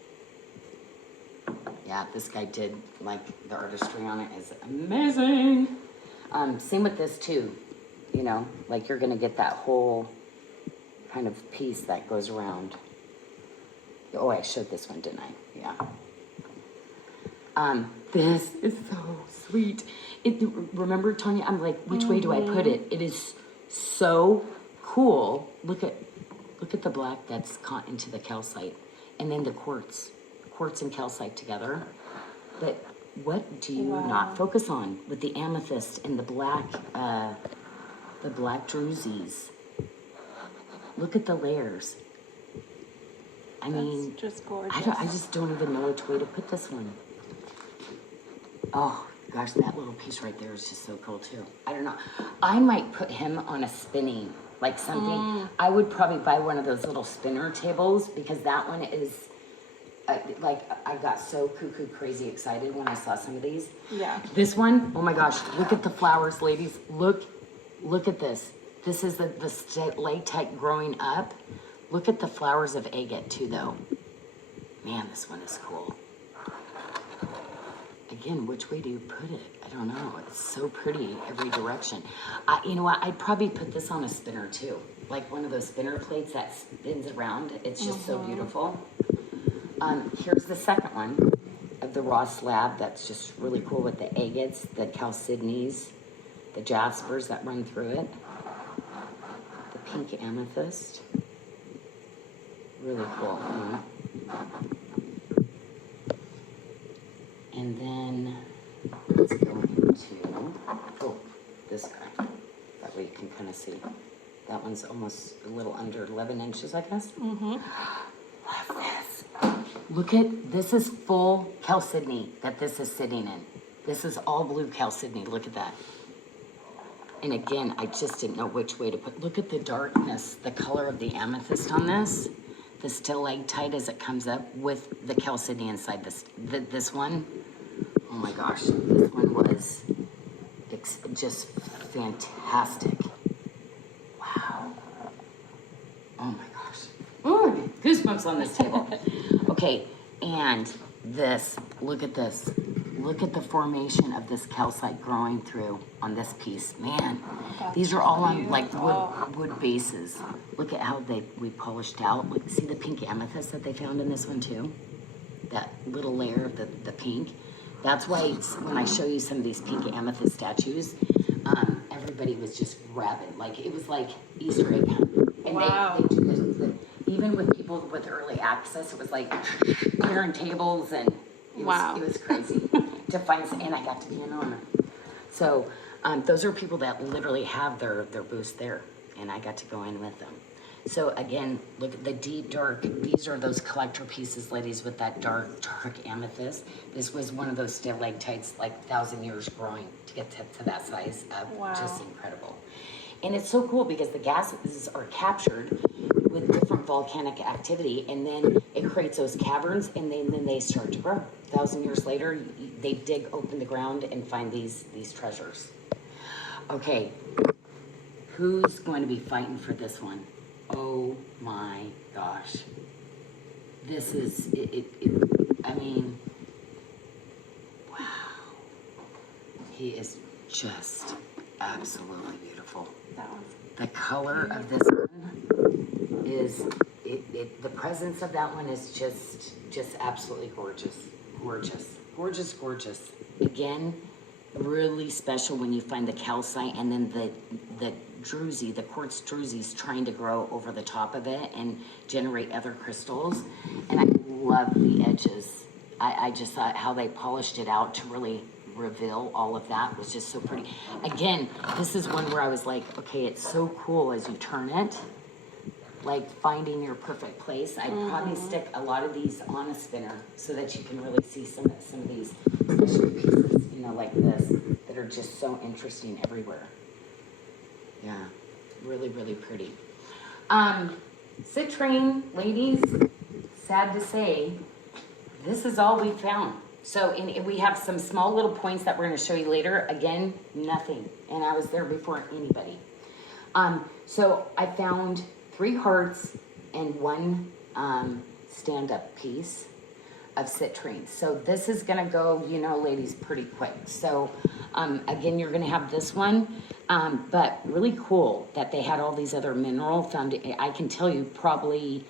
Yeah, this guy did, like, the artistry on it is amazing. Same with this too. You know, like you're gonna get that whole kind of piece that goes around. Oh, I showed this one, didn't I? Yeah. This is so sweet. Remember, Tanya, I'm like, which way do I put it? It is so cool. Look at the black that's caught into the calcite, and then the quartz and calcite together. But what do you not focus on with the amethyst and the black Drusys? Look at the layers. I mean, just gorgeous. I just don't even know which way to put this one. Oh gosh, that little piece right there is just so cool too. I don't know. I might put him on a spinning, like something. I would probably buy one of those little spinner tables, because that one is, like, I got so cuckoo crazy excited when I saw some of these. Yeah. This one, oh my gosh, look at the flowers, ladies. Look at this. This is the stalactite growing up. Look at the flowers of agate too, though. Man, this one is cool. Again, which way do you put it? I don't know. It's so pretty every direction. You know what? I'd probably put this on a spinner too. Like one of those spinner plates that spins around. It's just so beautiful. Here's the second one of the raw slab. That's just really cool with the agates, the chalcedonies, the jaspers that run through it. The pink amethyst. Really cool. And then let's go into, this guy. That way you can kind of see. That one's almost a little under 11 inches, I guess. Love this. Look at, this is full chalcedony that this is sitting in. This is all blue chalcedony. Look at that. And again, I just didn't know which way to put. Look at the darkness, the color of the amethyst on this. The stalactite as it comes up with the chalcedony inside this one. Oh my gosh, this one was just fantastic. Wow. Oh my gosh. Ooh, goosebumps on this table. Okay, and this, look at this. Look at the formation of this calcite growing through on this piece. Man, these are all on like wood bases. Look at how we polished out. Look, see the pink amethyst that they found in this one too? That little layer of the pink. That's why when I show you some of these pink amethyst statues, everybody was just rabid. Like, it was like Easter egg hunt. And they do this, even with people with early access, it was like clearing tables, and it was crazy to find, and I got to be in on it. So those are people that literally have their booths there, and I got to go in with them. So again, look at the deep dark. These are those collector pieces, ladies, with that dark amethyst. This was one of those stalactites, like 1,000 years growing to get to that size. Just incredible. And it's so cool because the gases are captured with different volcanic activity, and then it creates those caverns, and then they start to grow. 1,000 years later, they dig open the ground and find these treasures. Okay, who's going to be fighting for this one? Oh my gosh. This is, I mean, wow. He is just absolutely beautiful. That one's The color of this one is, the presence of that one is just absolutely gorgeous. Gorgeous, gorgeous, gorgeous. Again, really special when you find the calcite and then the Drusy, the quartz Drusy's trying to grow over the top of it and generate other crystals. And I love the edges. I just thought how they polished it out to really reveal all of that was just so pretty. Again, this is one where I was like, okay, it's so cool as you turn it, like finding your perfect place. I'd probably stick a lot of these on a spinner so that you can really see some of these special pieces, you know, like this, that are just so interesting everywhere. Yeah, really, really pretty. Citrine, ladies, sad to say, this is all we found. So we have some small little points that we're going to show you later. Again, nothing. And I was there before anybody. So I found 3 hearts and 1 stand-up piece of citrine. So this is going to go, you know, ladies, pretty quick. So again, you're going to have this one. But really cool that they had all these other mineral found. I can tell you probably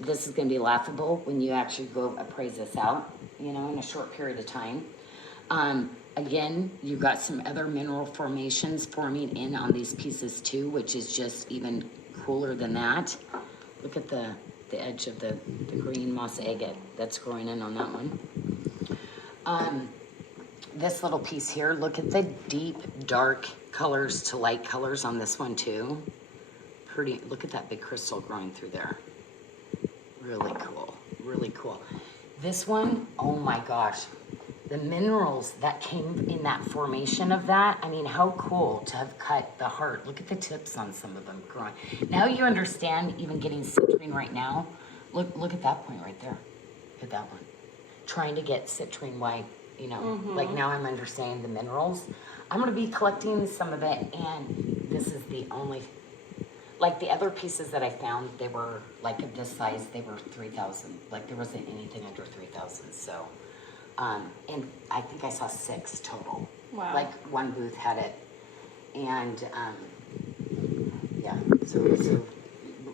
this is going to be laughable when you actually go appraise this out, you know, in a short period of time. Again, you've got some other mineral formations forming in on these pieces too, which is just even cooler than that. Look at the edge of the green moss agate that's growing in on that one. This little piece here, look at the deep dark colors to light colors on this one too. Pretty, look at that big crystal growing through there. Really cool, really cool. This one, oh my gosh, the minerals that came in that formation of that, I mean, how cool to have cut the heart. Look at the tips on some of them growing. Now you understand even getting citrine right now. Look at that point right there. Look at that one. Trying to get citrine white, you know, like now I'm understanding the minerals. I'm going to be collecting some of it, and this is the only, like the other pieces that I found, they were like of this size, they were 3,000. Like there wasn't anything under 3,000. So, and I think I saw 6 total. Wow. Like one booth had it. And, yeah, so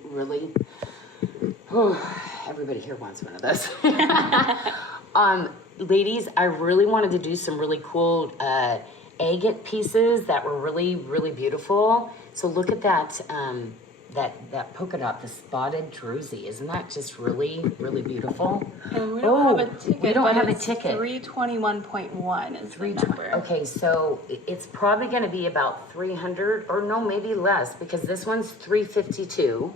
really, everybody here wants one of those. Ladies, I really wanted to do some really cool, agate pieces that were really, really beautiful. So look at that, that polka dot, the spotted Drusy. Isn't that just really, really beautiful? And we don't have a ticket. We don't but have a it's ticket. 321.1 is the number. Okay, so it's probably going to be about 300, or no, maybe less, because this one's 352.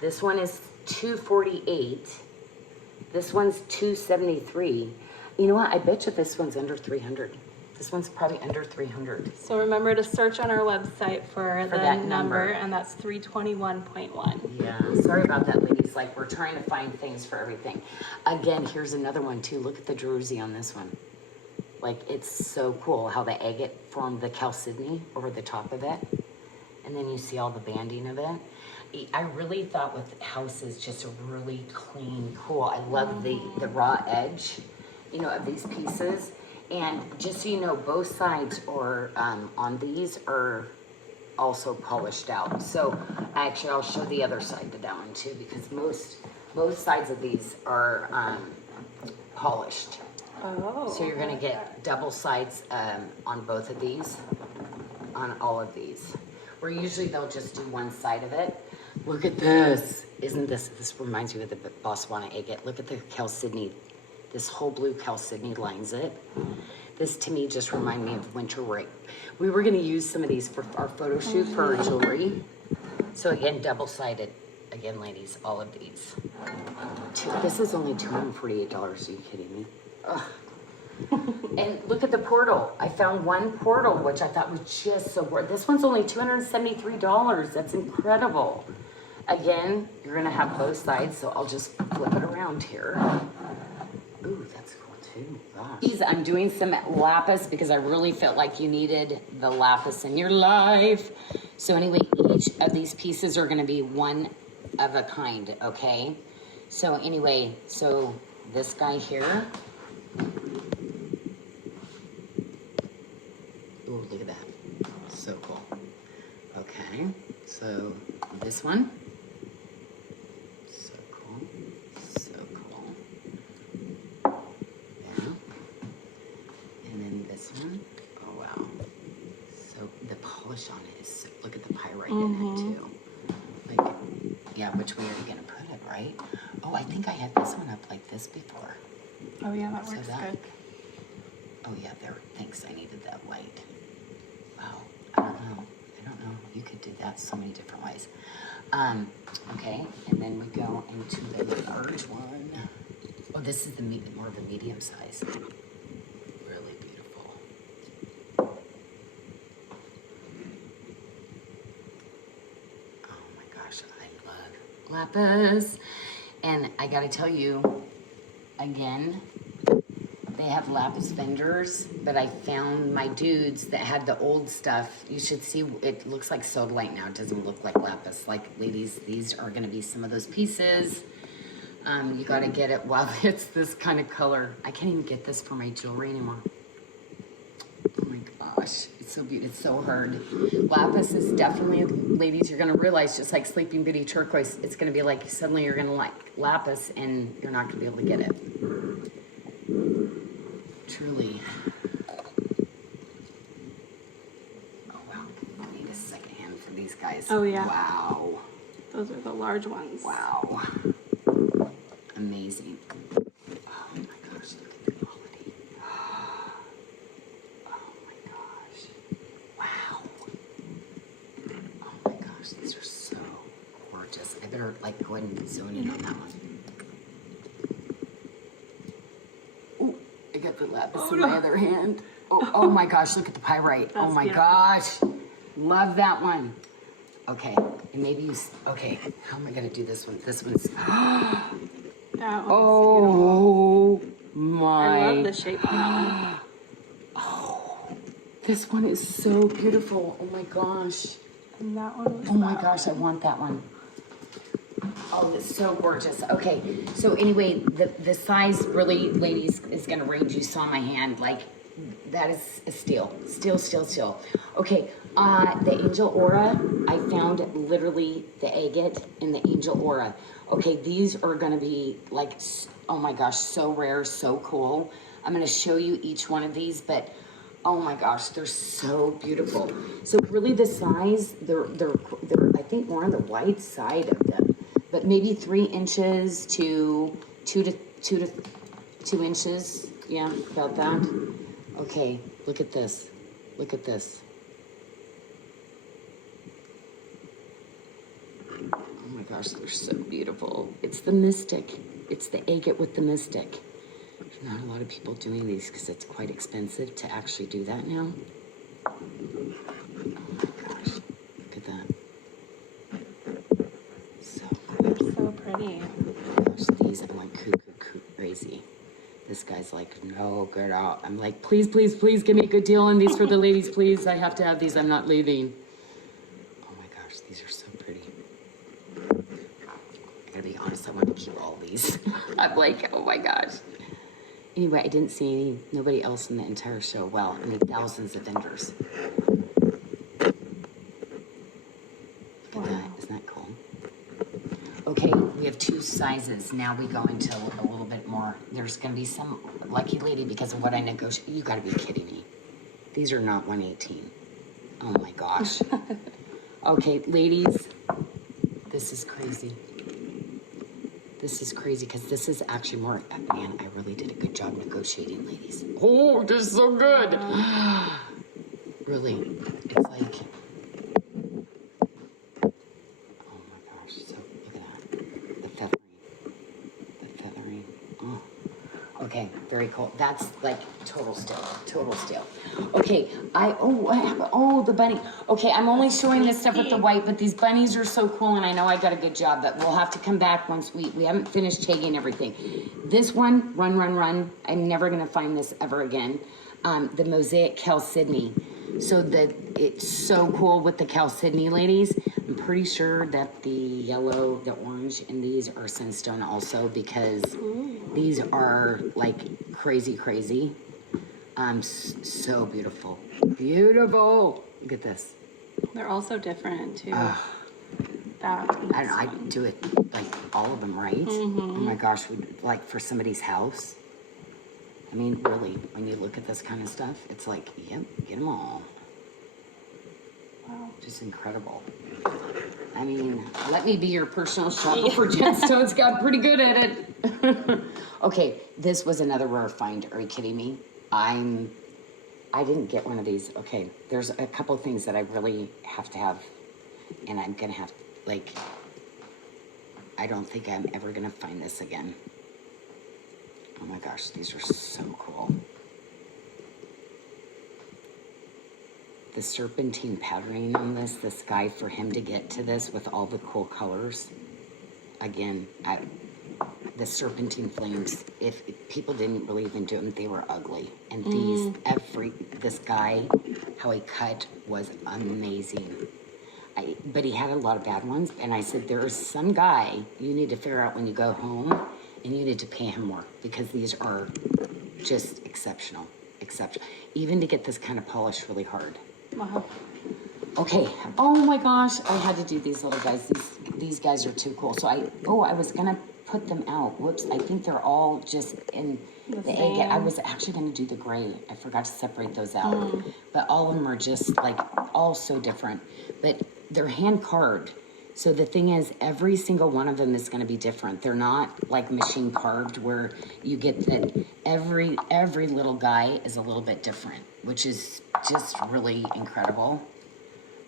This one is 248. This one's 273. You know what? I bet you this one's under 300. This one's probably under 300. So remember to search on our website for the that number, number. and that's 321.1. Yeah, sorry about that, ladies. Like, we're trying to find things for everything. Again, here's another one, too. Look at the Drusy on this one. Like, it's so cool how the agate formed the chalcedony over the top of it. And then you see all the banding of it. I really thought with houses, just a really clean, cool. I love the raw edge, you know, of these pieces. And just so you know, both sides are, on these are also polished out. So actually, I'll show the other side to that one too, because both sides of these are polished. Oh. So you're gonna get double sides on both of these, on all of these. Where usually they'll just do one side of it. Look at this. Isn't this reminds me of the Botswana agate. Look at the chalcedony. This whole blue chalcedony lines it. This to me just reminded me of winter rape. We were gonna use some of these for our photo shoot for our jewelry. So again, double-sided. Again, ladies, all of these. This is only $248, are you kidding me? Ugh. And look at the portal. I found one portal, which I thought was just so worth. This one's only $273. That's incredible. Again, you're gonna have both sides, so I'll just flip it around here. Ooh, that's cool too. Gosh. I'm doing some lapis because I really felt like you needed the lapis in your life. So anyway, each of these pieces are gonna be one of a kind, okay? So anyway, so this guy here, Ooh, look at that. So cool. Okay, so this one. So cool. So cool. Yeah. And then this one. Oh, wow. So the polish on it is so, look at the pyrite in it too. Like, yeah, which way are you gonna put it, right? Oh, I think I had this one up like this before. Oh yeah, that works good. Oh yeah, there, thanks, I needed that light. Wow, I don't know. You could do that so many different ways. Okay, and then we go into the large one. Oh, this is the more of a medium size. Really beautiful. Oh my gosh, I love lapis. And I gotta tell you, again, they have lapis vendors, but I found my dudes that had the old stuff. You should see, it looks like sodalite now. It doesn't look like lapis. Like, ladies, these are gonna be some of those pieces. You gotta get it while it's this kind of color. I can't even get this for my jewelry anymore. Oh my gosh, it's so beautiful, it's so hard. Lapis is definitely, ladies, you're gonna realize, just like Sleeping Beauty turquoise, it's gonna be like, suddenly you're gonna like lapis and you're not gonna be able to get it. Truly. Oh wow, I need a second hand for these guys. Oh yeah. Wow. Those are the large ones. Wow. Amazing. Oh my gosh, look at the quality. Oh my gosh. Wow. Oh my gosh, these are so gorgeous. I better like go ahead and zone in on that one. Ooh, I got the lapis in my other hand. Oh my gosh, look at the pyrite. Oh my gosh. Love that one. Okay, and maybe you, okay, how am I gonna do this one? This one's, That one's oh beautiful. my. I love the shape on that one. Oh, this one is so beautiful. Oh my gosh. And that one was Oh my gosh, I want that one. Oh, it's so gorgeous. Okay, so anyway, the size really, ladies, is gonna range. You saw my hand, like, that is a steal. Steal. Okay, the Angel Aura, I found literally the agate and the Angel Aura. Okay, these are gonna be like, oh my gosh, so rare, so cool. I'm gonna show you each one of these, but oh my gosh, they're so beautiful. So really the size, they're I think more on the wide side of them, but maybe 3 inches to 2 inches. Yeah, about that. Okay, look at this. Look at this. Oh my gosh, they're so beautiful. It's the mystic. It's the agate with the mystic. There's not a lot of people doing these because it's quite expensive to actually do that now. Oh my gosh, look at that. So cool. so pretty. Gosh, these I'm like cuckoo crazy. This guy's like, no, get out. I'm like, please give me a good deal on these for the ladies, please. I have to have these. I'm not leaving. Oh my gosh, these are so pretty. I gotta be honest, I want to keep all these. I'm like, oh my gosh. Anyway, I didn't see nobody else in the entire show. Well, I mean, thousands of vendors. Look at that. Isn't that cool? Okay, we have 2 sizes. Now we go into a little bit more. There's going to be some lucky lady because of what I negotiate. You got to be kidding me. These are not 118. Oh my gosh. Okay, ladies, this is crazy. This is crazy because this is actually more, man, I really did a good job negotiating, ladies. Oh, this is so good. Really, it's like, oh my gosh, so look at that. The feathering, oh. Okay, very cool. That's like total steal. Okay, the bunny. Okay, I'm only showing this stuff with the white, but these bunnies are so cool, and I know I got a good job, but we'll have to come back once we haven't finished tagging everything. This one, run. I'm never gonna find this ever again. The Mosaic Chalcedony. So it's so cool with the Chalcedony, ladies. I'm pretty sure that the yellow, the orange, and these are sunstone also because these are like crazy. So beautiful. Beautiful. Look at this. They're also different too. Ugh. I One. do it like all of them, right? Oh my gosh, like for somebody's house. I mean, really, when you look at this kind of stuff, it's like, yep, get them all. Wow. Just incredible. I mean, let me be your personal shopper for gemstones. Got pretty good at it. Okay, this was another rare find. Are you kidding me? I didn't get one of these. Okay, there's a couple things that I really have to have, and I'm gonna have, like, I don't think I'm ever gonna find this again. Oh my gosh, these are so cool. The serpentine patterning on this guy, for him to get to this with all the cool colors. Again, the serpentine flames, if people didn't believe in them, they were ugly. And this guy, how he cut was amazing. But he had a lot of bad ones, and I said, there is some guy you need to figure out when you go home, and you need to pay him more, because these are just exceptional. Even to get this kind of polish really hard. Wow. Okay, oh my gosh, I had to do these little guys. These guys are too cool. So I was gonna put them out. Whoops, I think they're all just in the agate. I was actually gonna do the gray. I forgot to separate those out. But all of them are just like, all so different. But they're hand carved. So the thing is, every single one of them is gonna be different. They're not like machine carved where you get that every little guy is a little bit different, which is just really incredible.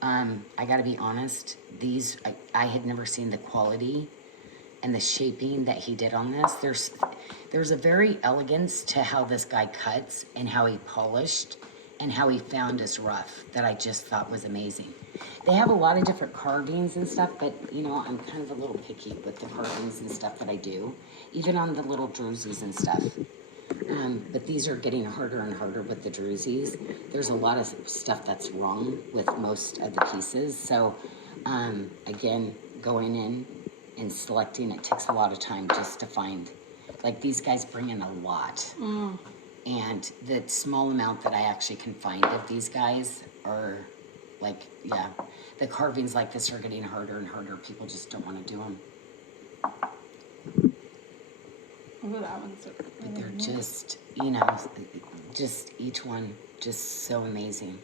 I gotta be honest, these, I had never seen the quality and the shaping that he did on this. There's a very elegance to how this guy cuts and how he polished and how he found his rough that I just thought was amazing. They have a lot of different carvings and stuff, but you know, I'm kind of a little picky with the carvings and stuff that I do, even on the little Drusys and stuff. But these are getting harder and harder with the Drusys. There's a lot of stuff that's wrong with most of the pieces. So, again, going in and selecting, it takes a lot of time just to find, like these guys bring in a lot. And the small amount that I actually can find of these guys are like, yeah, the carvings like this are getting harder and harder. People just don't want to do them. Oh, that one's so But they're just, you know, just each one just so amazing.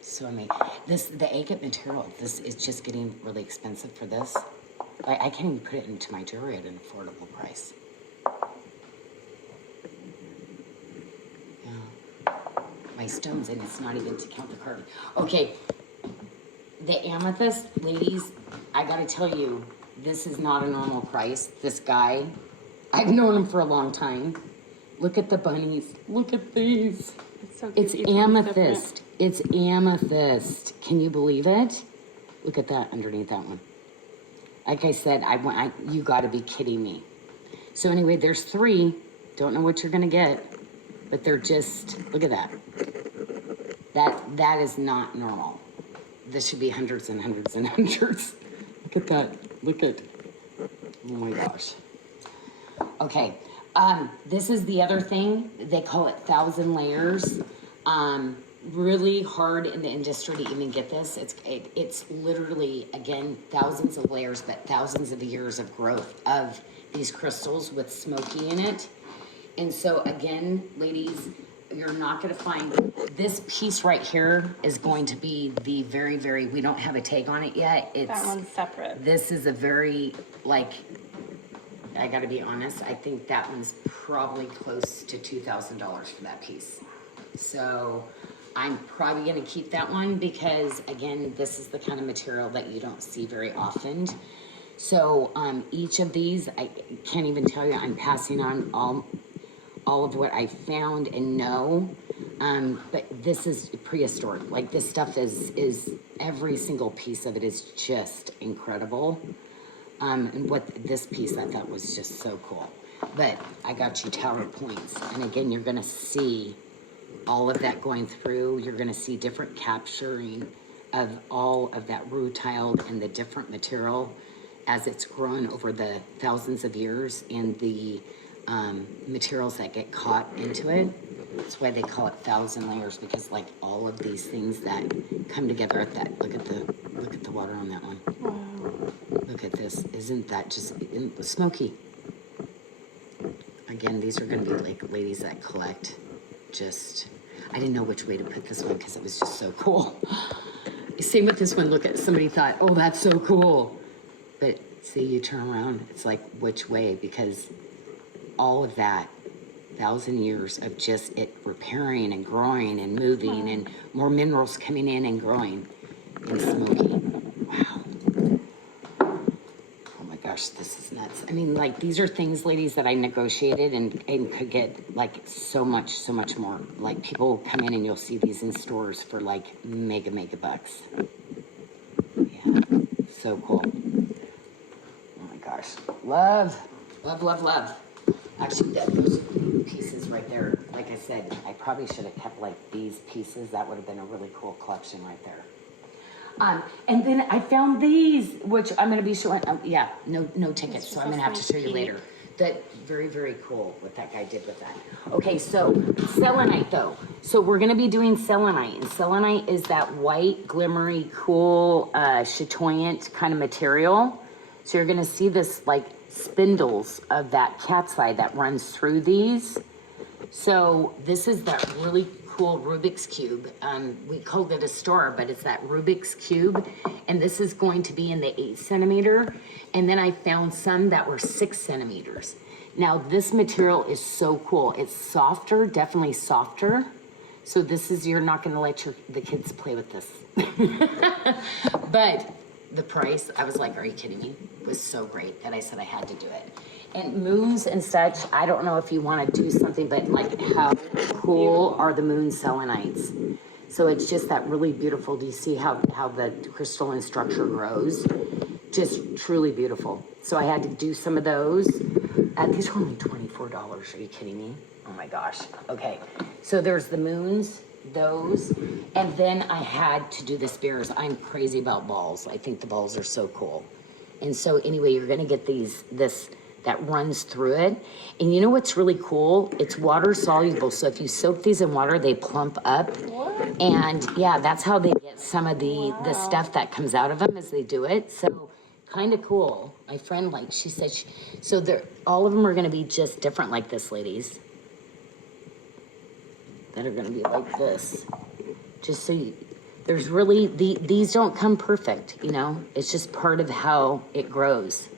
So amazing. The agate material, this is just getting really expensive for this. I can't even put it into my jewelry at an affordable price. Yeah. My stones, and it's not even to count the carving. Okay, the amethyst, ladies, I gotta tell you, this is not a normal price. This guy, I've known him for a long time. Look at the bunnies. Look at these. It's so It's cute. amethyst. It's amethyst. Can you believe it? Look at that underneath that one. Like I said, you got to be kidding me. So anyway, there's 3. Don't know what you're gonna get, but they're just, look at that. That is not normal. This should be hundreds and hundreds and hundreds. Look at that. Look at. Oh my gosh. Okay, this is the other thing. They call it 1,000 layers. Really hard in the industry to even get this. It's literally, again, thousands of layers, but thousands of years of growth of these crystals with smoky in it. And so again, ladies, you're not gonna find, this piece right here is going to be the very, very, we don't have a tag on it yet. That one's separate. This is a very, like, I gotta be honest, I think that one's probably close to $2,000 for that piece. So I'm probably gonna keep that one because, again, this is the kind of material that you don't see very often. So each of these, I can't even tell you, I'm passing on all of what I found and know. But this is prehistoric. Like, this stuff is every single piece of it is just incredible. And what this piece I thought was just so cool. But I got you tower points. And again, you're gonna see all of that going through. You're gonna see different capturing of all of that rutile and the different material as it's grown over the thousands of years and the materials that get caught into it. That's why they call it 1,000 layers, because like all of these things that come together at that, look at the water on that one. Wow. Look at this. Isn't that just smoky? Again, these are going to be like ladies that collect just, I didn't know which way to put this one because it was just so cool. Same with this one. Look at, somebody thought, oh, that's so cool. But see, you turn around, it's like which way, because all of that 1,000 years of just it repairing and growing and moving and more minerals coming in and growing and smoking. Wow. Oh my gosh, this is nuts. I mean, like, these are things, ladies, that I negotiated and could get like so much more. Like, people come in and you'll see these in stores for like mega bucks. Yeah, so cool. Oh my gosh, love. Actually, those pieces right there, like I said, I probably should have kept like these pieces. That would have been a really cool collection right there. And then I found these, which I'm going to be showing. Yeah, no tickets, so I'm going to have to show you later. That very cool what that guy did with that. Okay, so selenite though. So we're going to be doing selenite, and selenite is that white, glimmery, cool, chatoyant kind of material. So you're going to see this like spindles of that cat's eye that runs through these. So this is that really cool Rubik's Cube. We called it a star, but it's that Rubik's Cube. And this is going to be in the 8 centimeter. And then I found some that were 6 centimeters. Now this material is so cool. It's softer, definitely softer. So this is, you're not gonna let the kids play with this. But the price, I was like, are you kidding me? Was so great that I said I had to do it. And moons and such, I don't know if you want to do something, but like how cool are the moon selenites? So it's just that really beautiful. Do you see how the crystalline structure grows? Just truly beautiful. So I had to do some of those. These were only $24. Are you kidding me? Oh my gosh. Okay. So there's the moons, those, and then I had to do the spheres. I'm crazy about balls. I think the balls are so cool. And so anyway, you're gonna get this that runs through it. And you know what's really cool? It's water soluble. So if you soak these in water, they plump up. What? And yeah, that's how they get some of the stuff that comes out of them as they do it. So kind of cool. My friend, like, she said, so all of them are gonna be just different like this, ladies. That are gonna be like this. Just so you, there's really, these don't come perfect, you know? It's just part of how it grows.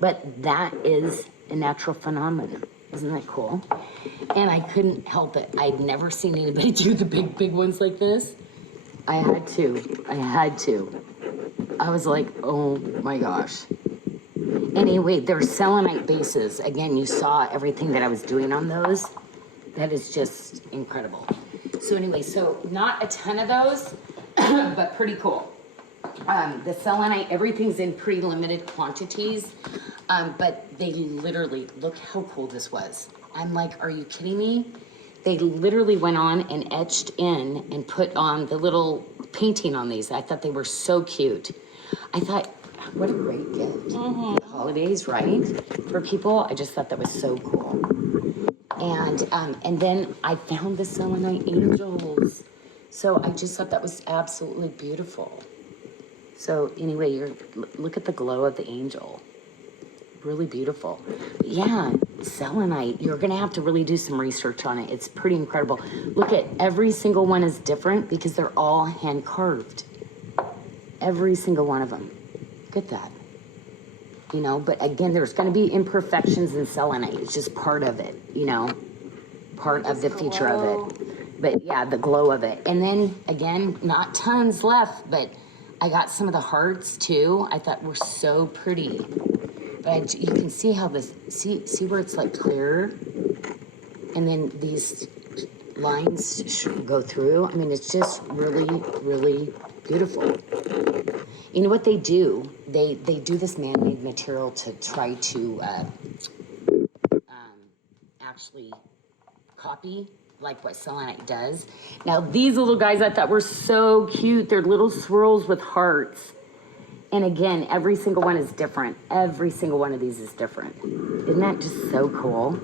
But that is a natural phenomenon. Isn't that cool? And I couldn't help it. I'd never seen anybody do the big ones like this. I had to. I was like, oh my gosh. Anyway, they're selenite bases. Again, you saw everything that I was doing on those. That is just incredible. So anyway, so not a ton of those, but pretty cool. The selenite, everything's in pretty limited quantities, but they literally, look how cool this was. I'm like, are you kidding me? They literally went on and etched in and put on the little painting on these. I thought they were so cute. I thought, what a great gift. For the holidays, right? For people, I just thought that was so cool. And then I found the selenite angels. So I just thought that was absolutely beautiful. So anyway, look at the glow of the angel. Really beautiful. Yeah, selenite. You're gonna have to really do some research on it. It's pretty incredible. Look at every single one is different because they're all hand carved. Every single one of them. Look at that. You know, but again, there's gonna be imperfections in selenite. It's just part of it, you know, part of the feature of it. But yeah, the glow of it. And then again, not tons left, but I got some of the hearts too. I thought were so pretty. But you can see how this, see where it's like clear? And then these lines go through. I mean, it's just really beautiful. You know what they do? They do this man-made material to try to actually copy like what selenite does. Now these little guys I thought were so cute. They're little swirls with hearts. And again, every single one is different. Every single one of these is different. Isn't that just so cool?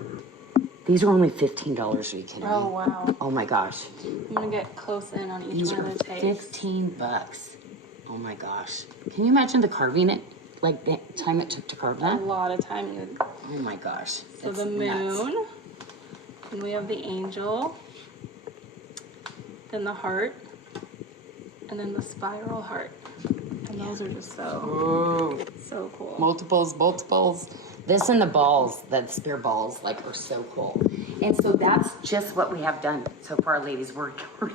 These are only $15. Are you kidding me? Oh, wow. Oh my gosh. I'm gonna get close in on each These one are of the tags. $15. Oh my gosh. Can you imagine the carving it? Like the time it took to carve A that? lot of time. Oh my gosh. So That's the nuts. moon, and we have the angel, then the heart, and then the spiral heart. And those are just so cool. Multiples. This and the balls, the spear balls, like, are so cool. And so that's just what we have done so far, ladies. We're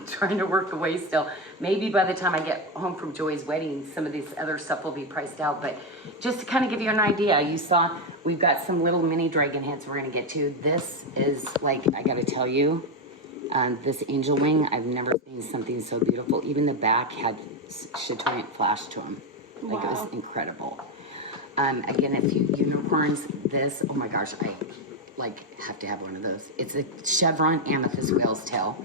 trying to work away still. Maybe by the time I get home from Joy's wedding, some of this other stuff will be priced out. But just to kind of give you an idea, you saw we've got some little mini dragon heads we're going to get to. This is, like, I got to tell you, this angel wing, I've never seen something so beautiful. Even the back had chatoyant flash to them. Like, it was incredible. Again, if you unicorns, this, oh my gosh, I have to have one of those. It's a chevron amethyst whale's tail.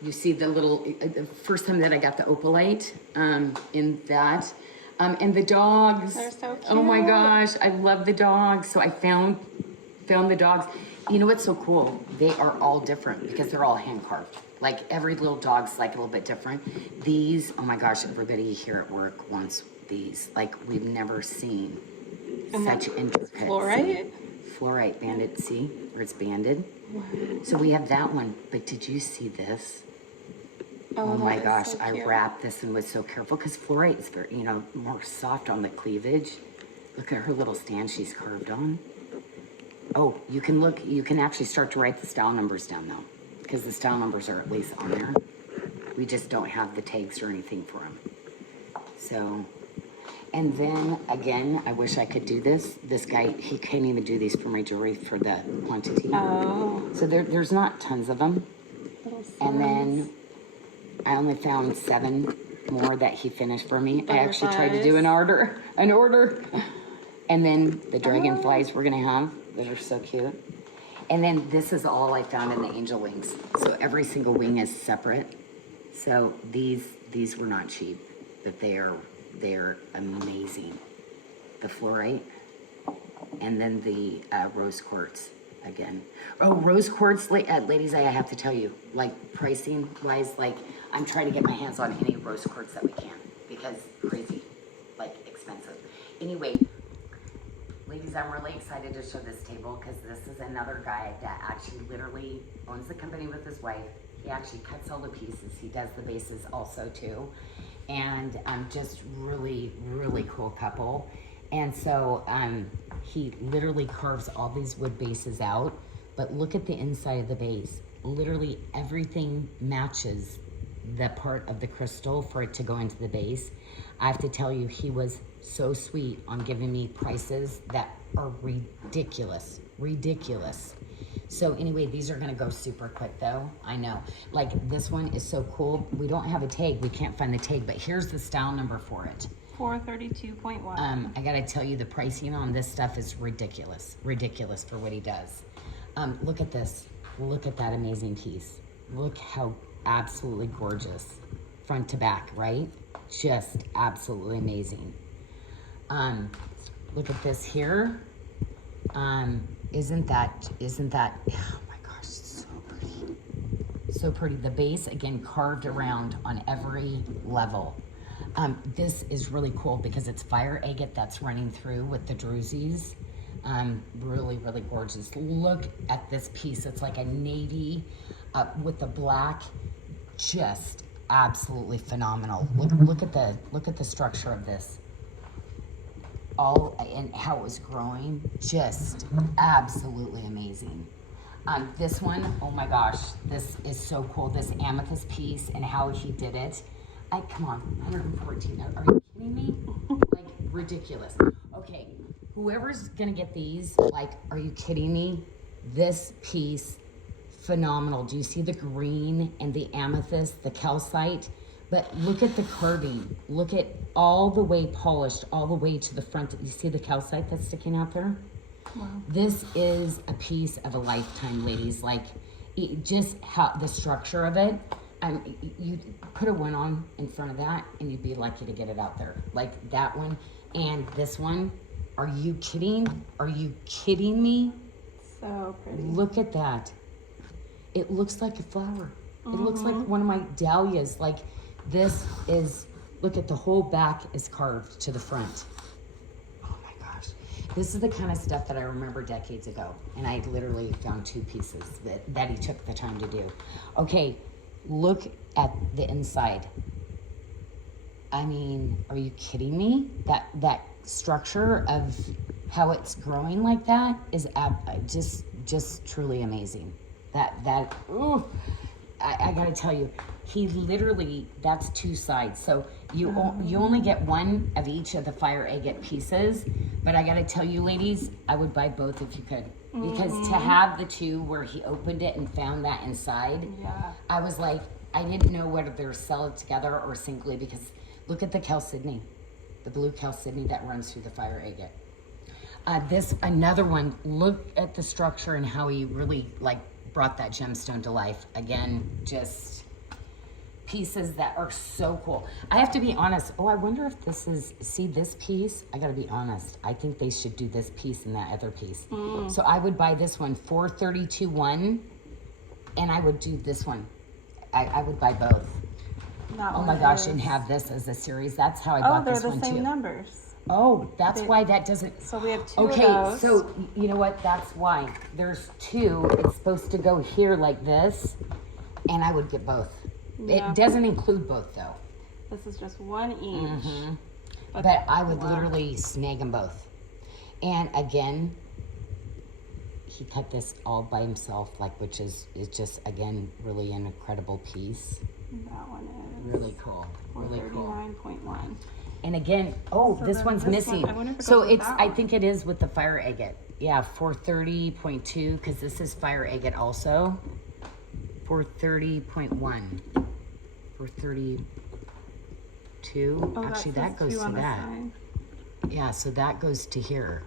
You see the little, the first time that I got the opalite in that. And the dogs. They're so cute. Oh my gosh, I love the dogs. So I found the dogs. You know what's so cool? They are all different because they're all hand carved. Like every little dog's like a little bit different. These, oh my gosh, everybody here at work wants these. Like we've never seen such intricate. Fluorite? Fluorite banded, see where it's banded? Wow. So we have that one, but did you see this? Oh my gosh, so I wrapped this and was so careful because fluorite is very, more soft on the cleavage. Look at her little stand she's carved on. Oh, you can actually start to write the style numbers down though, because the style numbers are at least on there. We just don't have the tags or anything for them. So, and then again, I wish I could do this. This guy, he can't even do these for my jewelry for the quantity. Oh. So there's not tons of them. And then I only found 7 more that he finished for me. I actually tried to do an order. And then the dragonflies we're gonna have that are so cute. And then this is all I found in the angel wings. So every single wing is separate. So these were not cheap, but they're amazing. The fluorite, and then the rose quartz again. Oh, rose quartz, ladies, I have to tell you, like pricing wise, like I'm trying to get my hands on any rose quartz that we can because crazy, like expensive. Anyway, ladies, I'm really excited to show this table because this is another guy that actually literally owns the company with his wife. He actually cuts all the pieces. He does the bases also too. And just really, really cool couple. And so he literally carves all these wood bases out, but look at the inside of the base. Literally everything matches the part of the crystal for it to go into the base. I have to tell you, he was so sweet on giving me prices that are ridiculous. So anyway, these are gonna go super quick though, I know. Like this one is so cool. We don't have a tag, we can't find the tag, but here's the style number for it. 432.1. I gotta tell you, the pricing on this stuff is ridiculous for what he does. Look at this, look at that amazing piece. Look how absolutely gorgeous, front to back, right? Just absolutely amazing. Look at this here. Isn't that, oh my gosh, so pretty. So pretty. The base, again, carved around on every level. This is really cool because it's fire agate that's running through with the Drusys. Really, really gorgeous. Look at this piece. It's like a navy with the black. Just absolutely phenomenal. Look at the structure of this. All and how it was growing, just absolutely amazing. This one, oh my gosh, this is so cool. This amethyst piece and how he did it. Come on, 114. Are you kidding me? Like ridiculous. Okay, whoever's gonna get these, like, are you kidding me? This piece, phenomenal. Do you see the green and the amethyst, the calcite? But look at the carving. Look at all the way polished, all the way to the front. You see the calcite that's sticking out there? Wow. This is a piece of a lifetime, ladies. Like, just how the structure of it. You put a one on in front of that, and you'd be lucky to get it out there. Like that one and this one. Are you kidding? Are you kidding me? So pretty. Look at that. It looks like a flower. It looks like one of my dahlias. Like this is, look at the whole back is carved to the front. Oh my gosh. This is the kind of stuff that I remember decades ago. And I literally found 2 pieces that he took the time to do. Okay, look at the inside. I mean, are you kidding me? That structure of how it's growing like that is just truly amazing. Ooh, I gotta tell you, he literally, that's 2 sides. So you only get 1 of each of the fire agate pieces, but I gotta tell you ladies, I would buy both if you could. Because to have the 2 where he opened it and found that inside, I was like, I didn't know whether they're sell it together or singly, because look at the chalcedony, the blue chalcedony that runs through the fire agate. This, another one, look at the structure and how he really like brought that gemstone to life. Again, just pieces that are so cool. I have to be honest. Oh, I wonder if this is, see this piece? I gotta be honest. I think they should do this piece and that other piece. So I would buy this one, 432.1, and I would do this one. I would buy both. Oh my gosh, and have this as a series. That's how I bought this one too. Oh, they're the same numbers. Oh, that's why that doesn't. So we have 2 okay, of those. so you know what? That's why. There's 2. It's supposed to go here like this, and I would get both. Yeah. It doesn't include both though. This is just 1 each. But I would literally snag them both. And again, he cut this all by himself, like, which is just, again, really an incredible piece. That one is really cool. Really cool. 439.1. And again, oh, So this then one's this missing. one, I wonder if it So goes with it's, that I one. think it is with the fire agate. Yeah, 430.2, because this is fire agate also. 430.1. 432. Oh, Actually, that that goes says 2 to on the that. side. Yeah, so that goes to here.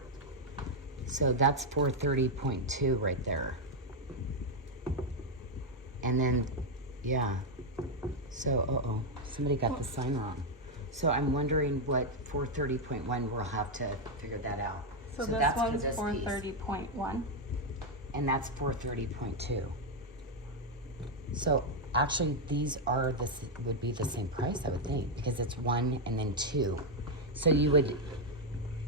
So that's 430.2 right there. And then, yeah. So, somebody got the sign wrong. So I'm wondering what 430.1, we'll have to figure that out. So this that's for one's this piece. 430.1. And that's 430.2. So actually these are would be the same price, I would think, because it's 1 and then 2. So you would,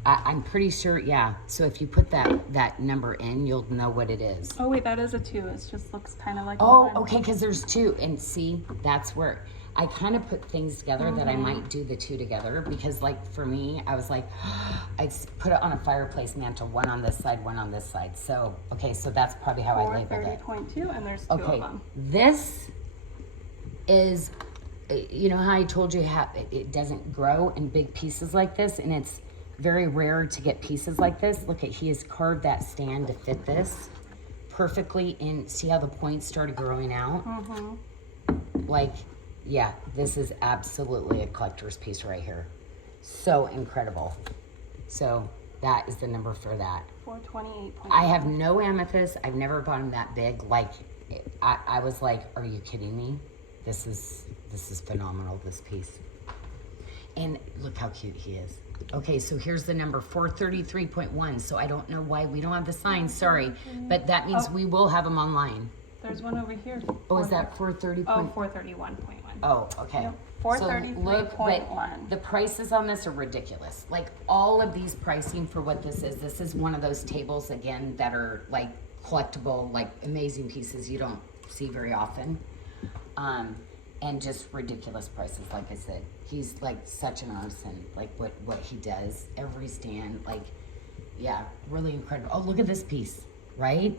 I'm pretty sure, yeah. So if you put that number in, you'll know what it is. Oh wait, that is a 2. It just looks kind of like a Oh, 1. okay, because there's 2. And see, that's where I kind of put things together that I might do the 2 together, because like for me, I was like, I'd put it on a fireplace mantle, 1 on this side, 1 on this side. So, okay, so that's probably how I labeled it. 430.2, and there's 2 Okay, of them. this is, you know how I told you how it doesn't grow in big pieces like this, and it's very rare to get pieces like this. Look at, he has carved that stand to fit this perfectly, and see how the points started growing out? Like, yeah, this is absolutely a collector's piece right here. So incredible. So that is the number for that. 428.1. I have no amethyst. I've never bought them that big. Like, I was like, are you kidding me? This is phenomenal, this piece. And look how cute he is. Okay, so here's the number, 433.1. So I don't know why we don't have the sign, sorry. But that means we will have them online. There's one over here. Oh, is that 430? Oh, 431.1. Oh, okay. Yep, So look, but 433.1. the prices on this are ridiculous. Like all of these pricing for what this is one of those tables again that are like collectible, like amazing pieces you don't see very often. And just ridiculous prices, like I said. He's like such an artisan, like what he does, every stand, like, yeah, really incredible. Oh, look at this piece, right?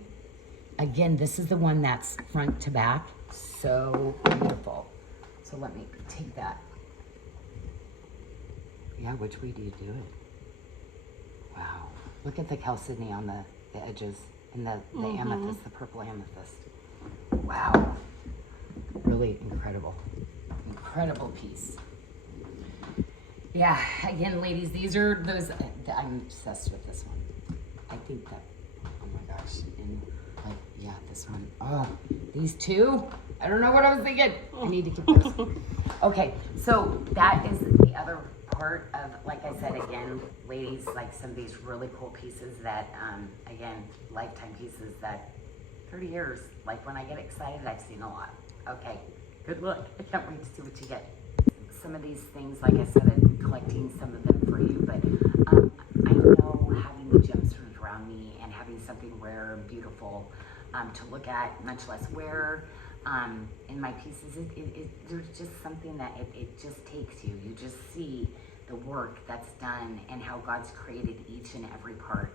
Again, this is the one that's front to back, so beautiful. So let me take that. Yeah, which way do you do it? Wow, look at the chalcedony on the edges, and the amethyst, the purple amethyst. Wow. Really incredible piece. Yeah, again, ladies, these are those, I'm obsessed with this one. I think that, oh my gosh, and like, yeah, this one. Oh, these 2, I don't know what I was thinking. I need to keep those. Okay, so that is the other part of, like I said, again, ladies, like some of these really cool pieces that, again, lifetime pieces that 30 years, like when I get excited, I've seen a lot. Okay, good luck. I can't wait to see what you get. Some of these things, like I said, I'm collecting some of them for you, but I know having the gemstones around me and having something rare and beautiful to look at, much less wear, in my pieces, there's just something that it just takes you. You just see the work that's done and how God's created each and every part.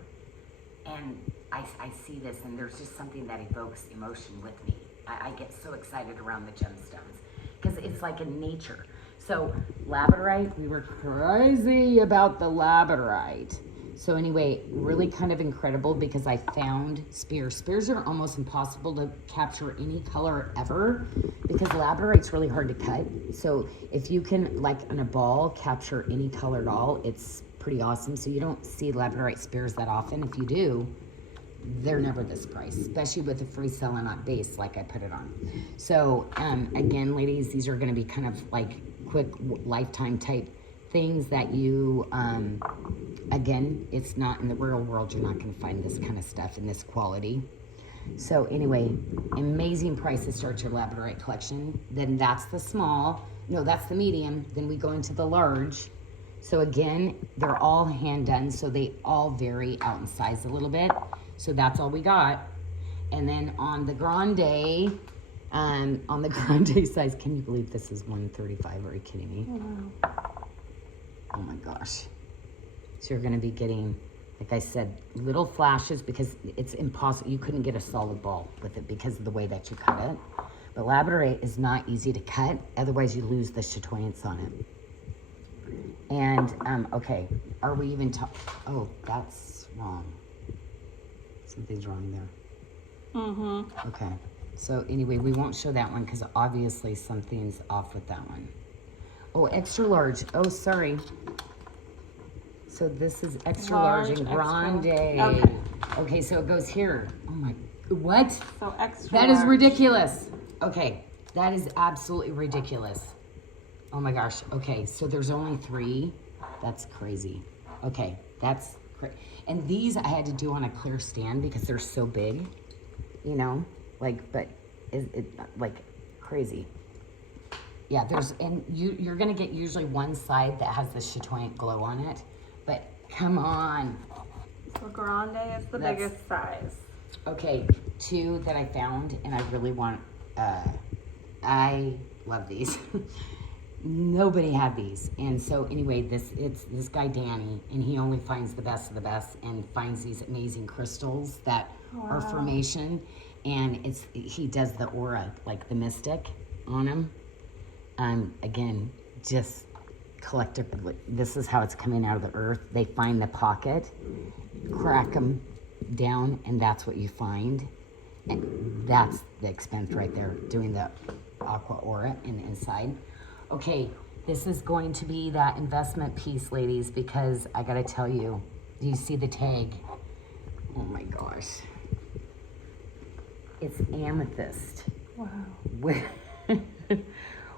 And I see this, and there's just something that evokes emotion with me. I get so excited around the gemstones because it's like in nature. So labradorite, we were crazy about the labradorite. So anyway, really kind of incredible because I found spears. Spears are almost impossible to capture any color ever because labradorite's really hard to cut. So if you can, like on a ball, capture any color at all, it's pretty awesome. So you don't see labradorite spears that often. If you do, they're never this price, especially with a free selenite base like I put it on. So again, ladies, these are going to be kind of like quick lifetime type things that you, again, it's not in the real world. You're not going to find this kind of stuff in this quality. So anyway, amazing price to start your labradorite collection. Then that's the small. No, that's the medium. Then we go into the large. So again, they're all hand done. So they all vary out in size a little bit. So that's all we got. And then on the grande size, can you believe this is 135? Are you kidding me? Wow. Oh my gosh. So you're gonna be getting, like I said, little flashes because it's impossible. You couldn't get a solid ball with it because of the way that you cut it. But labradorite is not easy to cut. Otherwise you lose the chatoyance on it. And, okay, are we even oh, that's wrong. Something's wrong there. Mm-hmm. Okay, so anyway, we won't show that one because obviously something's off with that one. Oh, extra large. Oh, sorry. So this is extra large and grande. Okay. Okay, so it goes here. Oh my, what? So extra That is large. ridiculous. Okay, that is absolutely ridiculous. Oh my gosh. Okay, so there's only 3. That's crazy. Okay, that's crazy. And these I had to do on a clear stand because they're so big, you know, like, but it like crazy. Yeah, there's, and you're gonna get usually one side that has the chatoyant glow on it, but come on. So grande is the biggest size. Okay, 2 that I found, and I really want, I love these. Nobody had these. And so anyway, it's this guy Danny, and he only finds the best of the best and finds these amazing crystals that are formation. And he does the aura, like the mystic on them. Again, just collectively, this is how it's coming out of the earth. They find the pocket, crack them down, and that's what you find. And that's the expense right there, doing the aqua aura in the inside. Okay, this is going to be that investment piece, ladies, because I gotta tell you, do you see the tag? Oh my gosh. It's amethyst. Wow.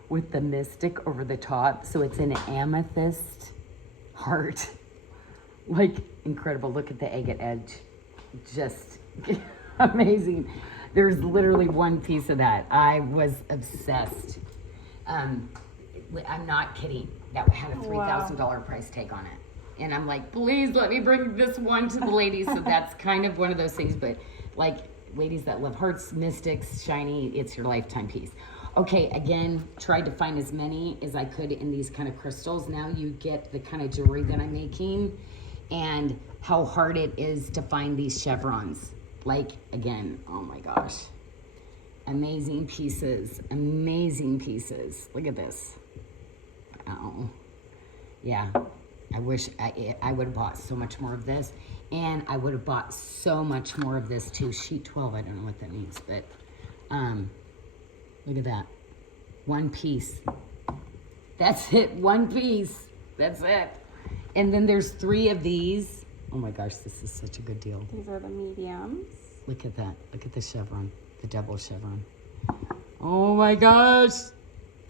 With the mystic over the top. So it's an amethyst heart. Like, incredible. Look at the agate edge. Just amazing. There's literally one piece of that. I was obsessed. I'm not kidding. That had a $3,000 price tag on it. And I'm like, please let me bring this one to the ladies. So that's kind of one of those things. But like, ladies that love hearts, mystics, shiny, it's your lifetime piece. Okay, again, tried to find as many as I could in these kind of crystals. Now you get the kind of jewelry that I'm making and how hard it is to find these chevrons. Like, again, oh my gosh. Amazing pieces, amazing pieces. Look at this. Oh, yeah. I wish I would have bought so much more of this, and I would have bought so much more of this too. Sheet 12, I don't know what that means, but look at that. One piece. That's it, one piece. That's it. And then there's 3 of these. Oh my gosh, this is such a good deal. These are the mediums. Look at that. Look at the chevron, the double chevron. Oh my gosh.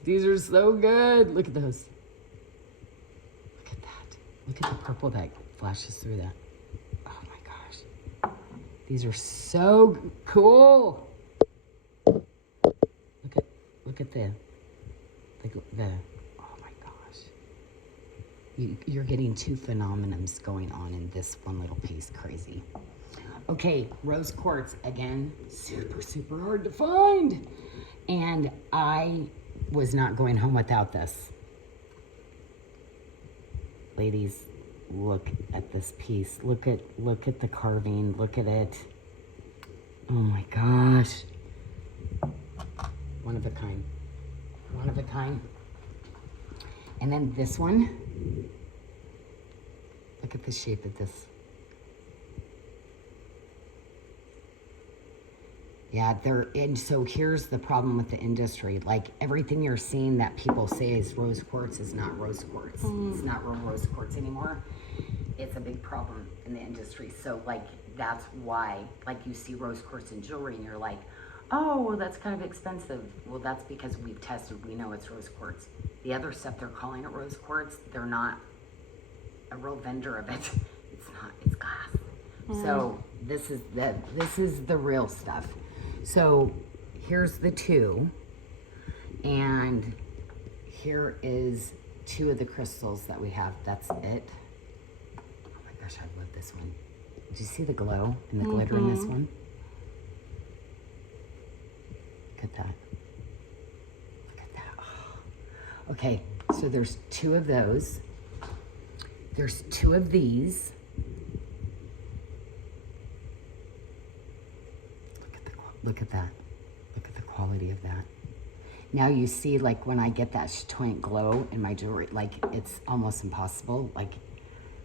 These are so good. Look at those. Look at Look at the purple that flashes through that. Oh my gosh. These are so cool. Look at the oh my gosh. You're getting two phenomenons going on in this one little piece. Crazy. Okay, rose quartz, again, super hard to find. And I was not going home without this. Ladies, look at this piece. Look at the carving. Look at it. Oh my gosh. One of a kind. One of a kind. And then this one. Look at the shape of this. Yeah, and so here's the problem with the industry. Like, everything you're seeing that people say is rose quartz is not rose quartz. It's not real rose quartz anymore. It's a big problem in the industry. So, like, that's why, like, you see rose quartz in jewelry and you're like, oh, well, that's kind of expensive. Well, that's because we've tested. We know it's rose quartz. The other stuff they're calling it rose quartz, they're not a real vendor of it. It's not. It's glass. So this is the real stuff. So here's the two, and here is two of the crystals that we have. That's it. Oh my gosh, I love this one. Do you see the glow and the glitter in this one? Look at that. Look at that. Oh. Okay, so there's two of those. There's two of these. Look at that. Look at the quality of that. Now you see, like, when I get that chatoyant glow in my jewelry, like, it's almost impossible. Like,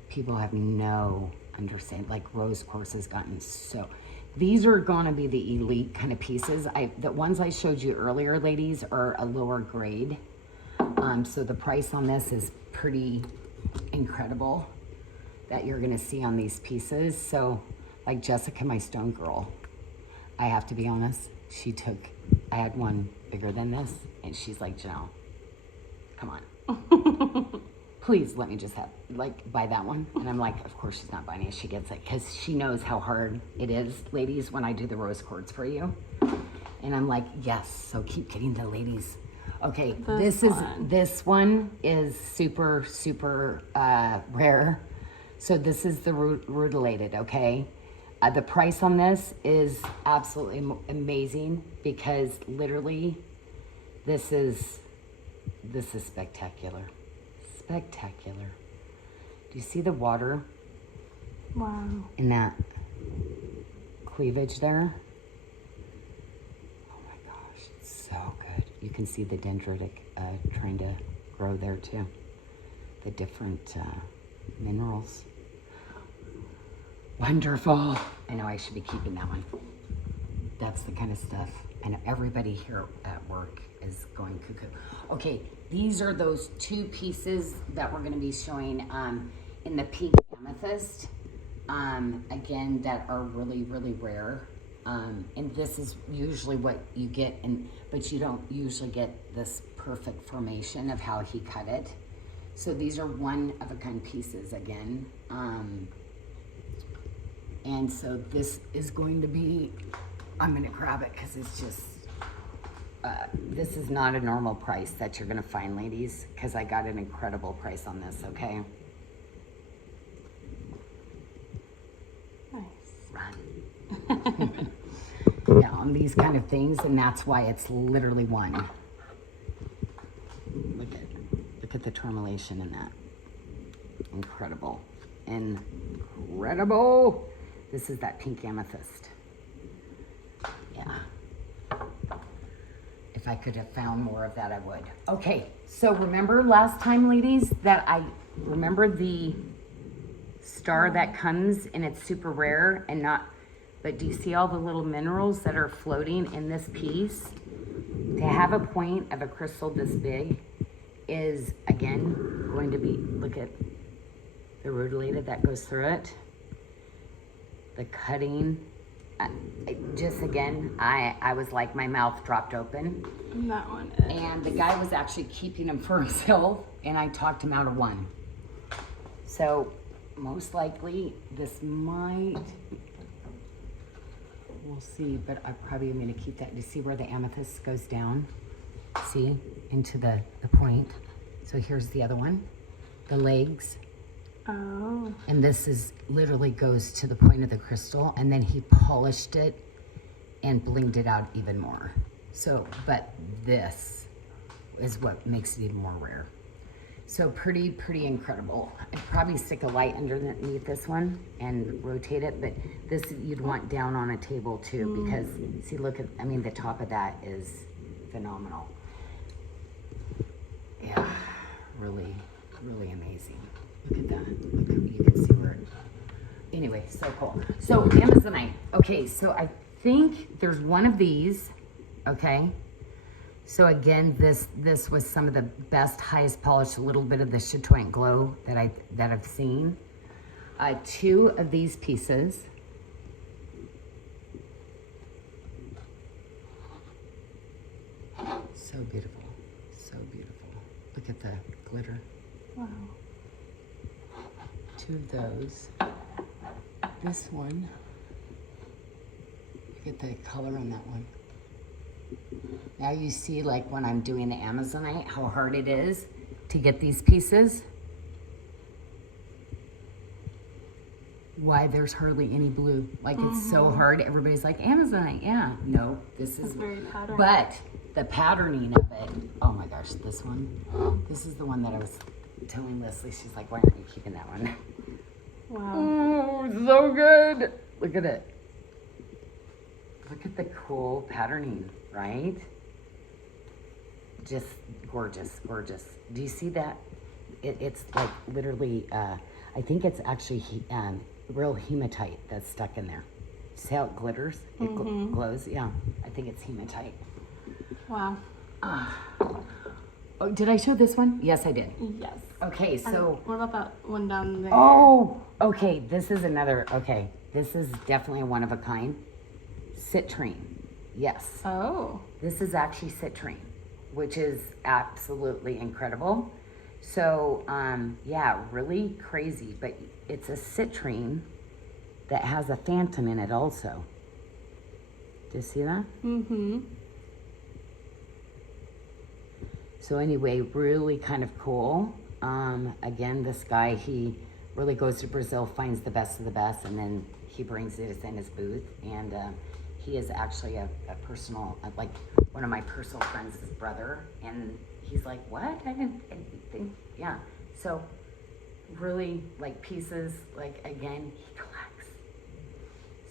people have no understanding. Like, rose quartz has gotten so... These are going to be the elite kind of pieces. The ones I showed you earlier, ladies, are a lower grade. So the price on this is pretty incredible that you're going to see on these pieces. So, like Jessica, my stone girl, I have to be honest, I had one bigger than this, and she's like, Janelle, come on. Please let me just buy that one. And I'm like, of course she's not buying it. She gets it because she knows how hard it is, ladies, when I do the rose quartz for you. And I'm like, yes, so keep getting the ladies. Okay, this one is super rare. So this is the rutilated, okay? The price on this is absolutely amazing because literally this is spectacular. Spectacular. Do you see the water? Wow. In that cleavage there? Oh my gosh, it's so good. You can see the dendritic trying to grow there too. The different minerals. Wonderful. I know I should be keeping that one. That's the kind of stuff. And everybody here at work is going cuckoo. Okay, these are those two pieces that we're going to be showing in the pink amethyst. Again, that are really rare. And this is usually what you get, but you don't usually get this perfect formation of how he cut it. So these are one of a kind pieces again. And so this is going to be, I'm going to grab it because it's just, this is not a normal price that you're going to find, ladies, because I got an incredible price on this, okay? Nice. Run. Yeah, on these kind of things, and that's why it's literally one. Look at the tourmaline in that. Incredible. Incredible. This is that pink amethyst. Yeah. If I could have found more of that, I would. Okay, so remember last time, ladies, that I remember the star that comes and it's super rare and not, but do you see all the little minerals that are floating in this piece? To have a point of a crystal this big is, again, going to be, look at the rutilated that goes through it. The cutting, just again, I was like, my mouth dropped open. That one is. And the guy was actually keeping them for himself, and I talked him out of one. So most likely this might, we'll see, but I probably am gonna keep that. You see where the amethyst goes down? See, into the point. So here's the other one, the legs. Oh. And this is literally goes to the point of the crystal, and then he polished it and blinged it out even more. So, but this is what makes it even more rare. So pretty incredible. I'd probably stick a light underneath this one and rotate it, but this you'd want down on a table too, because see, look at, I mean, the top of that is phenomenal. Yeah, really amazing. Look at that. Look at, you can see where it, anyway, so cool. So Amazonite. Okay, so I think there's one of these, okay? So again, this was some of the best, highest polish, a little bit of the chatoyant glow that I've seen. 2 of these pieces. So beautiful, so beautiful. Look at the glitter. Wow. 2 of those. This one. Look at the color on that one. Now you see, like when I'm doing the Amazonite, how hard it is to get these pieces. Why there's hardly any blue. Like it's so hard. Everybody's like, Amazonite, yeah. No, this is, very patterned. but the patterning of it, oh my gosh, this one. This is the one that I was telling Leslie, she's like, why aren't you keeping that one? Wow. Oh, so good. Look at it. Look at the cool patterning, right? Just gorgeous, gorgeous. Do you see that? It's like literally, I think it's actually real hematite that's stuck in there. See how it glitters? It glows? Yeah, I think it's hematite. Wow. Oh, did I show this one? Yes, I did. Yes. Okay, so. What about that one down there? Oh, okay, this is another, okay. This is definitely a one of a kind. Citrine, yes. Oh. This is actually citrine, which is absolutely incredible. So, yeah, really crazy, but it's a citrine that has a phantom in it also. Do you see that? Mm-hmm. So anyway, really kind of cool. Again, this guy, he really goes to Brazil, finds the best of the best, and then he brings it in his booth. And he is actually a personal, like one of my personal friends' brother. And he's like, what? I didn't think, yeah. So really like pieces, like again, he collects.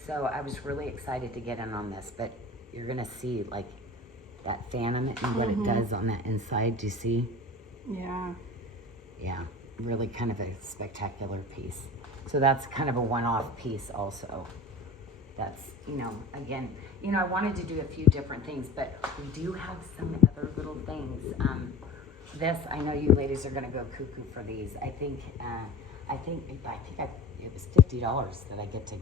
So I was really excited to get in on this, but you're gonna see like that phantom and what it does on that inside. Do you see? Yeah. Yeah, really kind of a spectacular piece. So that's kind of a one-off piece also. That's, you know, again, you know, I wanted to do a few different things, but we do have some other little things. This, I know you ladies are gonna go cuckoo for these. I think it was $50 that I get to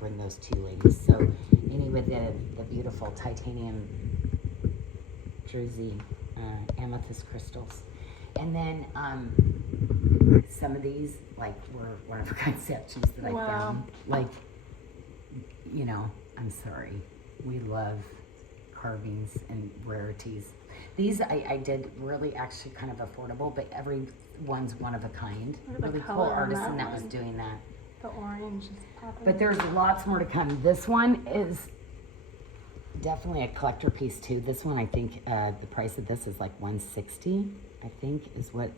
bring those to you ladies. So anyway, the beautiful titanium Drusy amethyst crystals. And then some of these like were one of a kind statues that I found. Like, you know, I'm sorry, we love carvings and rarities. These I did really actually kind of affordable, but every one's one of a kind. Really cool artisan that was doing that. The orange is popping. But there's lots more to come. This one is definitely a collector piece too. This one, I think the price of this is like $160, I think is what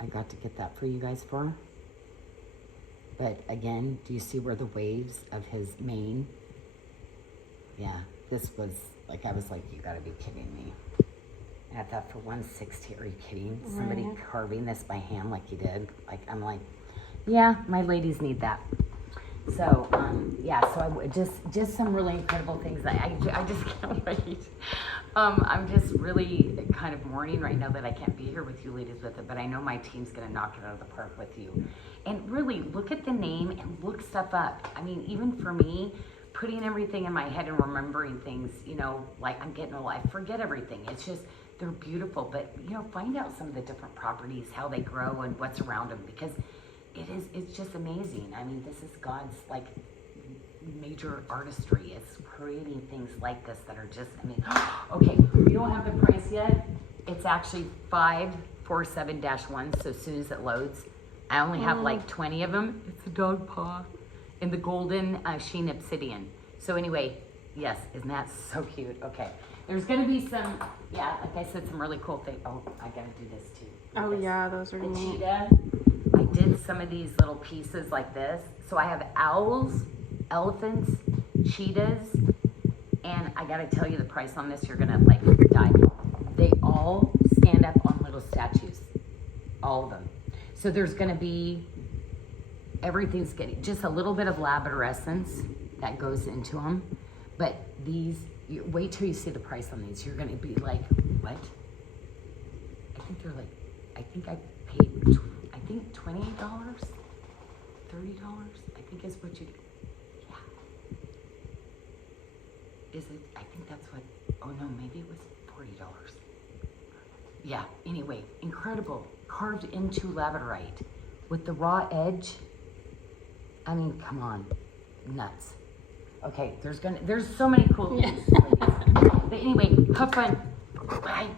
I got to get that for you guys for. But again, do you see where the waves of his mane? Yeah, this was like, I was like, you gotta be kidding me. And I thought for $160, are you kidding? Right. Somebody carving this by hand like you did. Like, I'm like, yeah, my ladies need that. So, yeah, so I just some really incredible things. I just can't wait. I'm just really kind of mourning right now that I can't be here with you ladies with it, but I know my team's gonna knock it out of the park with you. And really, look at the name and look stuff up. I mean, even for me, putting everything in my head and remembering things, you know, like I'm getting old, I forget everything. It's just, they're beautiful, but, you know, find out some of the different properties, how they grow and what's around them, because it's just amazing. I mean, this is God's like major artistry. It's creating things like this that are just, I mean, okay, we don't have the price yet. It's actually 547-1, so as soon as it loads, I only have like 20 of them. It's a dog paw in the golden sheen obsidian. So anyway, yes, isn't that so cute? Okay, there's gonna be some, yeah, like I said, some really cool things. Oh, I gotta do this too. Oh This. yeah, those are The neat. cheetah, I did some of these little pieces like this. So I have owls, elephants, cheetahs, and I gotta tell you the price on this, you're gonna like die. They all stand up on little statues, all of them. So there's gonna be, everything's getting, just a little bit of labradorescence that goes into them. But these, wait till you see the price on these. You're gonna be like, what? I think they're like, I think I paid, I think $28, $30, I think is what you, yeah. Is it, I think that's what, oh no, maybe it was $40. Yeah, anyway, incredible, carved into labradorite with the raw edge. I mean, come on, nuts. Okay, there's so many cool things. But anyway, have fun. Bye.